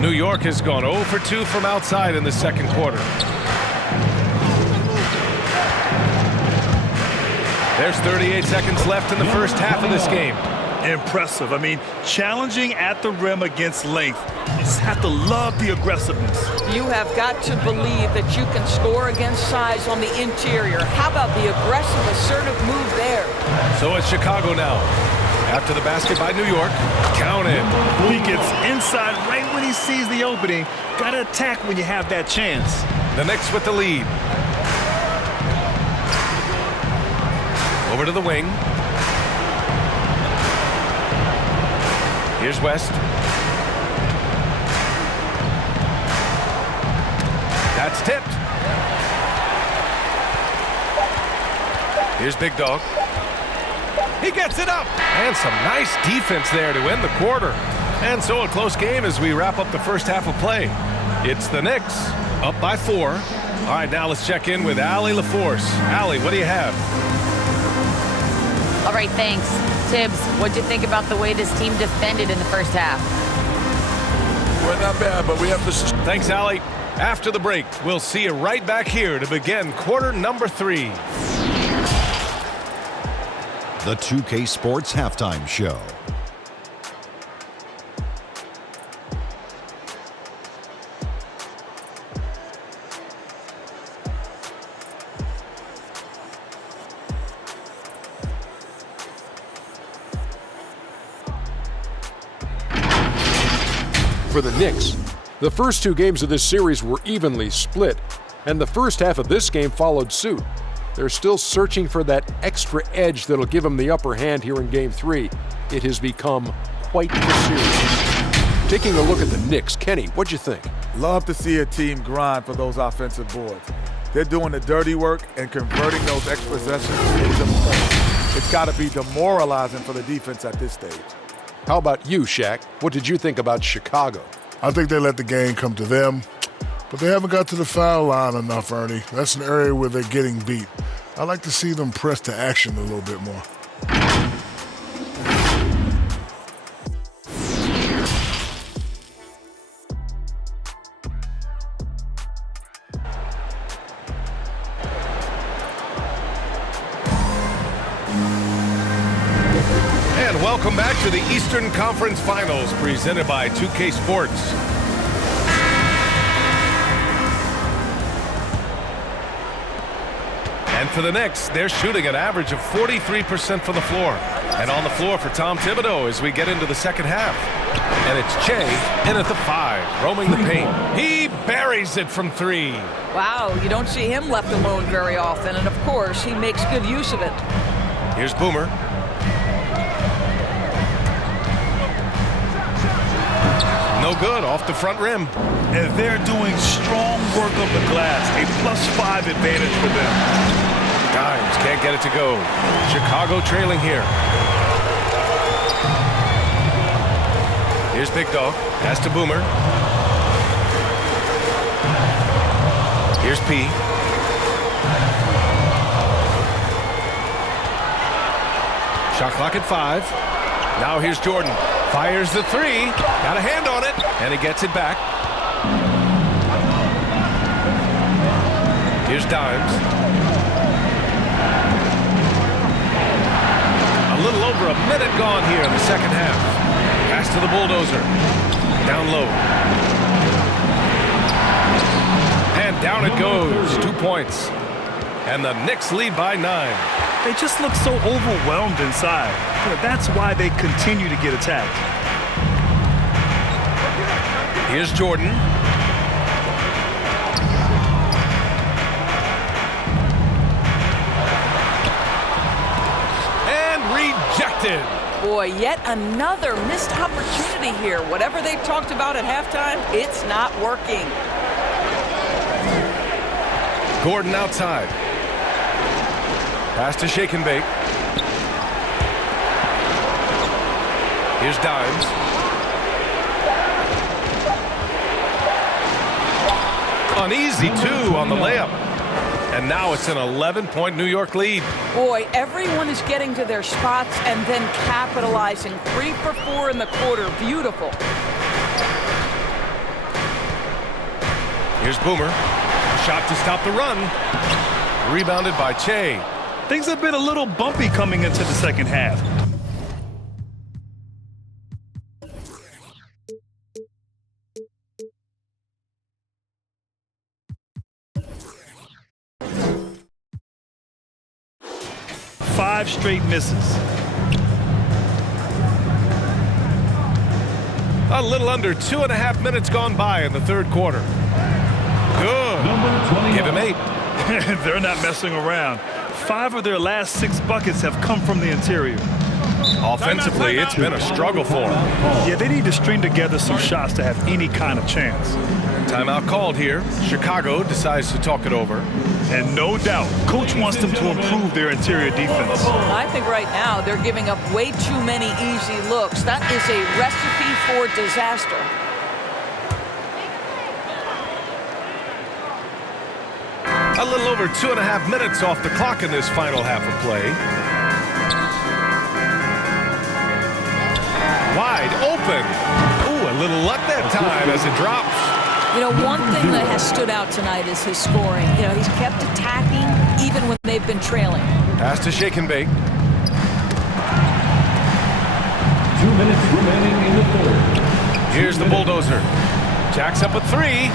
New York has gone 0 for 2 from outside in the second quarter. There's 38 seconds left in the first half of this game. Impressive. I mean, challenging at the rim against length. You just have to love the aggressiveness. You have got to believe that you can score against size on the interior. How about the aggressive, assertive move there? So it's Chicago now. After the basket by New York, counted. He gets inside right when he sees the opening. Got to attack when you have that chance. The Knicks with the lead. Over to the wing. Here's West. That's tipped. Here's Big Dog. He gets it up. And some nice defense there to end the quarter. And so a close game as we wrap up the first half of play. It's the Knicks up by 4. All right, now let's check in with Allie LaForce. Allie, what do you have? All right, thanks. Tibbs, what'd you think about the way this team defended in the first half? Well, not bad, but we have to... Thanks, Allie. After the break, we'll see you right back here to begin quarter number 3. The 2K Sports Halftime Show. For the Knicks, the first 2 games of this series were evenly split, and the first half of this game followed suit. They're still searching for that extra edge that'll give them the upper hand here in Game 3. It has become quite the series. Taking a look at the Knicks, Kenny, what'd you think? Love to see a team grind for those offensive boards. They're doing the dirty work and converting those extra possessions into points. It's got to be demoralizing for the defense at this stage. How about you, Shaq? What did you think about Chicago? I think they let the game come to them, but they haven't got to the foul line enough, Ernie. That's an area where they're getting beat. I like to see them press to action a little bit more. And welcome back to the Eastern Conference Finals presented by 2K Sports. And for the Knicks, they're shooting an average of 43% from the floor. And on the floor for Tom Thibodeau as we get into the second half. And it's Che in at the 5, roaming the paint. He buries it from 3. Wow, you don't see him left alone very often, and of course, he makes good use of it. Here's Boomer. No good, off the front rim. And they're doing strong work on the glass, a +5 advantage for them. Dimes can't get it to go. Chicago trailing here. Here's Big Dog. Pass to Boomer. Here's P. Shot clock at 5. Now here's Jordan. Fires the 3. Got a hand on it. And he gets it back. Here's Dimes. A little over a minute gone here in the second half. Pass to the bulldozer. Down low. And down it goes. 2 points. And the Knicks lead by 9. They just look so overwhelmed inside. That's why they continue to get attacked. Here's Jordan. Rejected. Boy, yet another missed opportunity here. Whatever they talked about at halftime, it's not working. Gordon outside. Pass to Shake and Bake. Here's Dimes. Uneasy, 2 on the layup. And now it's an 11-point New York lead. Boy, everyone is getting to their spots and then capitalizing. 3 for 4 in the quarter. Beautiful. Here's Boomer. Shot to stop the run. Rebounded by Che. Things have been a little bumpy coming into the second half. Five straight misses. A little under 2.5 minutes gone by in the third quarter. Good. Give him 8. They're not messing around. 5 of their last 6 buckets have come from the interior. Offensively, it's been a struggle for them. Yeah, they need to string together some shots to have any kind of chance. Timeout called here. Chicago decides to talk it over. And no doubt, coach wants them to improve their interior defense. I think right now they're giving up way too many easy looks. That is a recipe for disaster. A little over 2.5 minutes off the clock in this final half of play. Wide open. Ooh, a little luck that time as it drops. You know, one thing that has stood out tonight is his scoring. You know, he's kept attacking even when they've been trailing. Pass to Shake and Bake. 2 minutes remaining in the third. Here's the bulldozer. Jacks up a 3.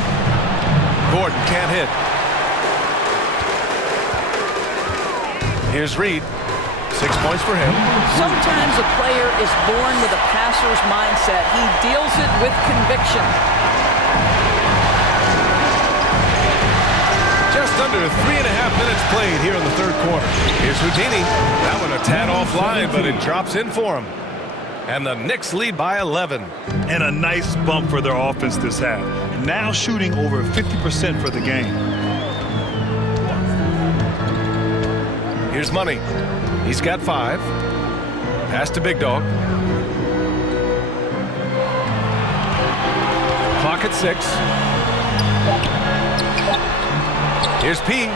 Gordon can't hit. Here's Reed. 6 points for him. Sometimes a player is born with a passer's mindset. He deals it with conviction. Just under 3.5 minutes played here in the third quarter. Here's Houdini. That one a tad offline, but it drops in for him. And the Knicks lead by 11. And a nice bump for their offense this half. Now shooting over 50% for the game. Here's Money. He's got 5. Pass to Big Dog. Clock at 6. Here's P.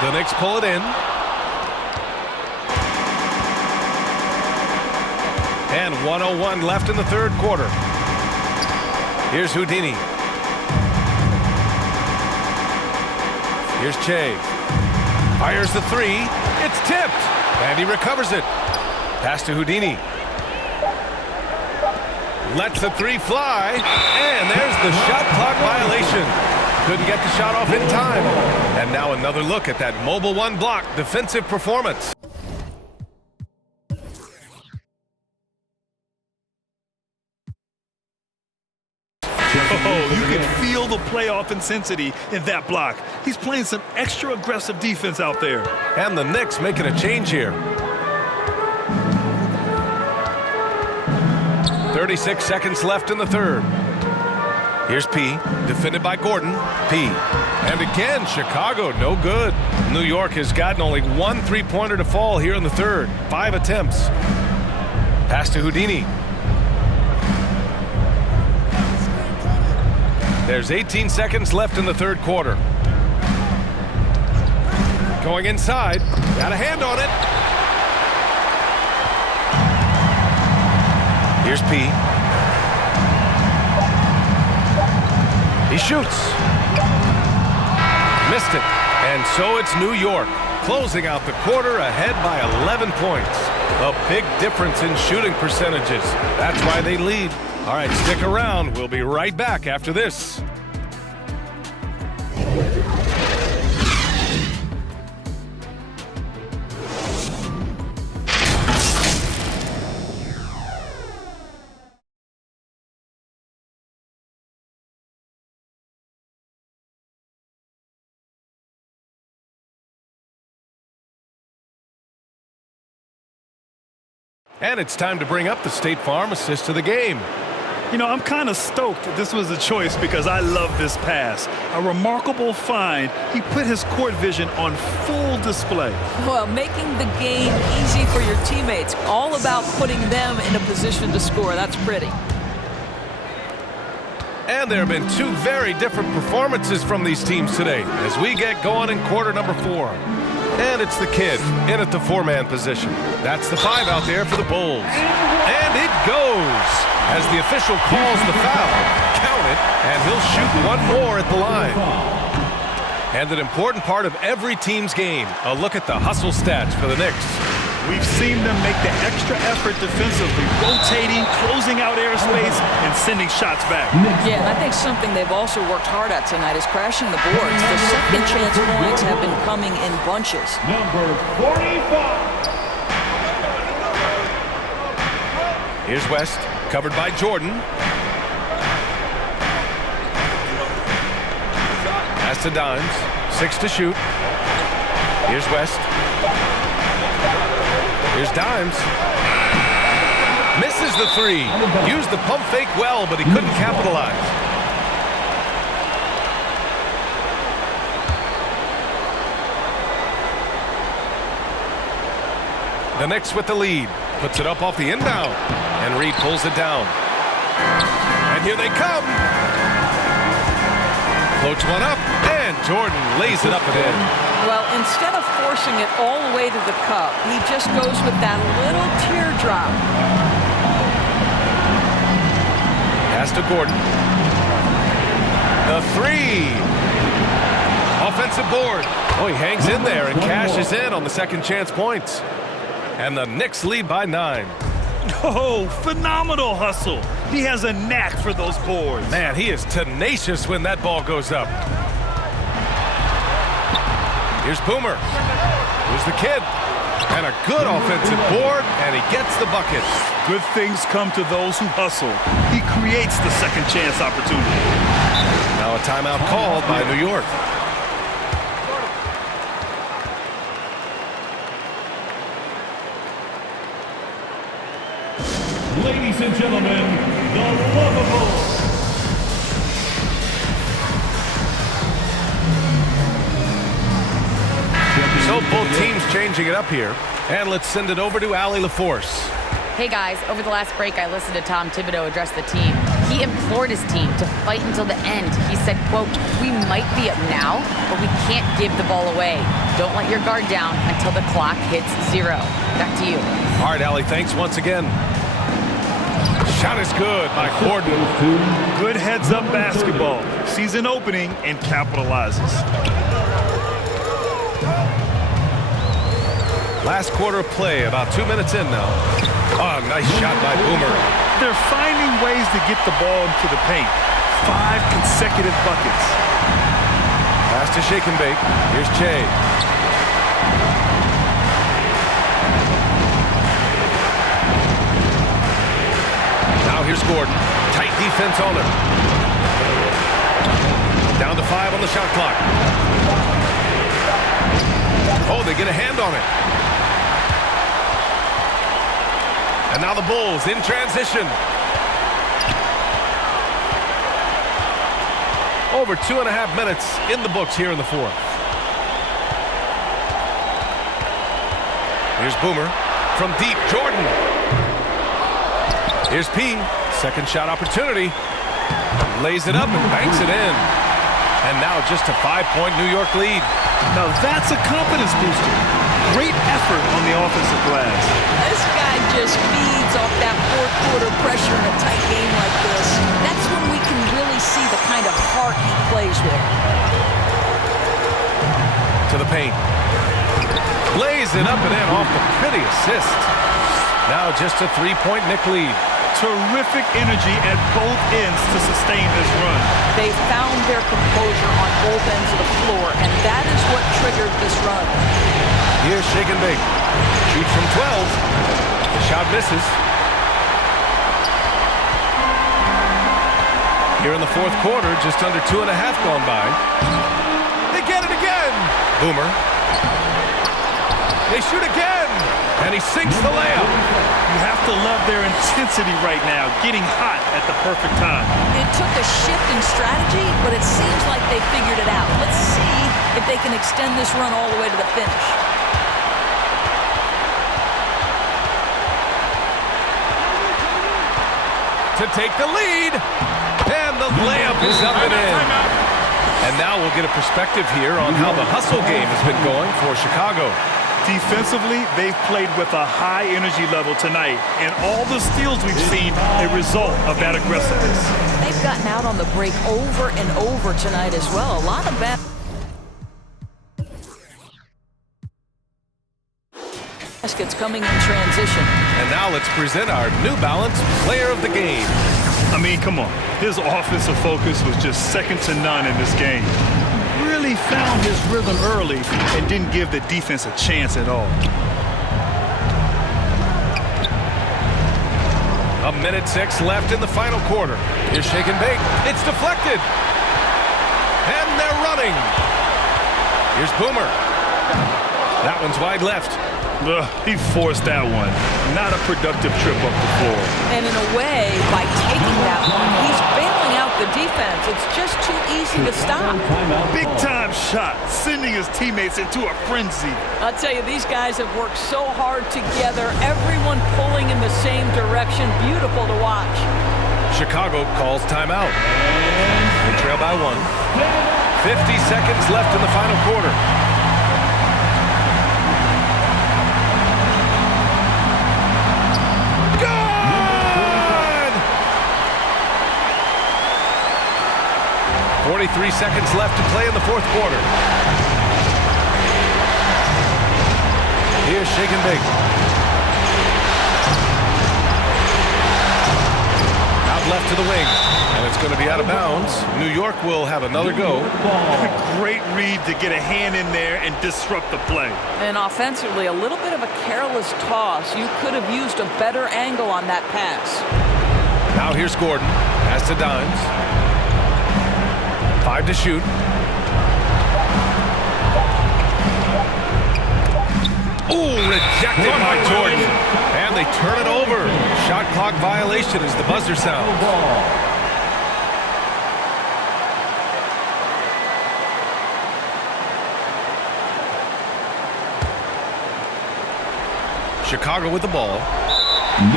The Knicks pull it in. And 1:01 left in the third quarter. Here's Houdini. Here's Che. Fires the 3. It's tipped. And he recovers it. Pass to Houdini. Lets the three fly, and there's the shot clock violation. Couldn't get the shot off in time. And now another look at that Mobile One block defensive performance. Oh, you can feel the playoff intensity in that block. He's playing some extra aggressive defense out there. And the Knicks making a change here. 36 seconds left in the third. Here's P, defended by Gordon. P, and again, Chicago, no good. New York has gotten only one three-pointer to fall here in the third. 5 attempts. Pass to Houdini. There's 18 seconds left in the third quarter. Going inside, got a hand on it. Here's P. He shoots. Missed it. And so it's New York, closing out the quarter ahead by 11 points. A big difference in shooting percentages. That's why they lead. All right, stick around. We'll be right back after this. And it's time to bring up the State Farm assist to the game. You know, I'm kind of stoked that this was a choice because I love this pass. A remarkable find. He put his court vision on full display. Well, making the game easy for your teammates. All about putting them in a position to score. That's pretty. And there have been two very different performances from these teams today as we get going in quarter number 4. And it's the kid in at the 4-man position. That's the 5 out there for the Bulls. And it goes as the official calls the foul. Count it, and he'll shoot one more at the line. And an important part of every team's game, a look at the hustle stats for the Knicks. We've seen them make the extra effort defensively, rotating, closing out airspace, and sending shots back. Yeah, and I think something they've also worked hard at tonight is crashing the boards. The second chance points have been coming in bunches. Number 45. Here's West, covered by Jordan. Pass to Dimes, 6 to shoot. Here's West. Here's Dimes. Misses the 3. Used the pump fake well, but he couldn't capitalize. The Knicks with the lead. Puts it up off the inbound. And Reed pulls it down. And here they come. Floats one up, and Jordan lays it up and in. Well, instead of forcing it all the way to the cup, he just goes with that little teardrop. Pass to Gordon. The 3. Offensive board. Oh, he hangs in there and cashes in on the second chance points. And the Knicks lead by 9. Oh, phenomenal hustle. He has a knack for those boards. Man, he is tenacious when that ball goes up. Here's Boomer. Who's the kid? And a good offensive board, and he gets the bucket. Good things come to those who hustle. He creates the second chance opportunity. Now a timeout called by New York. Ladies and gentlemen, the Lovables. So both teams changing it up here. And let's send it over to Allie LaForce. Hey guys, over the last break I listened to Tom Thibodeau address the team. He implored his team to fight until the end. He said, quote, "We might be up now, but we can't give the ball away. Don't let your guard down until the clock hits 0. Back to you. All right, Allie, thanks once again. Shot is good by Gordon. Good heads-up basketball. Sees an opening and capitalizes. Last quarter of play, about 2 minutes in now. Oh, nice shot by Boomer. They're finding ways to get the ball into the paint. 5 consecutive buckets. Pass to Shake and Bake. Here's Che. Now here's Gordon. Tight defense on him. Down to 5 on the shot clock. Oh, they get a hand on it. And now the Bulls in transition. Over 2.5 minutes in the books here in the fourth. Here's Boomer from deep. Jordan. Here's P. Second shot opportunity. Lays it up and banks it in. And now just a 5-point New York lead. Now that's a confidence booster. Great effort on the offensive glass. This guy just feeds off that fourth quarter pressure in a tight game like this. That's when we can really see the kind of heart he plays with. To the paint. Lays it up and in off the pretty assist. Now just a 3-point Knick lead. Terrific energy at both ends to sustain this run. They found their composure on both ends of the floor, and that is what triggered this run. Here's Shake and Bake. Shoots from 12. The shot misses. Here in the fourth quarter, just under 2.5 gone by. They get it again. Boomer. They shoot again. And he sinks the layup. You have to love their intensity right now, getting hot at the perfect time. It took a shift in strategy, but it seems like they figured it out. Let's see if they can extend this run all the way to the finish. To take the lead. And the layup is up and in. And now we'll get a perspective here on how the hustle game has been going for Chicago. Defensively, they've played with a high energy level tonight, and all the steals we've seen a result of that aggressiveness. They've gotten out on the break over and over tonight as well. A lot of bad baskets coming in transition. And now let's present our New Balance Player of the Game. I mean, come on. His offensive focus was just second to none in this game. Really found his rhythm early and didn't give the defense a chance at all. 1:06 left in the final quarter. Here's Shake and Bake. It's deflected. And they're running. Here's Boomer. That one's wide left. He forced that one. Not a productive trip up the floor. And in a way, by taking that one, he's bailing out the defense. It's just too easy to stop. Big time shot, sending his teammates into a frenzy. I'll tell you, these guys have worked so hard together. Everyone pulling in the same direction. Beautiful to watch. Chicago calls timeout. They trail by 1. 50 seconds left in the final quarter. Good! 43 seconds left to play in the fourth quarter. Here's Shake and Bake. Out left to the wing. And it's going to be out of bounds. New York will have another go. Great read to get a hand in there and disrupt the play. And offensively, a little bit of a careless toss. You could have used a better angle on that pass. Now here's Gordon. Pass to Dimes. 5 to shoot. Ooh, rejected by Jordan. And they turn it over. Shot clock violation as the buzzer sounds. Chicago with the ball.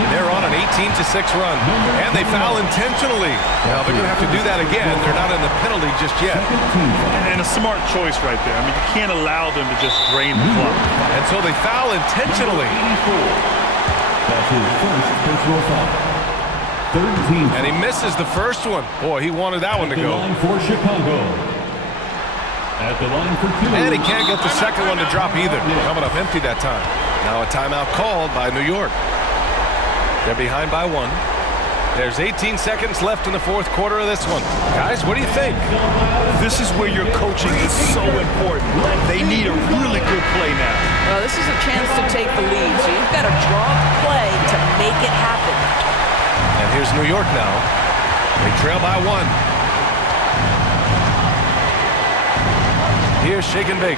They're on an 18-6 run, and they foul intentionally. Now, they're going to have to do that again. They're not in the penalty just yet. And a smart choice right there. I mean, you can't allow them to just drain the clock. And so they foul intentionally. That's his first personal foul. Third team. And he misses the first one. Boy, he wanted that one to go. Line for Chicago. At the line for 2. And he can't get the second one to drop either. Coming up empty that time. Now a timeout called by New York. They're behind by 1. There's 18 seconds left in the fourth quarter of this one. Guys, what do you think? This is where your coaching is so important. They need a really good play now. Well, this is a chance to take the lead, so you've got to draw the play to make it happen. And here's New York now. They trail by 1. Here's Shake and Bake.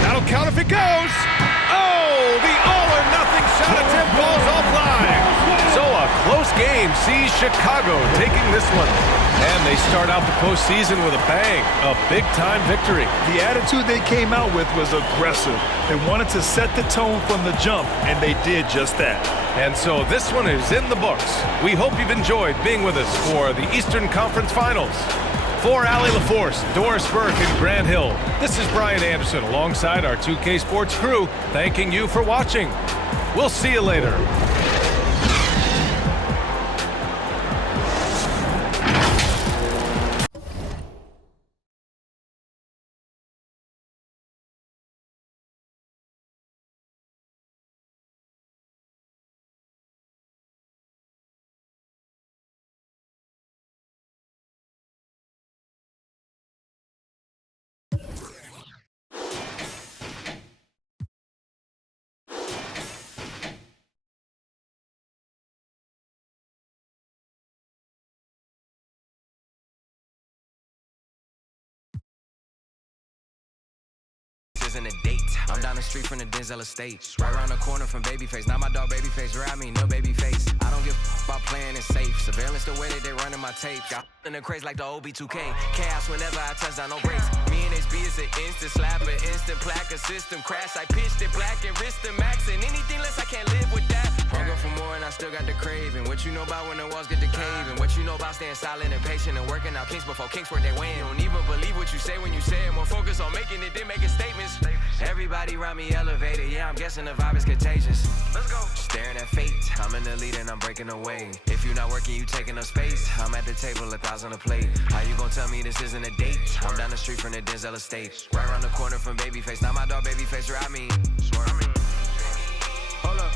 That'll count if it goes. Oh, the all-or-nothing shot attempt falls offline. So a close game sees Chicago taking this one. And they start out the postseason with a bang, a big-time victory. The attitude they came out with was aggressive. They wanted to set the tone from the jump, and they did just that. And so this one is in the books. We hope you've enjoyed being with us for the Eastern Conference Finals. For Allie LaForce, Doris Burke, and Grant Hill, this is Brian Anderson alongside our 2K Sports crew, thanking you for watching. We'll see you later. In a date, I'm down the street from the Denzel estate, right around the corner from Babyface. Now my dog Babyface ride me, no Babyface. I don't give a about playing it safe. Surveillance the way that they running my tape. Got in the craze like the OB2K. Chaos whenever I touch down, no brakes. Me and HB is an instant slap, an instant plaque, a system crash. I pitched it black and wrist and max, and anything less I can't live with that. Hunger for more and I still got the craving. What you know about when the walls get to caving? What you know about staying silent and patient and working out kings before kings work their way in? Don't even believe what you say when you say it. More focus on making it than making statements. Everybody around me elevated, yeah, I'm guessing the vibe is contagious. Let's go. Staring at fate, I'm in the lead and I'm breaking away. If you're not working, you taking up space. I'm at the table, 1,000 a plate. How you gonna tell me this isn't a date? I'm down the street from the Denzel estate, right around the corner from Babyface. Now my dog Babyface ride me. Hold up,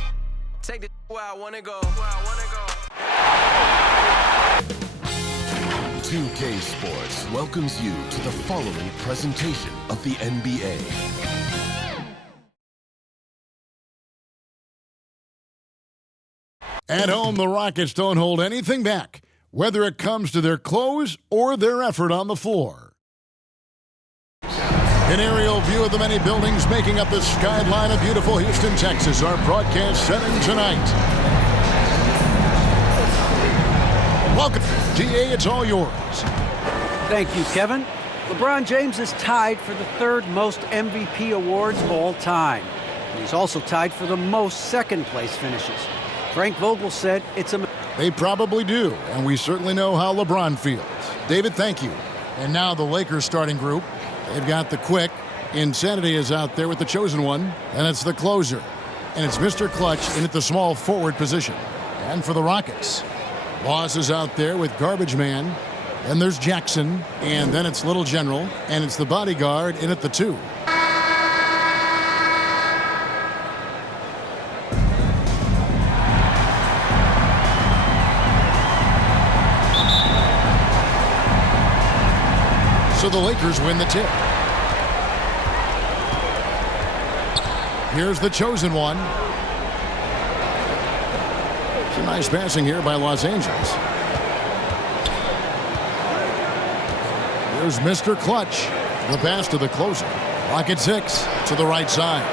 take this where I wanna go. 2K Sports welcomes you to the following presentation of the NBA. At home, the Rockets don't hold anything back, whether it comes to their close or their effort on the floor. An aerial view of the many buildings making up the skyline of beautiful Houston, Texas, our broadcast setting tonight. Welcome. DA, it's all yours. Thank you, Kevin. LeBron James is tied for the third most MVP awards of all time. And he's also tied for the most second-place finishes. Frank Vogel said it's a... They probably do, and we certainly know how LeBron feels. David, thank you. And now the Lakers starting group. They've got the quick. Insanity is out there with the chosen one, and it's the closer. And it's Mr. Clutch in at the small forward position. And for the Rockets, Boss is out there with Garbage Man. And there's Jackson, and then it's Little General, and it's the bodyguard in at the 2. So the Lakers win the tip. Here's the chosen one. It's a nice passing here by Los Angeles. Here's Mr. Clutch. The pass to the closer. Rocket 6 to the right side.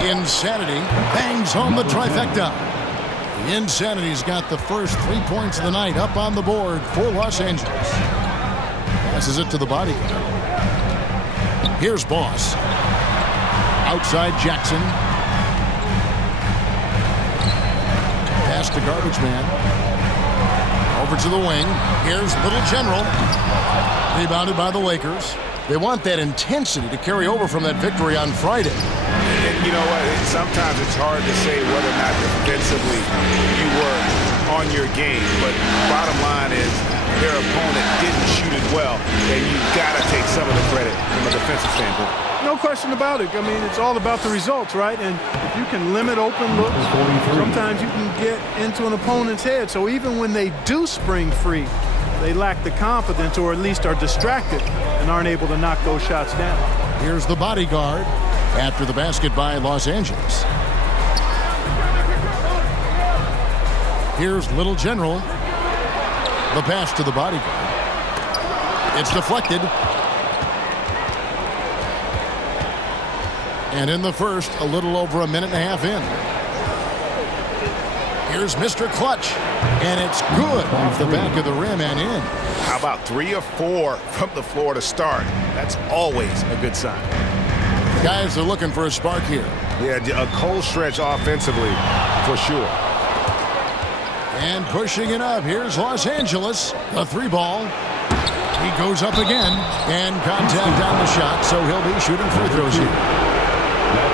Insanity bangs home the trifecta. The Insanity's got the first 3 points of the night up on the board for Los Angeles. Passes it to the bodyguard. Here's Boss. Outside Jackson. Pass to Garbage Man. Over to the wing. Here's Little General. Rebounded by the Lakers. They want that intensity to carry over from that victory on Friday. And you know what? Sometimes it's hard to say whether or not defensively you were on your game. But bottom line is, their opponent didn't shoot it well, and you got to take some of the credit from a defensive standpoint. No question about it. I mean, it's all about the results, right? And if you can limit open looks, sometimes you can get into an opponent's head. So even when they do spring free, they lack the confidence, or at least are distracted and aren't able to knock those shots down. Here's the bodyguard after the basket by Los Angeles. Here's Little General. The pass to the bodyguard. It's deflected. And in the first, a little over a minute and a half in. Here's Mr. Clutch. And it's good off the back of the rim and in. How about 3 or 4 from the floor to start? That's always a good sign. Guys are looking for a spark here. Yeah, a cold stretch offensively, for sure. And pushing it up, here's Los Angeles. The 3-ball. He goes up again. And contact on the shot, so he'll be shooting free throws here.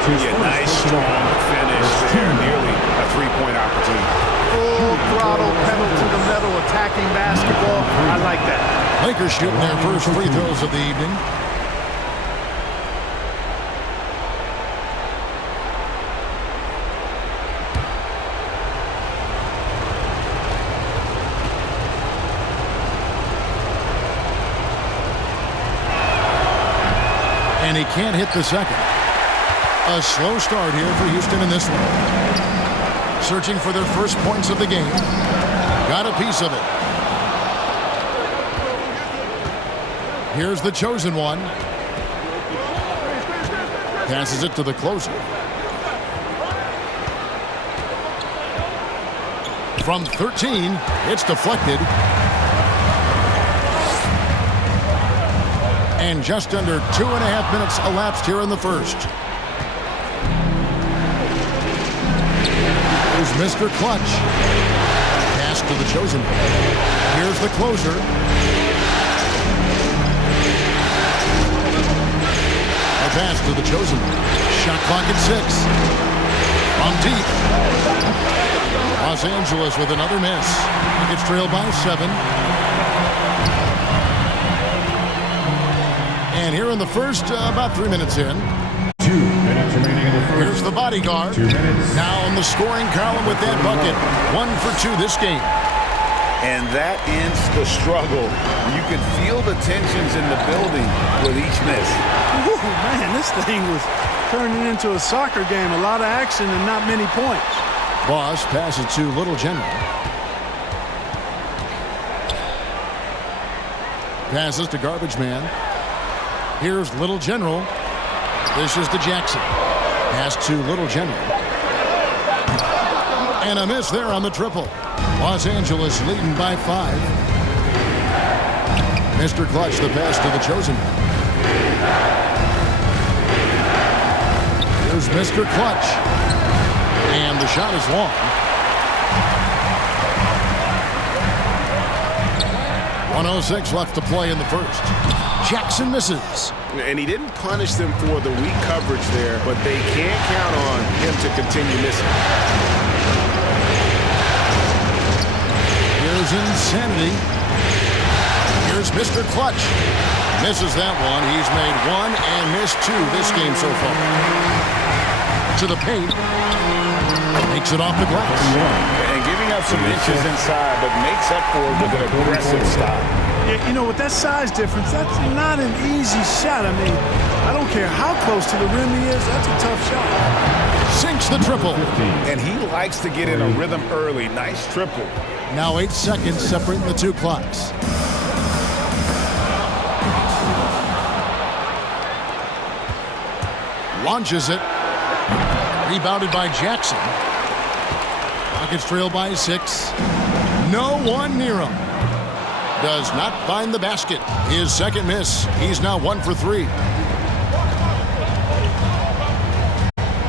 Yeah, nice, strong finish there. Nearly a 3-point opportunity. Full throttle, pedal to the metal, attacking basketball. I like that. Lakers shooting their first free throws of the evening. And he can't hit the second. A slow start here for Houston in this one. Searching for their first points of the game. Got a piece of it. Here's the chosen one. Passes it to the closer. From 13, it's deflected. And just under 2.5 minutes elapsed here in the first. Here's Mr. Clutch. Pass to the chosen one. Here's the closer. A pass to the chosen one. Shot clock at 6. From deep. Los Angeles with another miss. Nuggets trail by 7. And here in the first, about 3 minutes in. 2 minutes remaining in the first. Here's the bodyguard. 2 minutes. Now on the scoring column with that bucket. 1 for 2 this game. And that ends the struggle. You can feel the tensions in the building with each miss. Ooh, man, this thing was turning into a soccer game. A lot of action and not many points. Boss passes to Little General. Passes to Garbage Man. Here's Little General. This is to Jackson. Pass to Little General. And a miss there on the triple. Los Angeles leading by 5. Mr. Clutch, the pass to the chosen one. Here's Mr. Clutch. And the shot is long. 1:06 left to play in the first. Jackson misses. And he didn't punish them for the weak coverage there, but they can't count on him to continue missing. Here's insanity. Here's Mr. Clutch. Misses that one. He's made 1 and missed 2 this game so far. To the paint. Makes it off the glass. And giving up some inches inside, but makes up for it with an aggressive stop. Yeah, you know, with that size difference, that's not an easy shot. I mean, I don't care how close to the rim he is, that's a tough shot. Sinks the triple. And he likes to get in a rhythm early. Nice triple. Now 8 seconds separating the 2 clocks. Launches it. Rebounded by Jackson. Rockets trail by 6. No one near him. Does not find the basket. His second miss. He's now 1 for 3.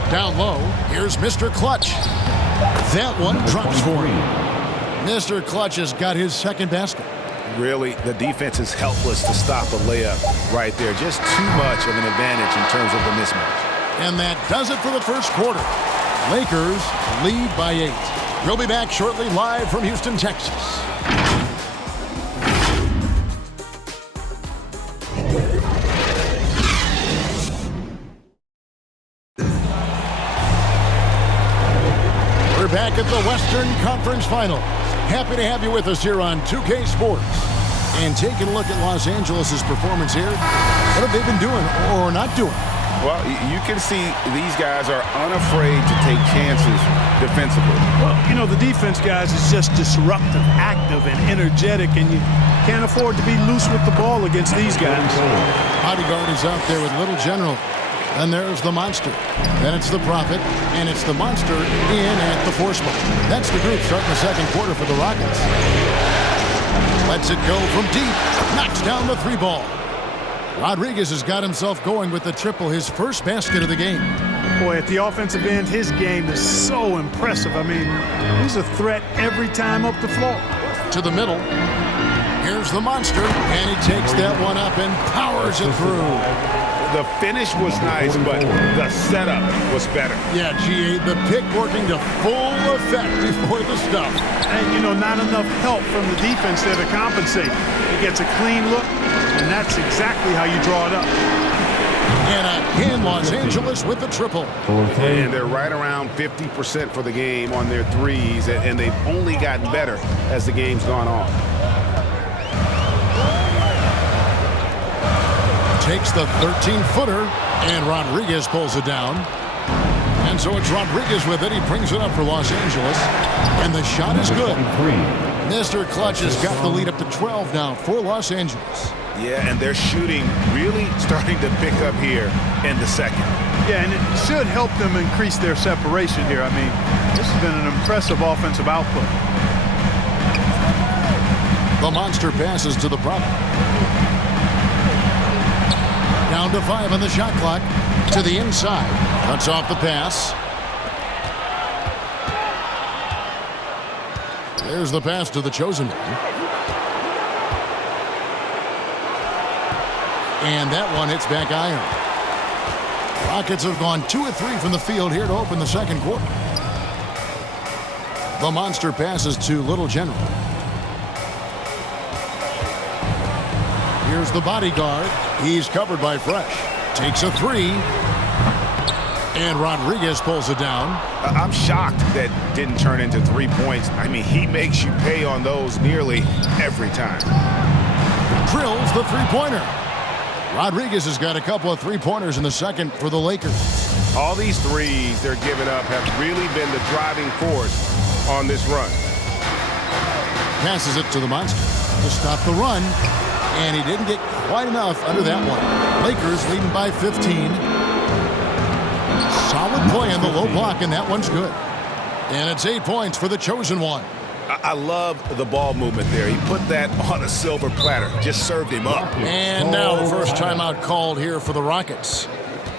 Down low. Here's Mr. Clutch. That one drops for him. Mr. Clutch has got his second basket. Really, the defense is helpless to stop a layup right there. Just too much of an advantage in terms of the mismatch. And that does it for the first quarter. Lakers lead by 8. We'll be back shortly live from Houston, Texas. back at the Western Conference Finals. Happy to have you with us here on 2K Sports. And taking a look at Los Angeles' performance here, what have they been doing or not doing? Well, you can see these guys are unafraid to take chances defensively. Well, you know, the defense, guys, is just disruptive, active, and energetic, and you can't afford to be loose with the ball against these guys. Bodyguard is out there with Little General. And there's the Monster. Then it's the Prophet, and it's the Monster in at the force ball. That's the group starting the second quarter for the Rockets. Lets it go from deep. Knocks down the three ball. Rodriguez has got himself going with the triple, his first basket of the game. Boy, at the offensive end, his game is so impressive. I mean, he's a threat every time up the floor. To the middle. Here's the Monster, and he takes that one up and powers it through. The finish was nice, but the setup was better. Yeah, G.A., the pick working to full effect before the stuff. And, you know, not enough help from the defense there to compensate. He gets a clean look, and that's exactly how you draw it up. And again, Los Angeles with the triple. And they're right around 50% for the game on their threes, and they've only gotten better as the game's gone on. Takes the 13-footer, and Rodriguez pulls it down. And so it's Rodriguez with it. He brings it up for Los Angeles, and the shot is good. Mr. Clutch has got the lead up to 12 now for Los Angeles. Yeah, and their shooting really starting to pick up here in the second. Yeah, and it should help them increase their separation here. I mean, this has been an impressive offensive output. The Monster passes to the Prophet. Down to 5 on the shot clock. To the inside. Cuts off the pass. There's the pass to the chosen one. And that one hits back iron. Rockets have gone 2 of 3 from the field here to open the second quarter. The Monster passes to Little General. Here's the Bodyguard. He's covered by Fresh. Takes a 3. And Rodriguez pulls it down. I'm shocked that didn't turn into 3 points. I mean, he makes you pay on those nearly every time. Drills the three-pointer. Rodriguez has got a couple of three-pointers in the second for the Lakers. All these threes they're giving up have really been the driving force on this run. Passes it to the Monster to stop the run. And he didn't get quite enough under that one. Lakers leading by 15. Solid play on the low block, and that one's good. And it's 8 points for the chosen one. I love the ball movement there. He put that on a silver platter. Just served him up. And now the first timeout called here for the Rockets.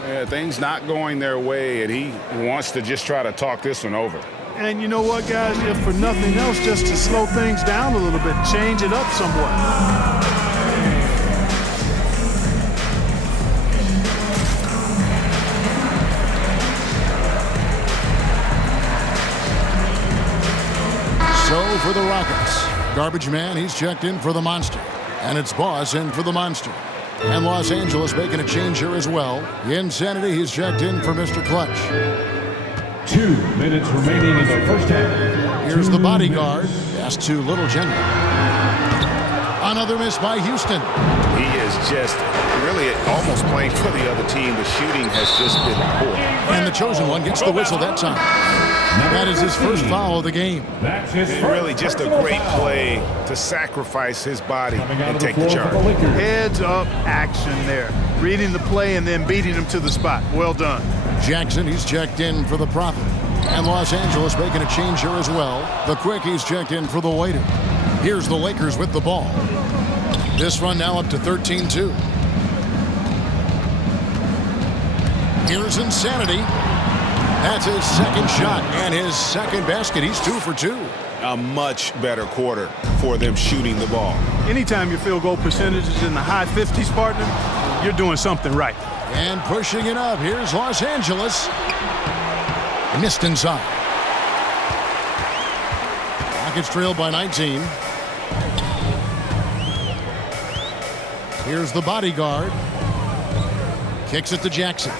Yeah, things not going their way, and he wants to just try to talk this one over. And you know what, guys? If for nothing else, just to slow things down a little bit, change it up somewhat. So for the Rockets, Garbage Man, he's checked in for the Monster. And it's Boss in for the Monster. And Los Angeles making a change here as well. Insanity, he's checked in for Mr. Clutch. 2 minutes remaining in the first half. Here's the Bodyguard. Pass to Little General. Another miss by Houston. He is just really almost playing for the other team. The shooting has just been poor. And the chosen one gets the whistle that time. That is his first foul of the game. Really just a great play to sacrifice his body and take the charge. Heads up action there. Reading the play and then beating him to the spot. Well done. Jackson, he's checked in for the Prophet. And Los Angeles making a change here as well. The Quick, he's checked in for the Waiter. Here's the Lakers with the ball. This run now up to 13-2. Here's Insanity. That's his second shot and his second basket. He's 2 for 2. A much better quarter for them shooting the ball. Anytime your field goal percentage is in the high 50s, partner, you're doing something right. And pushing it up. Here's Los Angeles. Missed inside. Rockets trailed by 19. Here's the Bodyguard. Kicks it to Jackson.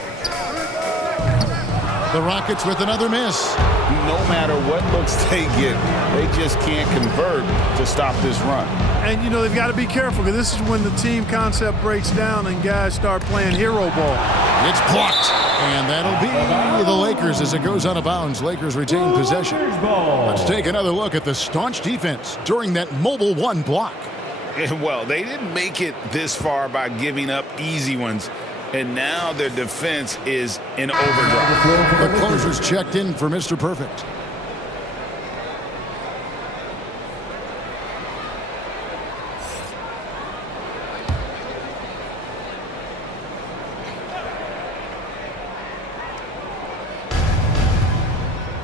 The Rockets with another miss. No matter what looks they get, they just can't convert to stop this run. And, you know, they've got to be careful because this is when the team concept breaks down and guys start playing hero ball. It's blocked. And that'll be the Lakers as it goes out of bounds. Lakers retain possession. Let's take another look at the staunch defense during that Mobile One block. Well, they didn't make it this far by giving up easy ones. And now their defense is in overdrive. The closer's checked in for Mr. Perfect.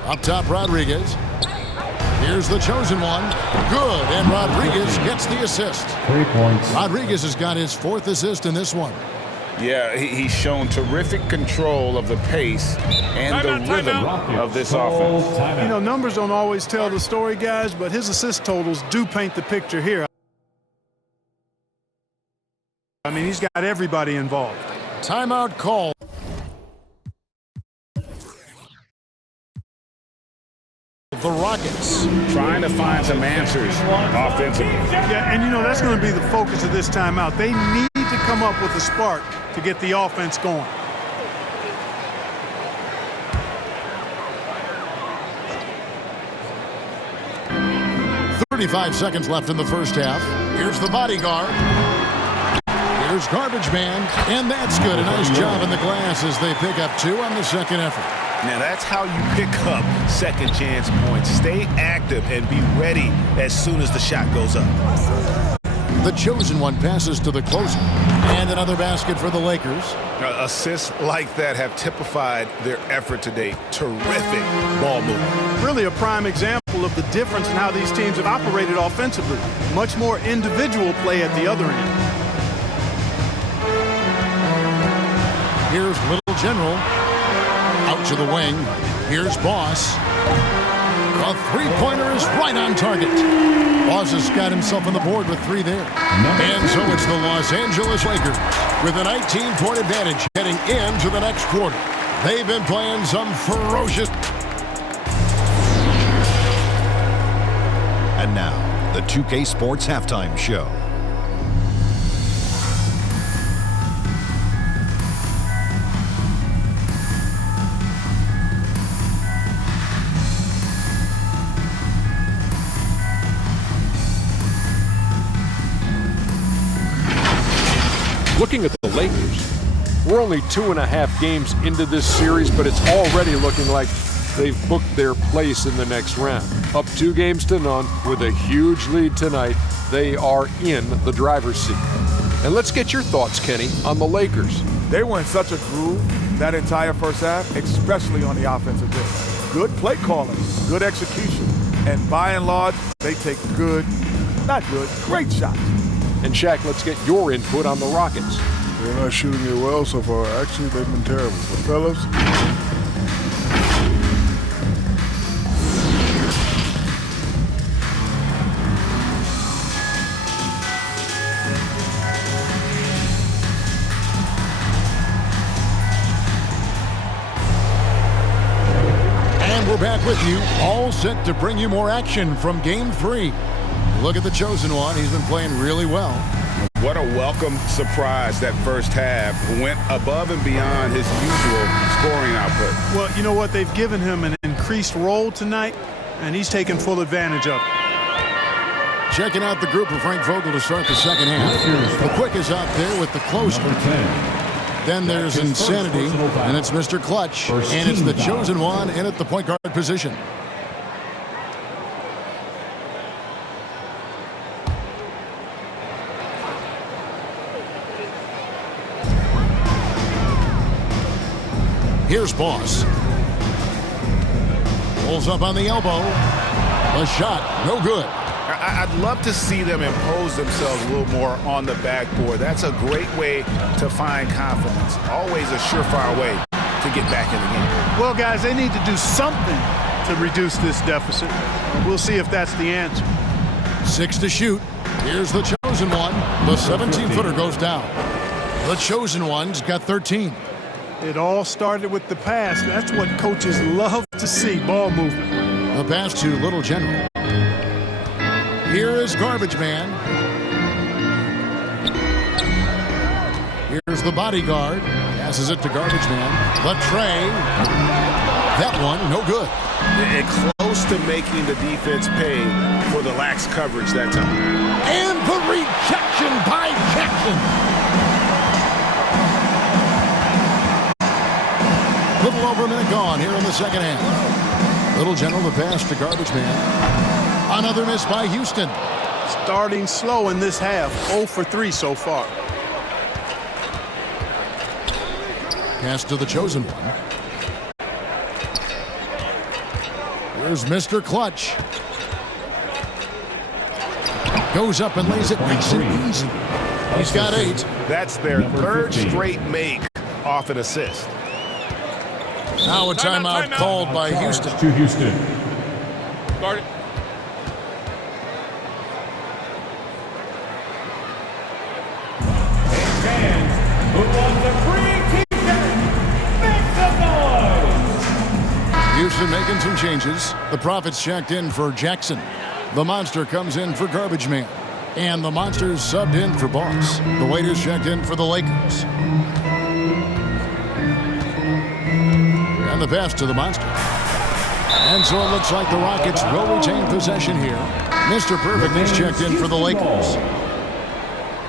Up top, Rodriguez. Here's the chosen one. Good, and Rodriguez gets the assist. 3 points. Rodriguez has got his 4th assist in this one. Yeah, he's shown terrific control of the pace and the rhythm of this offense. You know, numbers don't always tell the story, guys, but his assist totals do paint the picture here. I mean, he's got everybody involved. Timeout call. The Rockets trying to find some answers offensively. Yeah, and you know, that's going to be the focus of this timeout. They need to come up with a spark to get the offense going. .35 seconds left in the first half. Here's the bodyguard. Here's Garbage Man, and that's good. A nice job in the glass as they pick up 2 on the second effort. Now that's how you pick up second chance points. Stay active and be ready as soon as the shot goes up. The chosen one passes to the closer. And another basket for the Lakers. Assists like that have typified their effort today. Terrific ball movement. Really a prime example of the difference in how these teams have operated offensively. Much more individual play at the other end. Here's Little General. Out to the wing. Here's Boss. A three-pointer is right on target. Boss has got himself on the board with 3 there. And so it's the Los Angeles Lakers with a 19-point advantage heading into the next quarter. They've been playing some ferocious. And now, the 2K Sports Halftime Show. Looking at the Lakers, we're only 2.5 games into this series, but it's already looking like they've booked their place in the next round. Up 2 games to none with a huge lead tonight. They are in the driver's seat. And let's get your thoughts, Kenny, on the Lakers. They were in such a groove that entire first half, especially on the offensive end. Good play calling, good execution, and by and large, they take great shots. And Shaq, let's get your input on the Rockets. They're not shooting it well so far. Actually, they've been terrible. But fellas, And we're back with you, all set to bring you more action from Game 3. Look at the chosen one. He's been playing really well. What a welcome surprise that first half. Went above and beyond his usual scoring output. Well, you know what? They've given him an increased role tonight, and he's taken full advantage of it. Checking out the group of Frank Vogel to start the second half. The Quick is out there with the closer. Then there's Insanity, and it's Mr. Clutch. And it's the chosen one in at the point guard position. Here's Boss. Pulls up on the elbow. A shot, no good. I'd love to see them impose themselves a little more on the backboard. That's a great way to find confidence. Always a surefire way to get back in the game. Well, guys, they need to do something to reduce this deficit. We'll see if that's the answer. 6 to shoot. Here's the chosen one. The 17-footer goes down. The chosen one's got 13. It all started with the pass. That's what coaches love to see, ball movement. The pass to Little General. Here is Garbage Man. Here's the bodyguard. Passes it to Garbage Man. The tray. That one, no good. And close to making the defense pay for the lax coverage that time. And the rejection by Jackson. Little over a minute gone here in the second half. Little General, the pass to Garbage Man. Another miss by Houston. Starting slow in this half. 0 for 3 so far. Pass to the chosen one. Here's Mr. Clutch. Goes up and lays it nice and easy. He's got 8. That's their third straight make off an assist. Now a timeout called by Houston. To Houston. Guard it. Houston making some changes. The Profits checked in for Jackson. The Monster comes in for Garbage Man. And the Monsters subbed in for Boss. The Waiters checked in for the Lakers. And the pass to the Monster. And so it looks like the Rockets will retain possession here. Mr. Perfect is checked in for the Lakers.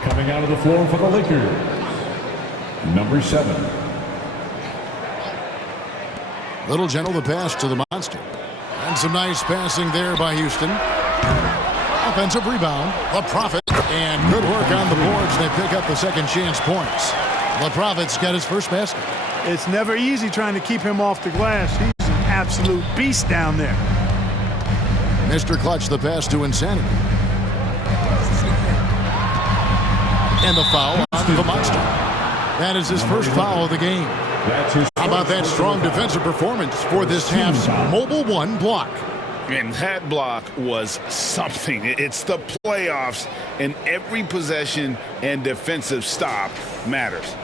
Coming out of the floor for the Lakers, number 7. Little General, the pass to the Monster. And some nice passing there by Houston. Offensive rebound. The Prophet. And good work on the boards. They pick up the second chance points. The Prophet's got his first basket. It's never easy trying to keep him off the glass. He's an absolute beast down there. Mr. Clutch, the pass to Insanity. And the foul on the Monster. That is his first foul of the game. How about that strong defensive performance for this half's Mobile One block? And that block was something. It's the playoffs, and every possession and defensive stop matters.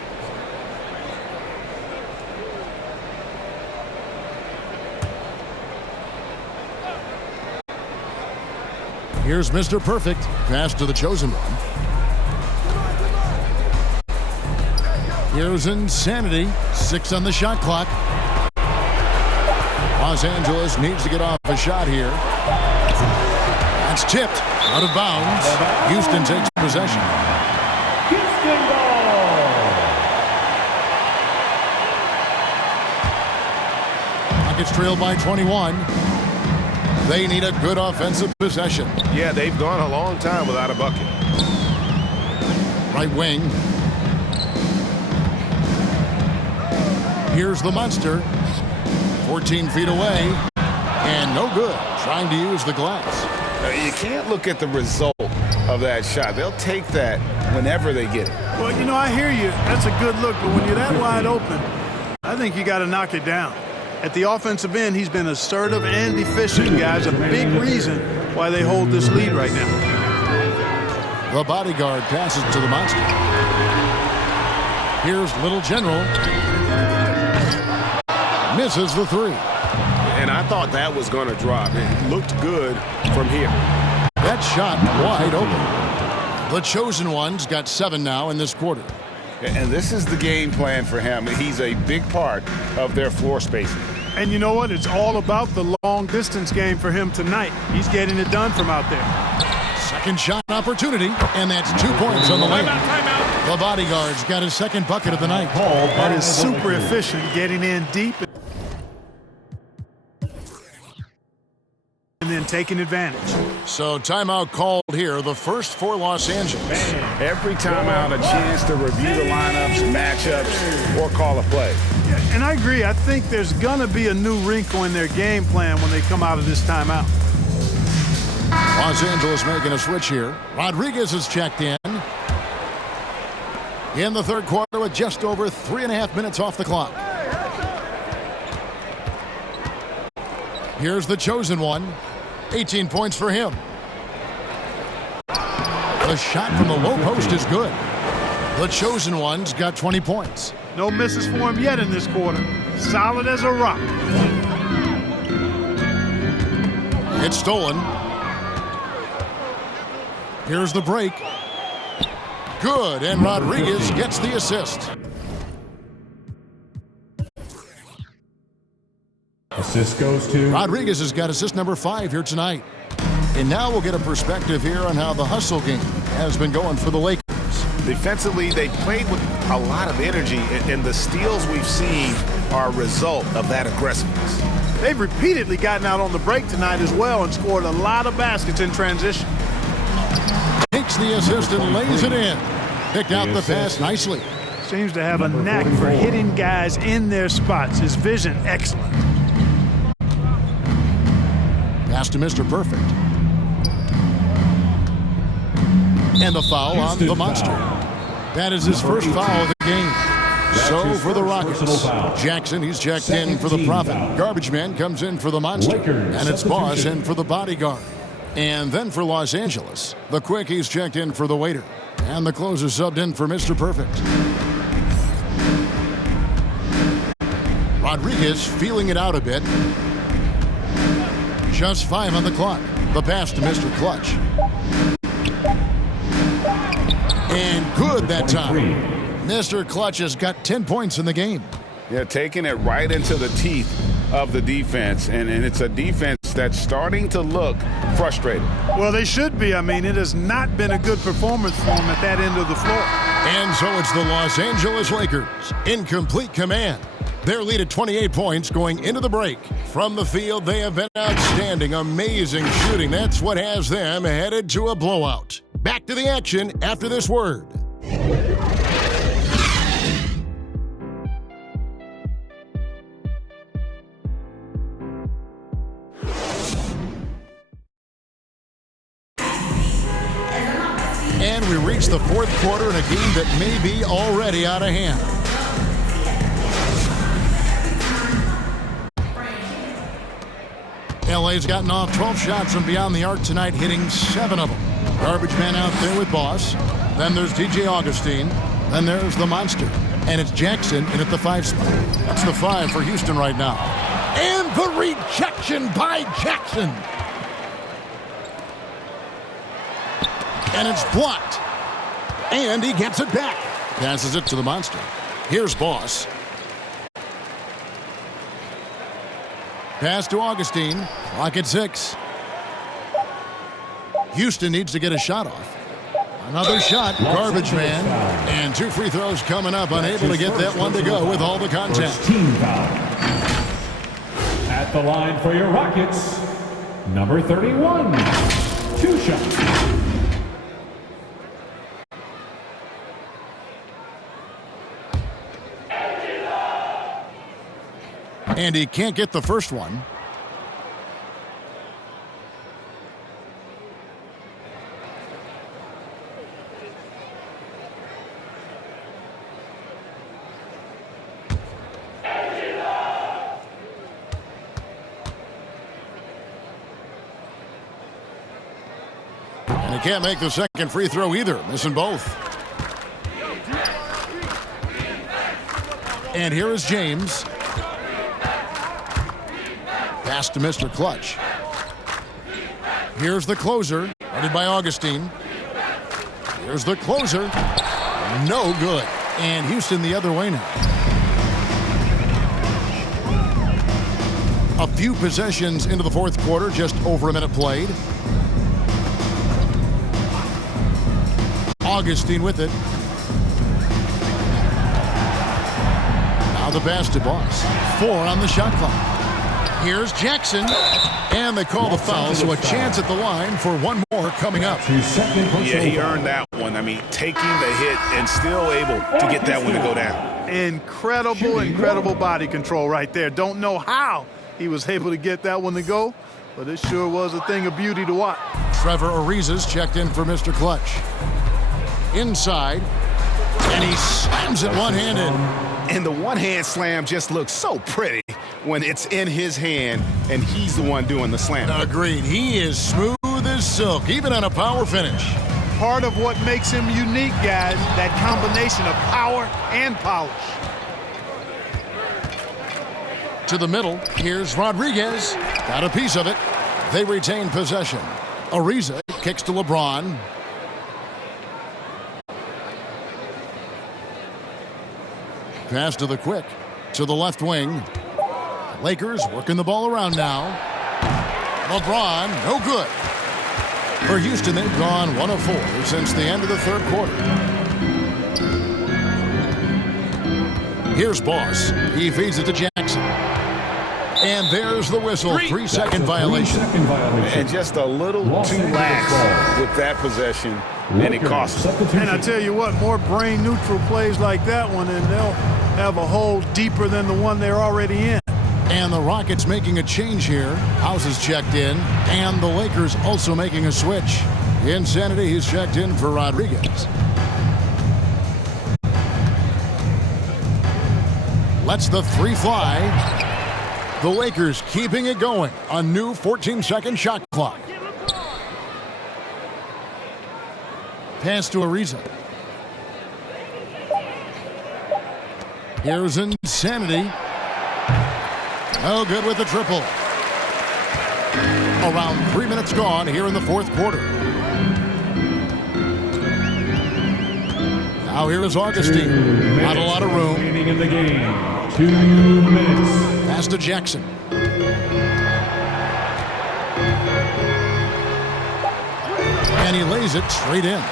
Here's Mr. Perfect. Pass to the chosen one. Here's Insanity. 6 on the shot clock. Los Angeles needs to get off a shot here. That's tipped. Out of bounds. Houston takes possession. Houston ball. Rockets trail by 21. They need a good offensive possession. Yeah, they've gone a long time without a bucket. Right wing. Here's the Monster. 14 feet away. And no good. Trying to use the glass. You can't look at the result of that shot. They'll take that whenever they get it. Well, you know, I hear you. That's a good look. But when you're that wide open, I think you got to knock it down. At the offensive end, he's been assertive and efficient, guys. A big reason why they hold this lead right now. The bodyguard passes to the Monster. Here's Little General. Misses the 3. And I thought that was going to drop. It looked good from here. That shot wide open. The chosen one's got 7 now in this quarter. And this is the game plan for him. He's a big part of their floor spacing. And you know what? It's all about the long distance game for him tonight. He's getting it done from out there. Second shot opportunity, and that's 2 points on the lane. The bodyguard's got his second bucket of the night. That is super efficient, getting in deep and then taking advantage. So timeout called here, the first for Los Angeles. Every timeout, a chance to review the lineups, matchups, or call a play. Yeah, and I agree. I think there's going to be a new wrinkle in their game plan when they come out of this timeout. Los Angeles making a switch here. Rodriguez is checked in the third quarter with just over 3.5 minutes off the clock. Here's the chosen one. 18 points for him. The shot from the low post is good. The chosen one's got 20 points. No misses for him yet in this quarter. Solid as a rock. It's stolen. Here's the break. Good, and Rodriguez gets the assist. Assist goes to Rodriguez has got assist number 5 here tonight. And now we'll get a perspective here on how the hustle game has been going for the Lakers. Defensively, they played with a lot of energy, and the steals we've seen are a result of that aggressiveness. They've repeatedly gotten out on the break tonight as well and scored a lot of baskets in transition. Takes the assist and lays it in. Picked out the pass nicely. Seems to have a knack for hitting guys in their spots. His vision excellent. Pass to Mr. Perfect. And the foul on the Monster. That is his first foul of the game. So for the Rockets, Jackson, he's checked in for the Prophet. Garbage Man comes in for the Monster. And it's Boss in for the Bodyguard. And then for Los Angeles, the Quick, he's checked in for the Waiter. And the Closer subbed in for Mr. Perfect. Rodriguez feeling it out a bit. Just 5 on the clock. The pass to Mr. Clutch. And good that time. Mr. Clutch has got 10 points in the game. Yeah, taking it right into the teeth of the defense, and it's a defense that's starting to look frustrated. Well, they should be. I mean, it has not been a good performance for them at that end of the floor. And so it's the Los Angeles Lakers in complete command. Their lead at 28 points going into the break. From the field, they have been outstanding, amazing shooting. That's what has them headed to a blowout. Back to the action after this word. And we reach the fourth quarter in a game that may be already out of hand. LA's gotten off 12 shots from beyond the arc tonight, hitting 7 of them. Garbage Man out there with Boss. Then there's DJ Augustine. Then there's the Monster. And it's Jackson in at the 5 spot. That's the 5 for Houston right now. And the rejection by Jackson. And it's blocked. And he gets it back. Passes it to the Monster. Here's Boss. Pass to Augustine. Clock at 6. Houston needs to get a shot off. Another shot. Garbage Man. And 2 free throws coming up. Unable to get that one to go with all the contact. Team foul. At the line for your Rockets, number 31. 2 shots. And he can't get the first one. And he can't make the second free throw either, missing both. And here is James. Pass to Mr. Clutch. Here's the closer, headed by Augustine. Here's the closer. No good. And Houston the other way now. A few possessions into the fourth quarter, just over a minute played. Augustine with it. Now the pass to Boss. 4 on the shot clock. Here's Jackson, and they call the foul, so a chance at the line for one more coming up. Yeah, he earned that one. I mean, taking the hit and still able to get that one to go down. Incredible body control right there. Don't know how he was able to get that one to go, but it sure was a thing of beauty to watch. Trevor Ariza's checked in for Mr. Clutch. Inside, and he slams it one-handed. And the one-hand slam just looks so pretty when it's in his hand and he's the one doing the slam. Agreed. He is smooth as silk, even on a power finish. Part of what makes him unique, guys, that combination of power and polish. to the middle. Here's Rodriguez. Got a piece of it. They retain possession. Ariza kicks to LeBron. Pass to the quick. To the left wing. Lakers working the ball around now. LeBron, no good. For Houston, they've gone 1 of 4 since the end of the third quarter. Here's Boss. He feeds it to Jackson. And there's the whistle. 3-second violation. And just a little too lax with that possession, and it cost them. And I tell you what, more brain-neutral plays like that one, and they'll have a hole deeper than the one they're already in. And the Rockets making a change here. House is checked in. And the Lakers also making a switch. Insanity, he's checked in for Rodriguez. Lets the 3 fly. The Lakers keeping it going. A new 14-second shot clock. Pass to Ariza. Here's Insanity. No good with the triple. Around 3 minutes gone here in the fourth quarter. Now here is Augustine. Not a lot of room. Remaining in the game. 2 minutes. Pass to Jackson. And he lays it straight in.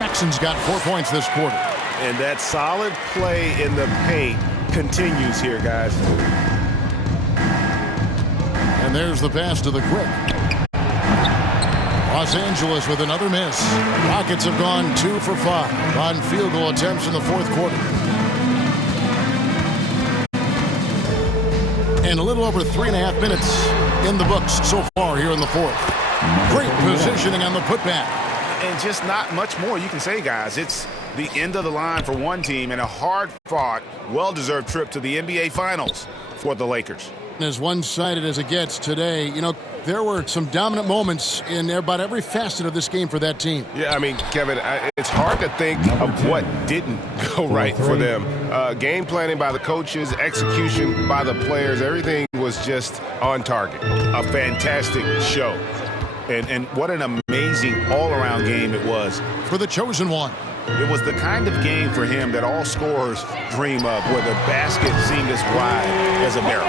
Jackson's got 4 points this quarter. And that solid play in the paint continues here, guys. And there's the pass to the quick. Los Angeles with another miss. Rockets have gone 2 for 5 on field goal attempts in the fourth quarter. And a little over 3.5 minutes in the books so far here in the fourth. Great positioning on the putback. And just not much more you can say, guys. It's the end of the line for one team and a hard-fought, well-deserved trip to the NBA Finals for the Lakers. As one-sided as it gets today, you know, there were some dominant moments in about every facet of this game for that team. Yeah, I mean, Kevin, it's hard to think of what didn't go right for them. Game planning by the coaches, execution by the players, everything was just on target. A fantastic show. And what an amazing all-around game it was. For the chosen one. It was the kind of game for him that all scorers dream of, where the basket seemed as wide as a barrel.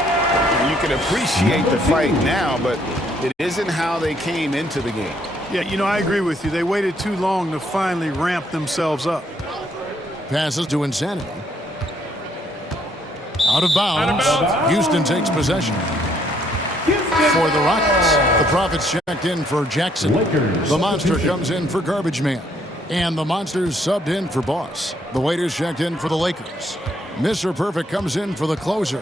You can appreciate the fight now, but it isn't how they came into the game. Yeah, you know, I agree with you. They waited too long to finally ramp themselves up. Passes to Insanity. Out of bounds. Houston takes possession. For the Rockets, the Prophets checked in for Jackson. The Monster comes in for Garbage Man. And the Monsters subbed in for Boss. The Waiters checked in for the Lakers. Mr. Perfect comes in for the closer.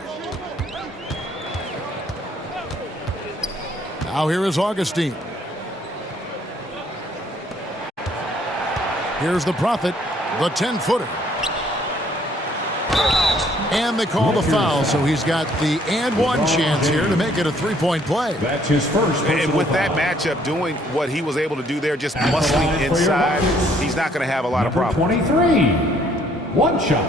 Now here is Augustine. Here's the Prophet, the 10-footer. And they call the foul, so he's got the and one chance here to make it a three-point play. That's his first. And with that matchup, doing what he was able to do there, just muscling inside, he's not going to have a lot of problems. 23, one shot.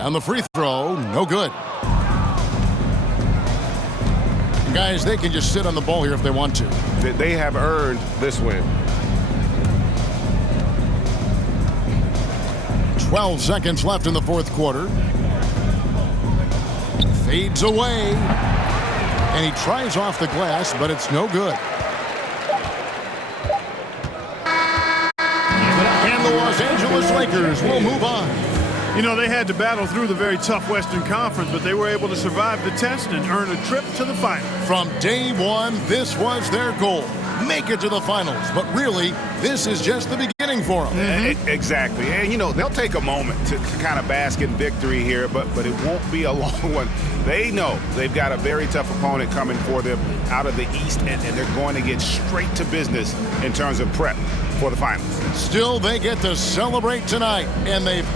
On the free throw, no good. Guys, they can just sit on the ball here if they want to. They have earned this win. 12 seconds left in the fourth quarter. Fades away. And he tries off the glass, but it's no good. And the Los Angeles Lakers will move on. You know, they had to battle through the very tough Western Conference, but they were able to survive the test and earn a trip to the finals. From day one, this was their goal. Make it to the finals. But really, this is just the beginning for them. Exactly. And, you know, they'll take a moment to kind of bask in victory here, but it won't be a long one. They know they've got a very tough opponent coming for them out of the East, and they're going to get straight to business in terms of prep for the finals. Still, they get to celebrate tonight, and they've...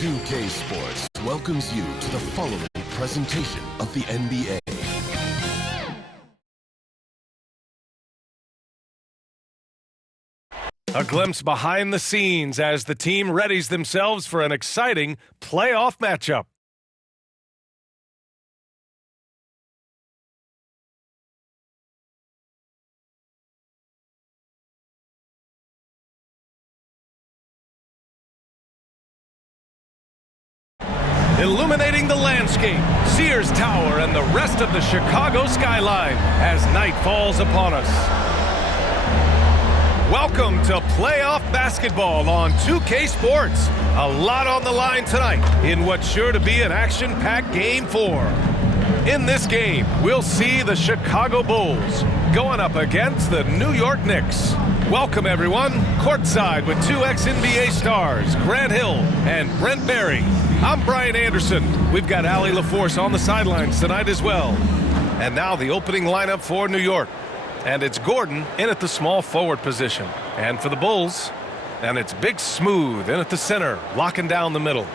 2K Sports welcomes you to the following presentation of the NBA. A glimpse behind the scenes as the team readies themselves for an exciting playoff matchup. Illuminating the landscape, Sears Tower and the rest of the Chicago skyline as night falls upon us. Welcome to playoff basketball on 2K Sports. A lot on the line tonight in what's sure to be an action-packed Game 4. In this game, we'll see the Chicago Bulls going up against the New York Knicks. Welcome, everyone. Courtside with two ex-NBA stars, Grant Hill and Brent Barry. I'm Brian Anderson. We've got Allie LaForce on the sidelines tonight as well. And now the opening lineup for New York. And it's Gordon in at the small forward position. And for the Bulls, and it's Big Smooth in at the center, locking down the middle.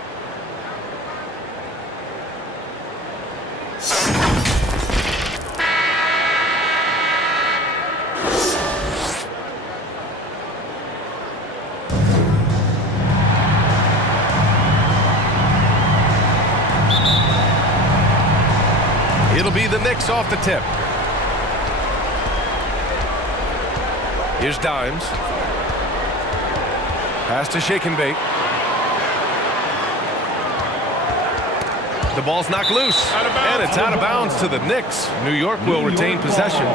It'll be the Knicks off the tip. Here's Dimes. Pass to Shake and Bake. The ball's knocked loose. And it's out of bounds to the Knicks. New York will retain possession.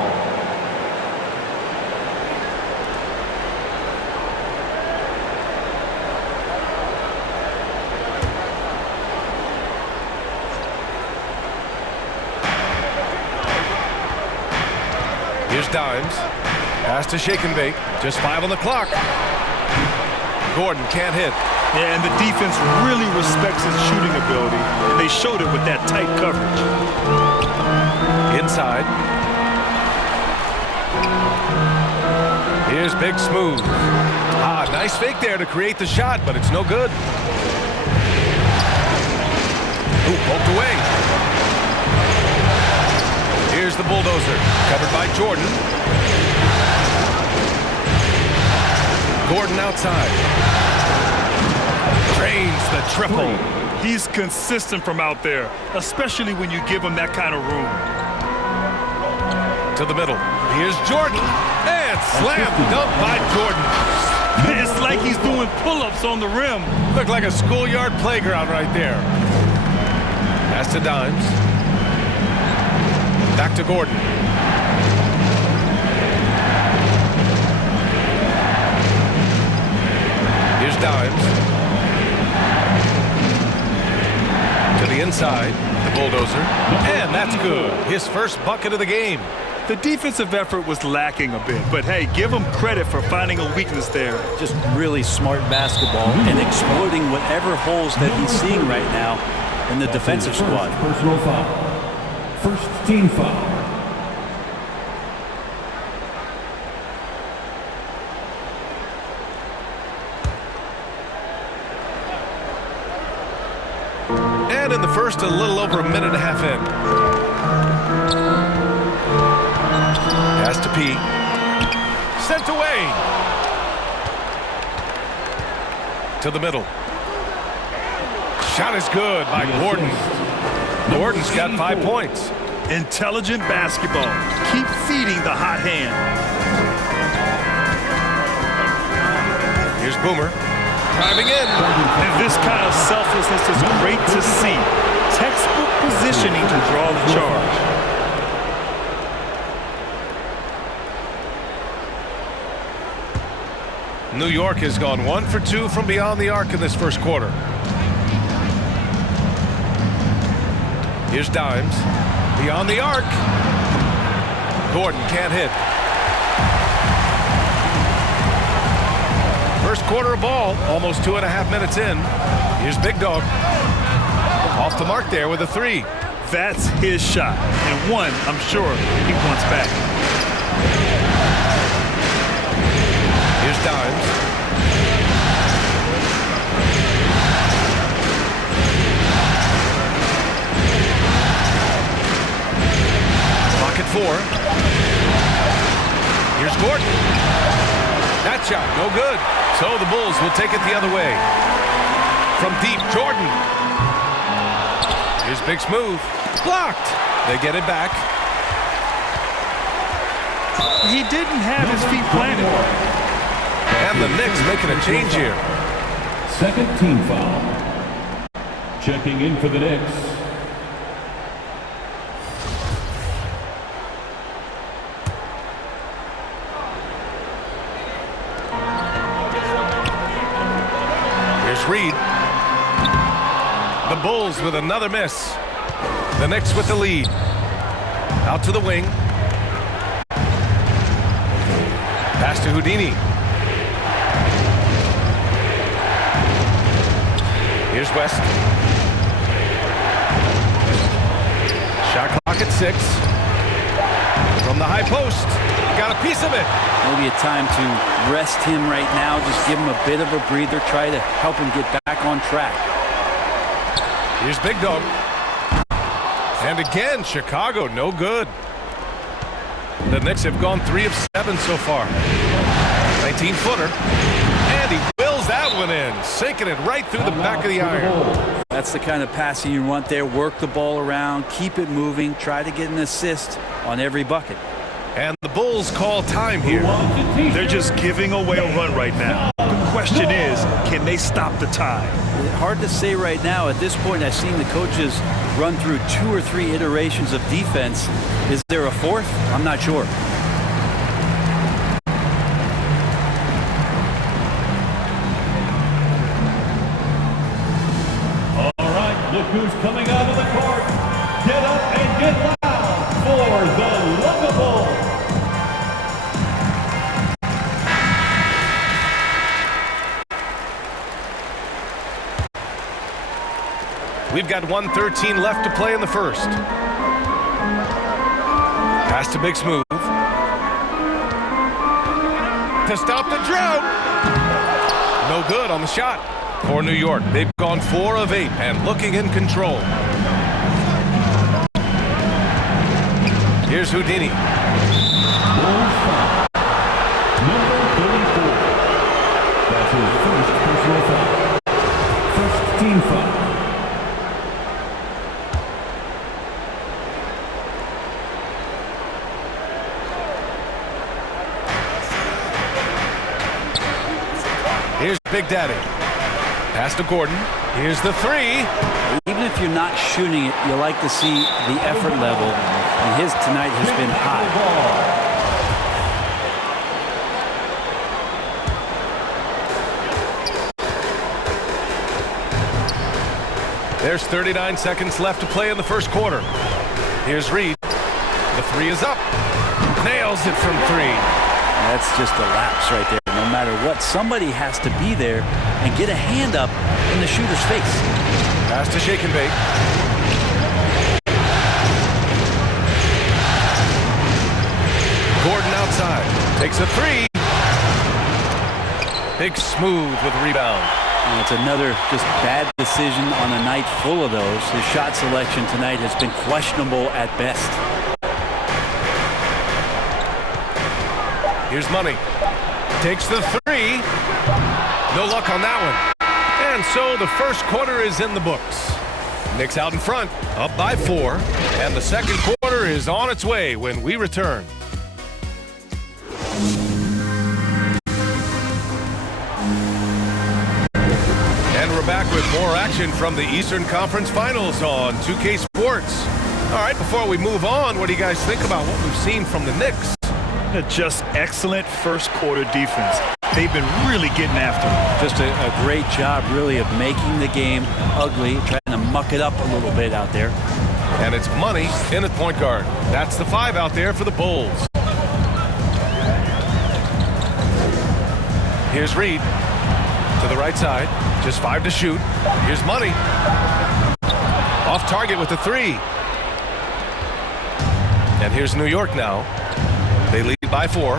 Here's Dimes. Pass to Shake and Bake. Just 5 on the clock. Gordon can't hit. Yeah, and the defense really respects his shooting ability, and they showed it with that tight coverage. Inside. Here's Big Smooth. Nice fake there to create the shot, but it's no good. Ooh, poked away. Here's the bulldozer, covered by Jordan. Gordon outside. Drains the triple. He's consistent from out there, especially when you give him that kind of room. To the middle. Here's Jordan. And slam dunk by Jordan. It's like he's doing pull-ups on the rim. Looked like a schoolyard playground right there. Pass to Dimes. Back to Gordon. Here's Dimes. To the inside, the bulldozer. And that's good. His first bucket of the game. The defensive effort was lacking a bit, but hey, give him credit for finding a weakness there. Just really smart basketball and exploiting whatever holes that he's seeing right now in the defensive squad. Personal foul. First team foul. And in the first, a little over a minute and a half in. Pass to P. Sent away. To the middle. Shot is good by Gordon. Gordon's got 5 points. Intelligent basketball. Keep feeding the hot hand. Here's Boomer. Driving in. And this kind of selflessness is great to see. Textbook positioning to draw the charge. New York has gone 1 for 2 from beyond the arc in this first quarter. Here's Dimes. Beyond the arc. Gordon can't hit. First quarter of ball, almost 2.5 minutes in. Here's Big Dog. Off the mark there with a 3. That's his shot, and one I'm sure he wants back. Here's Dimes. 4. Here's Gordon. That shot, no good. So the Bulls will take it the other way. From deep, Jordan. Here's Big Smooth. Blocked. They get it back. He didn't have his feet planted. And the Knicks making a change here. Second team foul. Checking in for the Knicks. Here's Reed. The Bulls with another miss. The Knicks with the lead. Out to the wing. Pass to Houdini. Here's West. Shot clock at 6. From the high post. Got a piece of it. Maybe a time to rest him right now. Just give him a bit of a breather. Try to help him get back on track. Here's Big Dog. And again, Chicago, no good. The Knicks have gone 3 of 7 so far. 19-footer. And he wills that one in, sinking it right through the back of the iron. That's the kind of passing you want there. Work the ball around, keep it moving, try to get an assist on every bucket. And the Bulls call time here. They're just giving away a run right now. The question is, can they stop the tide? Hard to say right now. At this point, I've seen the coaches run through 2 or 3 iterations of defense. Is there a 4th? I'm not sure. All right, look who's coming out of the court. Get up and get loud for the Lovable. We've got 1:13 left to play in the first. Pass to Big Smooth. To stop the drought. No good on the shot for New York. They've gone 4 of 8 and looking in control. Here's Houdini. Number 34. That's his first personal foul. First team foul. Here's Big Daddy. Pass to Gordon. Here's the 3. Even if you're not shooting it, you like to see the effort level, and his tonight has been high. There's 39 seconds left to play in the first quarter. Here's Reed. The 3 is up. Nails it from 3. That's just a lapse right there. No matter what, somebody has to be there and get a hand up in the shooter's face. Pass to Shake and Bake. Gordon outside. Takes a 3. Big Smooth with the rebound. And it's another just bad decision on a night full of those. His shot selection tonight has been questionable at best. Here's Money. Takes the 3. No luck on that one. And so the first quarter is in the books. Knicks out in front, up by 4. And the second quarter is on its way when we return. And we're back with more action from the Eastern Conference Finals on 2K Sports. All right, before we move on, what do you guys think about what we've seen from the Knicks? Just excellent first quarter defense. They've been really getting after it. Just a great job, really, of making the game ugly, trying to muck it up a little bit out there. And it's Money in at point guard. That's the 5 out there for the Bulls. Here's Reed to the right side. Just 5 to shoot. Here's Money. Off target with the 3. And here's New York now. They lead by 4.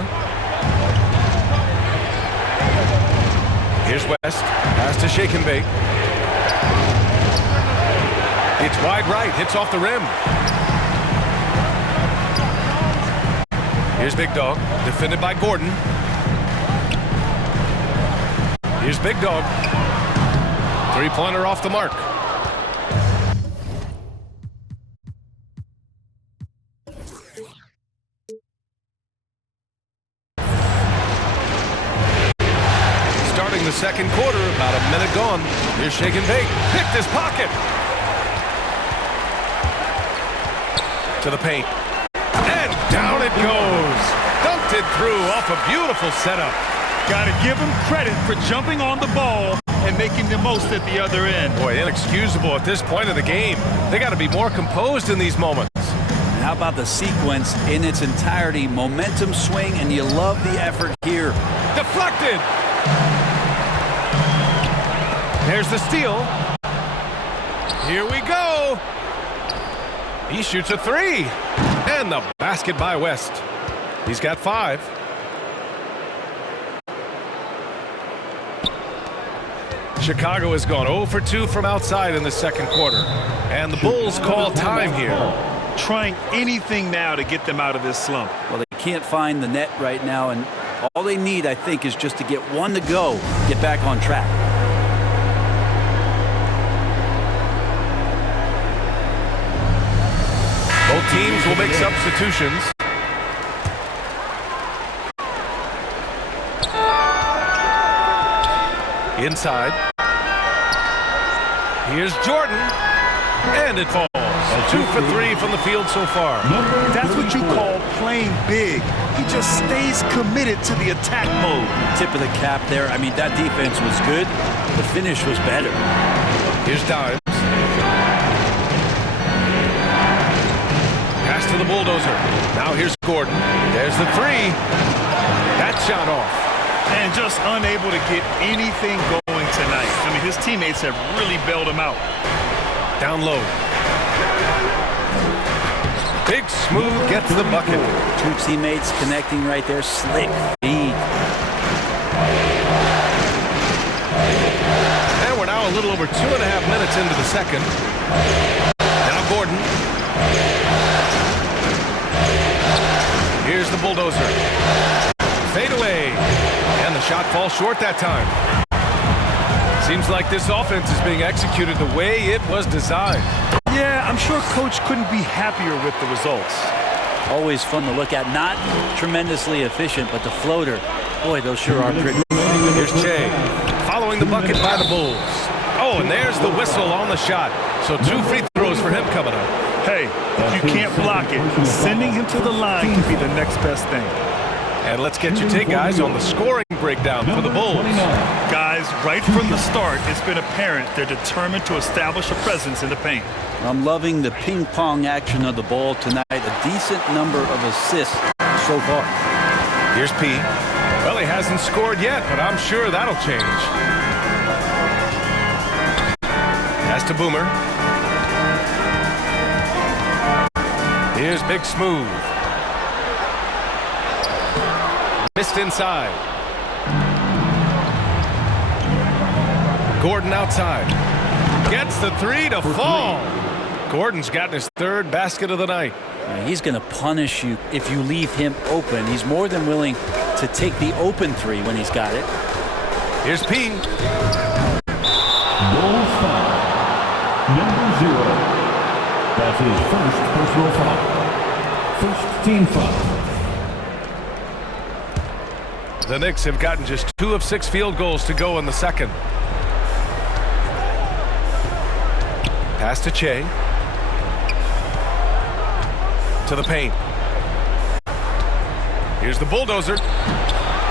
Here's West. Pass to Shake and Bake. It's wide right. Hits off the rim. Here's Big Dog, defended by Gordon. Here's Big Dog. Three-pointer off the mark. Starting the second quarter, about a minute gone. Here's Shake and Bake. Picked his pocket. To the paint. And down it goes. Dunked it through off a beautiful setup. Got to give him credit for jumping on the ball and making the most at the other end. Boy, inexcusable at this point of the game. They got to be more composed in these moments. And how about the sequence in its entirety? Momentum swing, and you love the effort here. Deflected. There's the steal. Here we go. He shoots a three. And the basket by West. He's got 5. Chicago has gone 0 for 2 from outside in the second quarter. And the Bulls call time here. Trying anything now to get them out of this slump. Well, they can't find the net right now, and all they need, I think, is just to get one to go, get back on track. Both teams will make substitutions. Inside. Here's Jordan. And it falls. 2 for 3 from the field so far. That's what you call playing big. He just stays committed to the attack mode. Tip of the cap there. I mean, that defense was good. The finish was better. Here's Dimes. Pass to the bulldozer. Now here's Gordon. There's the three. That shot off. And just unable to get anything going tonight. I mean, his teammates have really bailed him out. Down low. Big Smooth gets the bucket. 2 teammates connecting right there. Slick feed. And we're now a little over 2.5 minutes into the second. Now Gordon. Here's the bulldozer. Fade away. And the shot falls short that time. Seems like this offense is being executed the way it was designed. Yeah, I'm sure Coach couldn't be happier with the results. Always fun to look at. Not tremendously efficient, but the floater. Boy, those sure are pretty. Here's Che. Following the bucket by the Bulls. Oh, and there's the whistle on the shot. So 2 free throws for him coming up. Hey, if you can't block it, sending him to the line can be the next best thing. And let's get your take, guys, on the scoring breakdown for the Bulls. Guys, right from the start, it's been apparent they're determined to establish a presence in the paint. I'm loving the ping-pong action of the ball tonight. A decent number of assists so far. Here's P. Well, he hasn't scored yet, but I'm sure that'll change. Pass to Boomer. Here's Big Smooth. Missed inside. Gordon outside. Gets the three to fall. Gordon's gotten his 3rd basket of the night. He's going to punish you if you leave him open. He's more than willing to take the open 3 when he's got it. Here's P. Bulls foul. Number 0. That's his first personal foul. First team foul. The Knicks have gotten just 2 of 6 field goals to go in the second. Pass to Che. To the paint. Here's the bulldozer.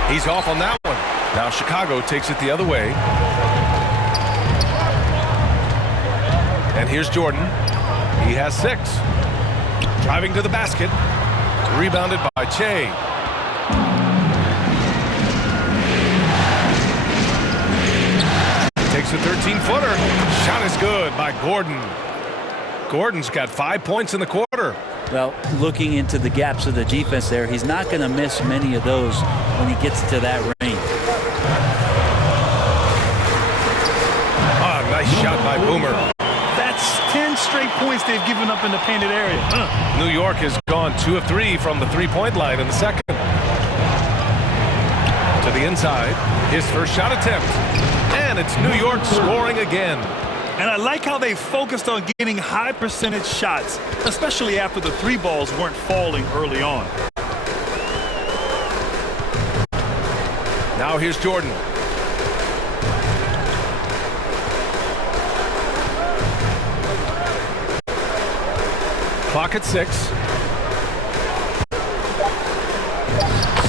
He's off on that one. Now Chicago takes it the other way. And here's Jordan. He has 6. Driving to the basket. Rebounded by Che. Takes a 13-footer. Shot is good by Gordon. Gordon's got 5 points in the quarter. Well, looking into the gaps of the defense there, he's not going to miss many of those when he gets to that range. Ah, nice shot by Boomer. That's 10 straight points they've given up in the painted area. New York has gone 2 of 3 from the three-point line in the second. To the inside, his first shot attempt. And it's New York scoring again. And I like how they focused on getting high percentage shots, especially after the three balls weren't falling early on. Now here's Jordan. Clock at 6.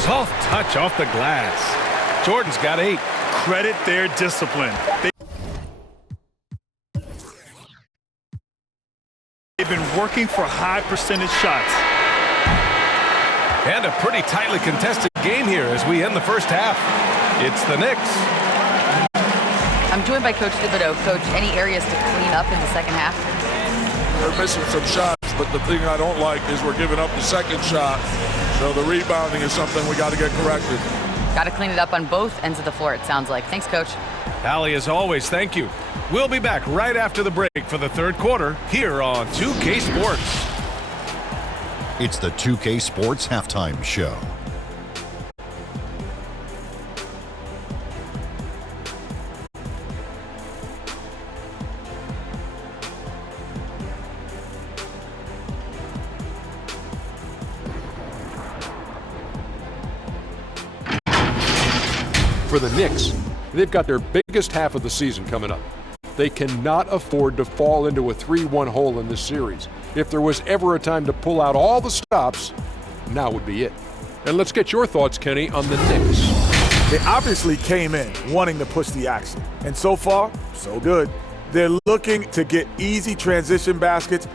Soft touch off the glass. Jordan's got 8. Credit their discipline. They've been working for high percentage shots. And a pretty tightly contested game here as we end the first half. It's the Knicks. I'm joined by Coach Thibodeau. Coach, any areas to clean up in the second half? We're missing some shots, but the thing I don't like is we're giving up the second shot. So the rebounding is something we got to get corrected. Got to clean it up on both ends of the floor, it sounds like. Thanks, Coach. Allie, as always, thank you. We'll be back right after the break for the third quarter here on 2K Sports. It's the 2K Sports Halftime Show. For the Knicks, they've got their biggest half of the season coming up. They cannot afford to fall into a 3-1 hole in this series. If there was ever a time to pull out all the stops, now would be it. And let's get your thoughts, Kenny, on the Knicks. They obviously came in wanting to push the action. And so far, so good. They're looking to get easy transition baskets.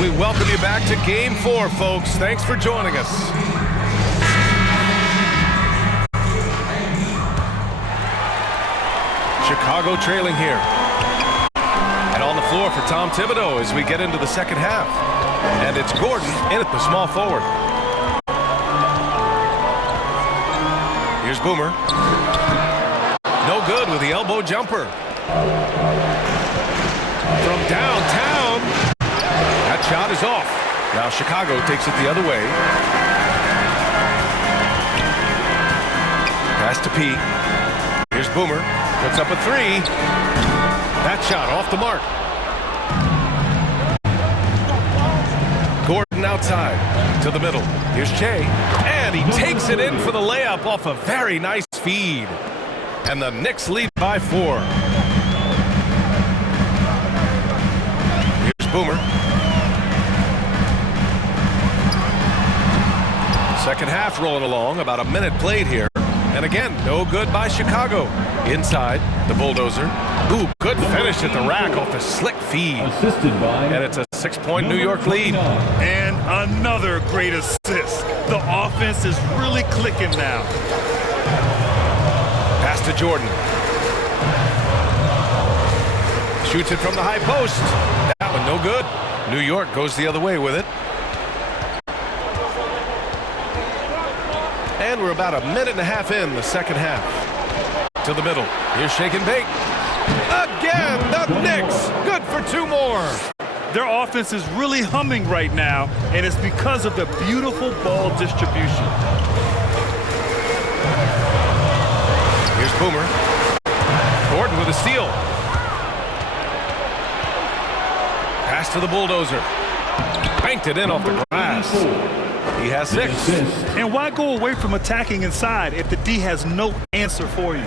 We welcome you back to Game 4, folks. Thanks for joining us. Chicago trailing here. And on the floor for Tom Thibodeau as we get into the second half. And it's Gordon in at the small forward. Here's Boomer. No good with the elbow jumper. From downtown. That shot is off. Now Chicago takes it the other way. Pass to Pete. Here's Boomer. Puts up a 3. That shot off the mark. Gordon outside to the middle. Here's Che. And he takes it in for the layup off a very nice feed. And the Knicks lead by 4. Here's Boomer. Second half rolling along, about a minute played here. And again, no good by Chicago. Inside, the bulldozer. Ooh, good finish at the rack off the slick feed. Assisted by. And it's a 6-point New York lead. And another great assist. The offense is really clicking now. Pass to Jordan. Shoots it from the high post. That one no good. New York goes the other way with it. And we're about a minute and a half in the second half. To the middle. Here's Shake and Bake. Again, the Knicks. Good for 2 more. Their offense is really humming right now, and it's because of the beautiful ball distribution. Here's Boomer. Gordon with a steal. Pass to the bulldozer. Banked it in off the glass. He has 6. And why go away from attacking inside if the D has no answer for you?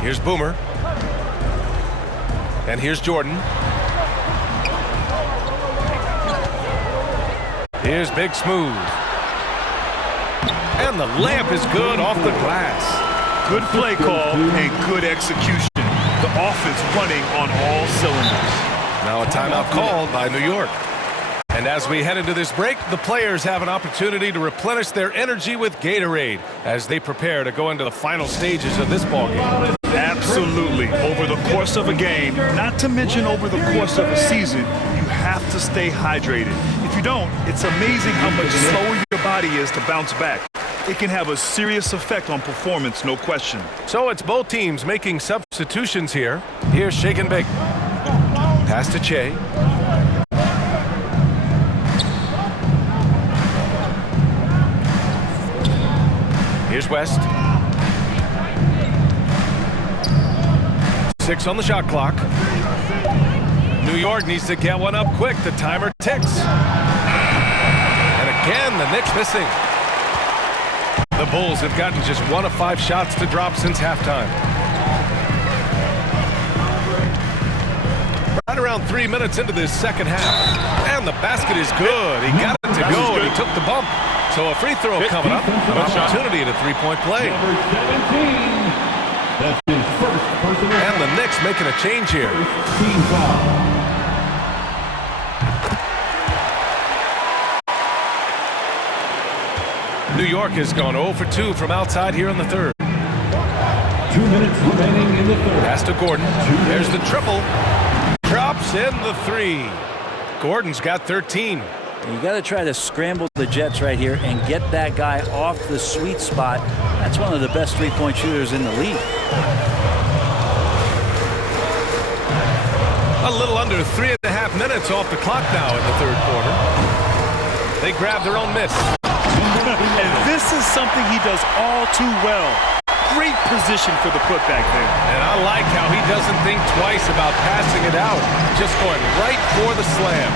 Here's Boomer. And here's Jordan. Here's Big Smooth. And the layup is good off the glass. Good play call and good execution. The offense running on all cylinders. Now a timeout called by New York. And as we head into this break, the players have an opportunity to replenish their energy with Gatorade as they prepare to go into the final stages of this ballgame. Absolutely. Over the course of a game, not to mention over the course of a season, you have to stay hydrated. If you don't, it's amazing how much slower your body is to bounce back. It can have a serious effect on performance, no question. So it's both teams making substitutions here. Here's Shake and Bake. Pass to Che. Here's West. 6 on the shot clock. New York needs to get one up quick. The timer ticks. And again, the Knicks missing. The Bulls have gotten just 1 of 5 shots to drop since halftime. Right around 3 minutes into this second half. And the basket is good. He got it to go, and he took the bump. So a free throw coming up. An opportunity at a three-point play. And the Knicks making a change here. New York has gone 0 for 2 from outside here in the third. 2 minutes remaining in the third. Pass to Gordon. There's the triple. Drops in the 3. Gordon's got 13. You got to try to scramble the Jets right here and get that guy off the sweet spot. That's one of the best three-point shooters in the league. A little under 3.5 minutes off the clock now in the third quarter. They grab their own miss. And this is something he does all too well. Great position for the putback there. And I like how he doesn't think twice about passing it out. Just going right for the slam.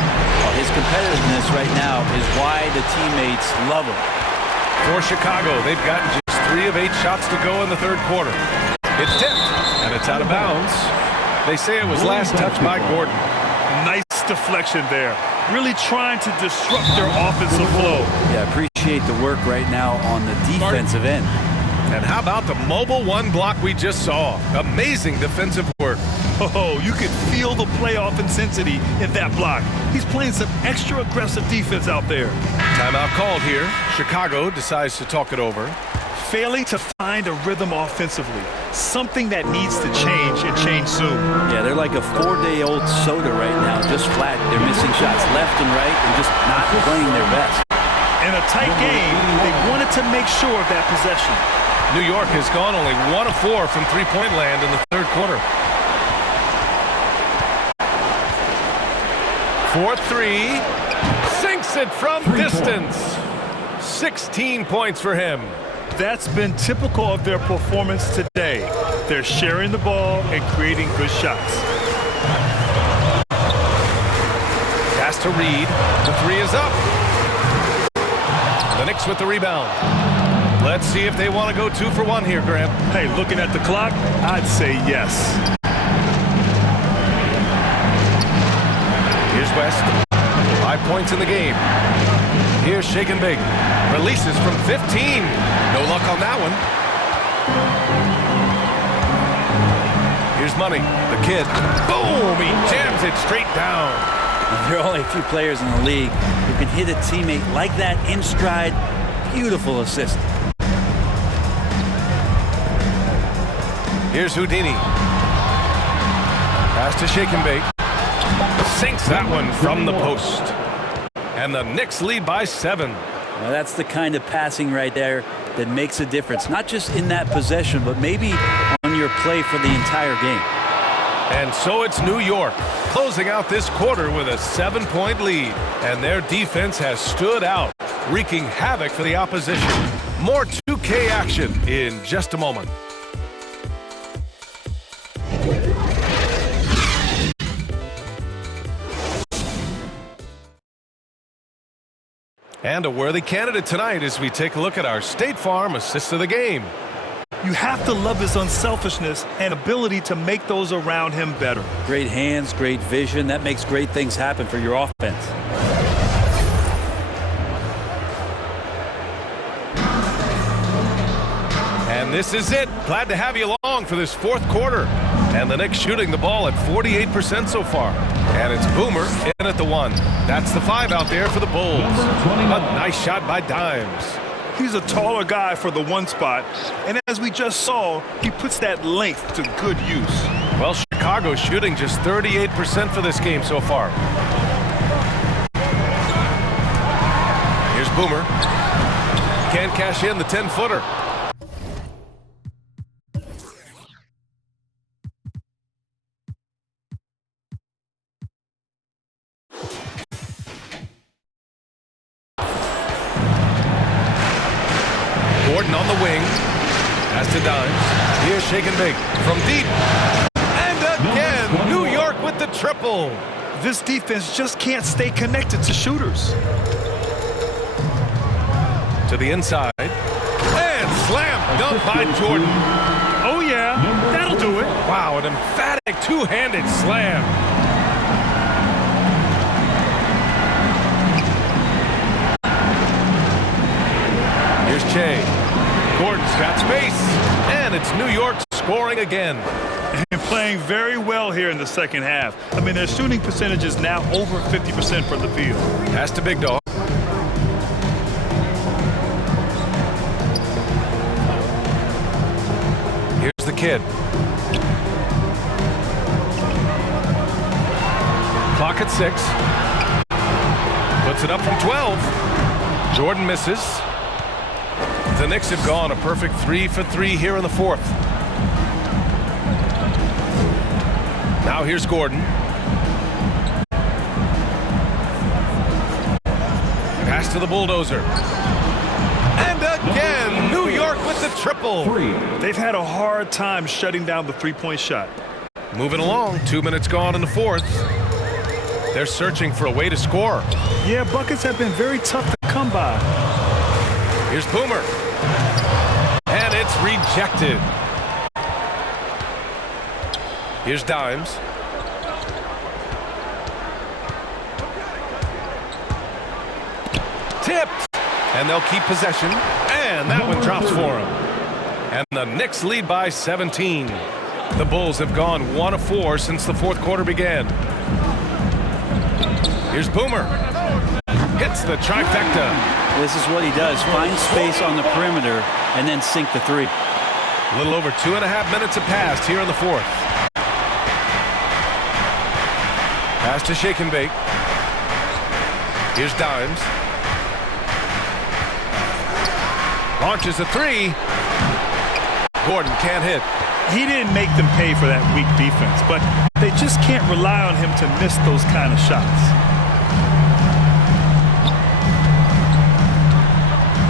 Well, his competitiveness right now is why the teammates love him. For Chicago, they've gotten just 3 of 8 shots to go in the third quarter. It's tipped, and it's out of bounds. They say it was last touched by Gordon. Nice deflection there. Really trying to disrupt their offensive flow. Yeah, appreciate the work right now on the defensive end. And how about the mobile 1 block we just saw? Amazing defensive work. Oh, you could feel the playoff intensity in that block. He's playing some extra aggressive defense out there. Timeout called here. Chicago decides to talk it over. Failing to find a rhythm offensively. Something that needs to change and change soon. Yeah, they're like a 4-day-old soda right now, just flat. They're missing shots left and right and just not playing their best. In a tight game, they wanted to make sure of that possession. New York has gone only 1 of 4 from three-point land in the third quarter. 4-3. Sinks it from distance. 16 points for him. That's been typical of their performance today. They're sharing the ball and creating good shots. Pass to Reed. The 3 is up. The Knicks with the rebound. Let's see if they want to go 2 for 1 here, Grant. Hey, looking at the clock, I'd say yes. Here's West. 5 points in the game. Here's Shake and Bake. Releases from 15. No luck on that one. Here's Money. The kid. Boom! He jams it straight down. There are only a few players in the league who can hit a teammate like that in stride. Beautiful assist. Here's Houdini. Pass to Shake and Bake. Sinks that one from the post. And the Knicks lead by 7. Well, that's the kind of passing right there that makes a difference. Not just in that possession, but maybe on your play for the entire game. And so it's New York closing out this quarter with a 7-point lead. And their defense has stood out, wreaking havoc for the opposition. More 2K action in just a moment. And a worthy candidate tonight as we take a look at our State Farm assist of the game. You have to love his unselfishness and ability to make those around him better. Great hands, great vision. That makes great things happen for your offense. And this is it. Glad to have you along for this fourth quarter. And the Knicks shooting the ball at 48% so far. And it's Boomer in at the 1. That's the 5 out there for the Bulls. A nice shot by Dimes. He's a taller guy for the one spot, and as we just saw, he puts that length to good use. Well, Chicago's shooting just 38% for this game so far. Here's Boomer. Can't cash in the 10-footer. Gordon on the wing. Pass to Dimes. Here's Shake and Bake from deep. And again, New York with the triple. This defense just can't stay connected to shooters. To the inside. And slam dunk by Jordan. Oh, yeah. That'll do it. Wow, an emphatic two-handed slam. Here's Che. Gordon's got space. And it's New York scoring again. And playing very well here in the second half. I mean, their shooting percentage is now over 50% from the field. Pass to Big Dog. Here's the kid. Clock at 6. Puts it up from 12. Jordan misses. The Knicks have gone a perfect 3 for 3 here in the fourth. Now here's Gordon. Pass to the bulldozer. And again, New York with the triple. They've had a hard time shutting down the three-point shot. Moving along, 2 minutes gone in the fourth. They're searching for a way to score. Yeah, buckets have been very tough to come by. Here's Boomer. And it's rejected. Here's Dimes. Tipped. And they'll keep possession. And that one drops for them. And the Knicks lead by 17. The Bulls have gone 1 of 4 since the fourth quarter began. Here's Boomer. Hits the trifecta. This is what he does. Find space on the perimeter and then sink the three. A little over 2.5 minutes have passed here in the fourth. Pass to Shake and Bake. Here's Dimes. Launches a three. Gordon can't hit. He didn't make them pay for that weak defense, but they just can't rely on him to miss those kind of shots.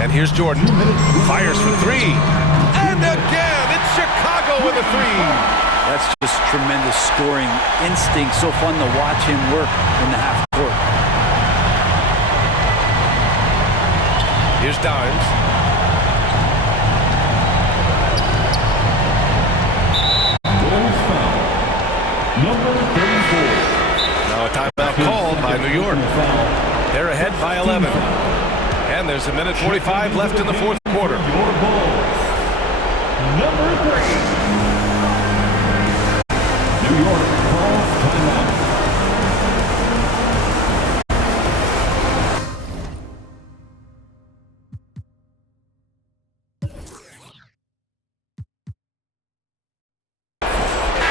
And here's Jordan. Fires for three. And again, it's Chicago with a three. That's just tremendous scoring instinct. So fun to watch him work in the half court. Here's Dimes. Number 34. Now a timeout called by New York. They're ahead by 11. And there's 1:45 left in the fourth quarter. Your Bulls. Number 3. New York calls timeout.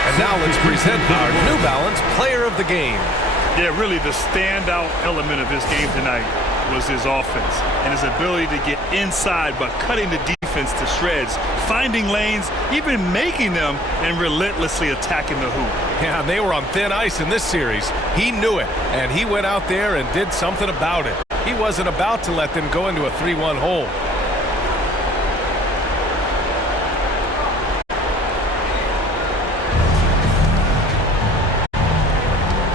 And now let's present our New Balance Player of the Game. Yeah, really the standout element of his game tonight was his offense and his ability to get inside by cutting the defense to shreds, finding lanes, even making them, and relentlessly attacking the hoop. Yeah, they were on thin ice in this series. He knew it, and he went out there and did something about it. He wasn't about to let them go into a 3-1 hole.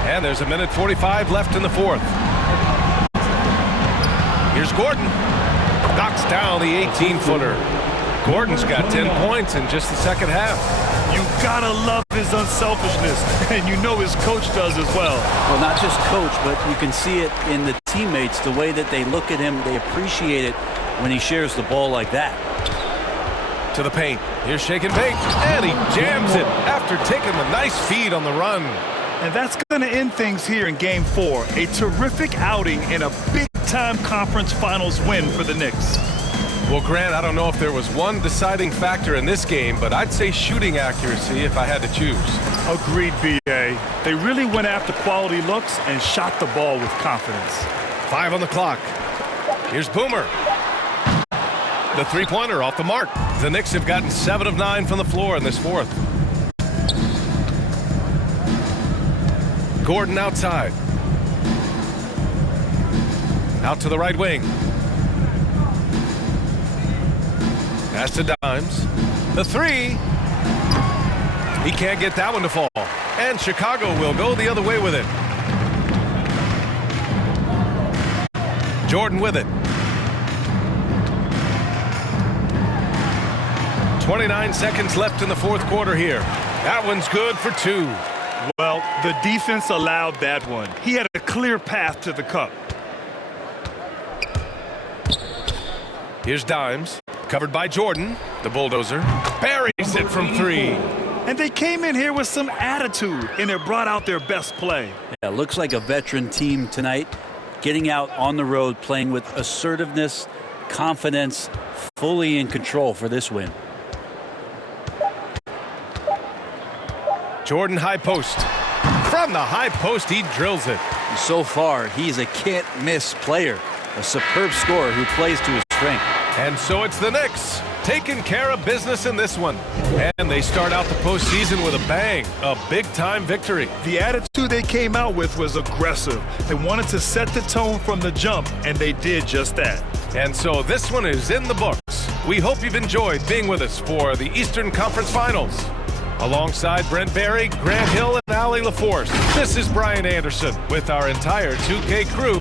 And there's 1:45 left in the fourth. Here's Gordon. Knocks down the 18-footer. Gordon's got 10 points in just the second half. You gotta love his unselfishness, and you know his coach does as well. Well, not just coach, but you can see it in the teammates, the way that they look at him. They appreciate it when he shares the ball like that. To the paint. Here's Shake and Bake, and he jams it after taking the nice feed on the run. And that's going to end things here in Game 4. A terrific outing in a big-time conference finals win for the Knicks. Well, Grant, I don't know if there was one deciding factor in this game, but I'd say shooting accuracy if I had to choose. Agreed, B.A. They really went after quality looks and shot the ball with confidence. 5 on the clock. Here's Boomer. The three-pointer off the mark. The Knicks have gotten 7 of 9 from the floor in this fourth. Gordon outside. Out to the right wing. Pass to Dimes. The three. He can't get that one to fall. And Chicago will go the other way with it. Jordan with it. 29 seconds left in the fourth quarter here. That one's good for 2. Well, the defense allowed that one. He had a clear path to the cup. Here's Dimes. Covered by Jordan. The bulldozer buries it from 3. And they came in here with some attitude, and it brought out their best play. Yeah, looks like a veteran team tonight, getting out on the road, playing with assertiveness, confidence, fully in control for this win. Jordan high post. From the high post, he drills it. So far, he's a can't-miss player, a superb scorer who plays to his strength. And so it's the Knicks taking care of business in this one. And they start out the postseason with a bang, a big-time victory. The attitude they came out with was aggressive. They wanted to set the tone from the jump, and they did just that. And so this one is in the books. We hope you've enjoyed being with us for the Eastern Conference Finals. Alongside Brent Barry, Grant Hill, and Allie LaForce, this is Brian Anderson with our entire 2K crew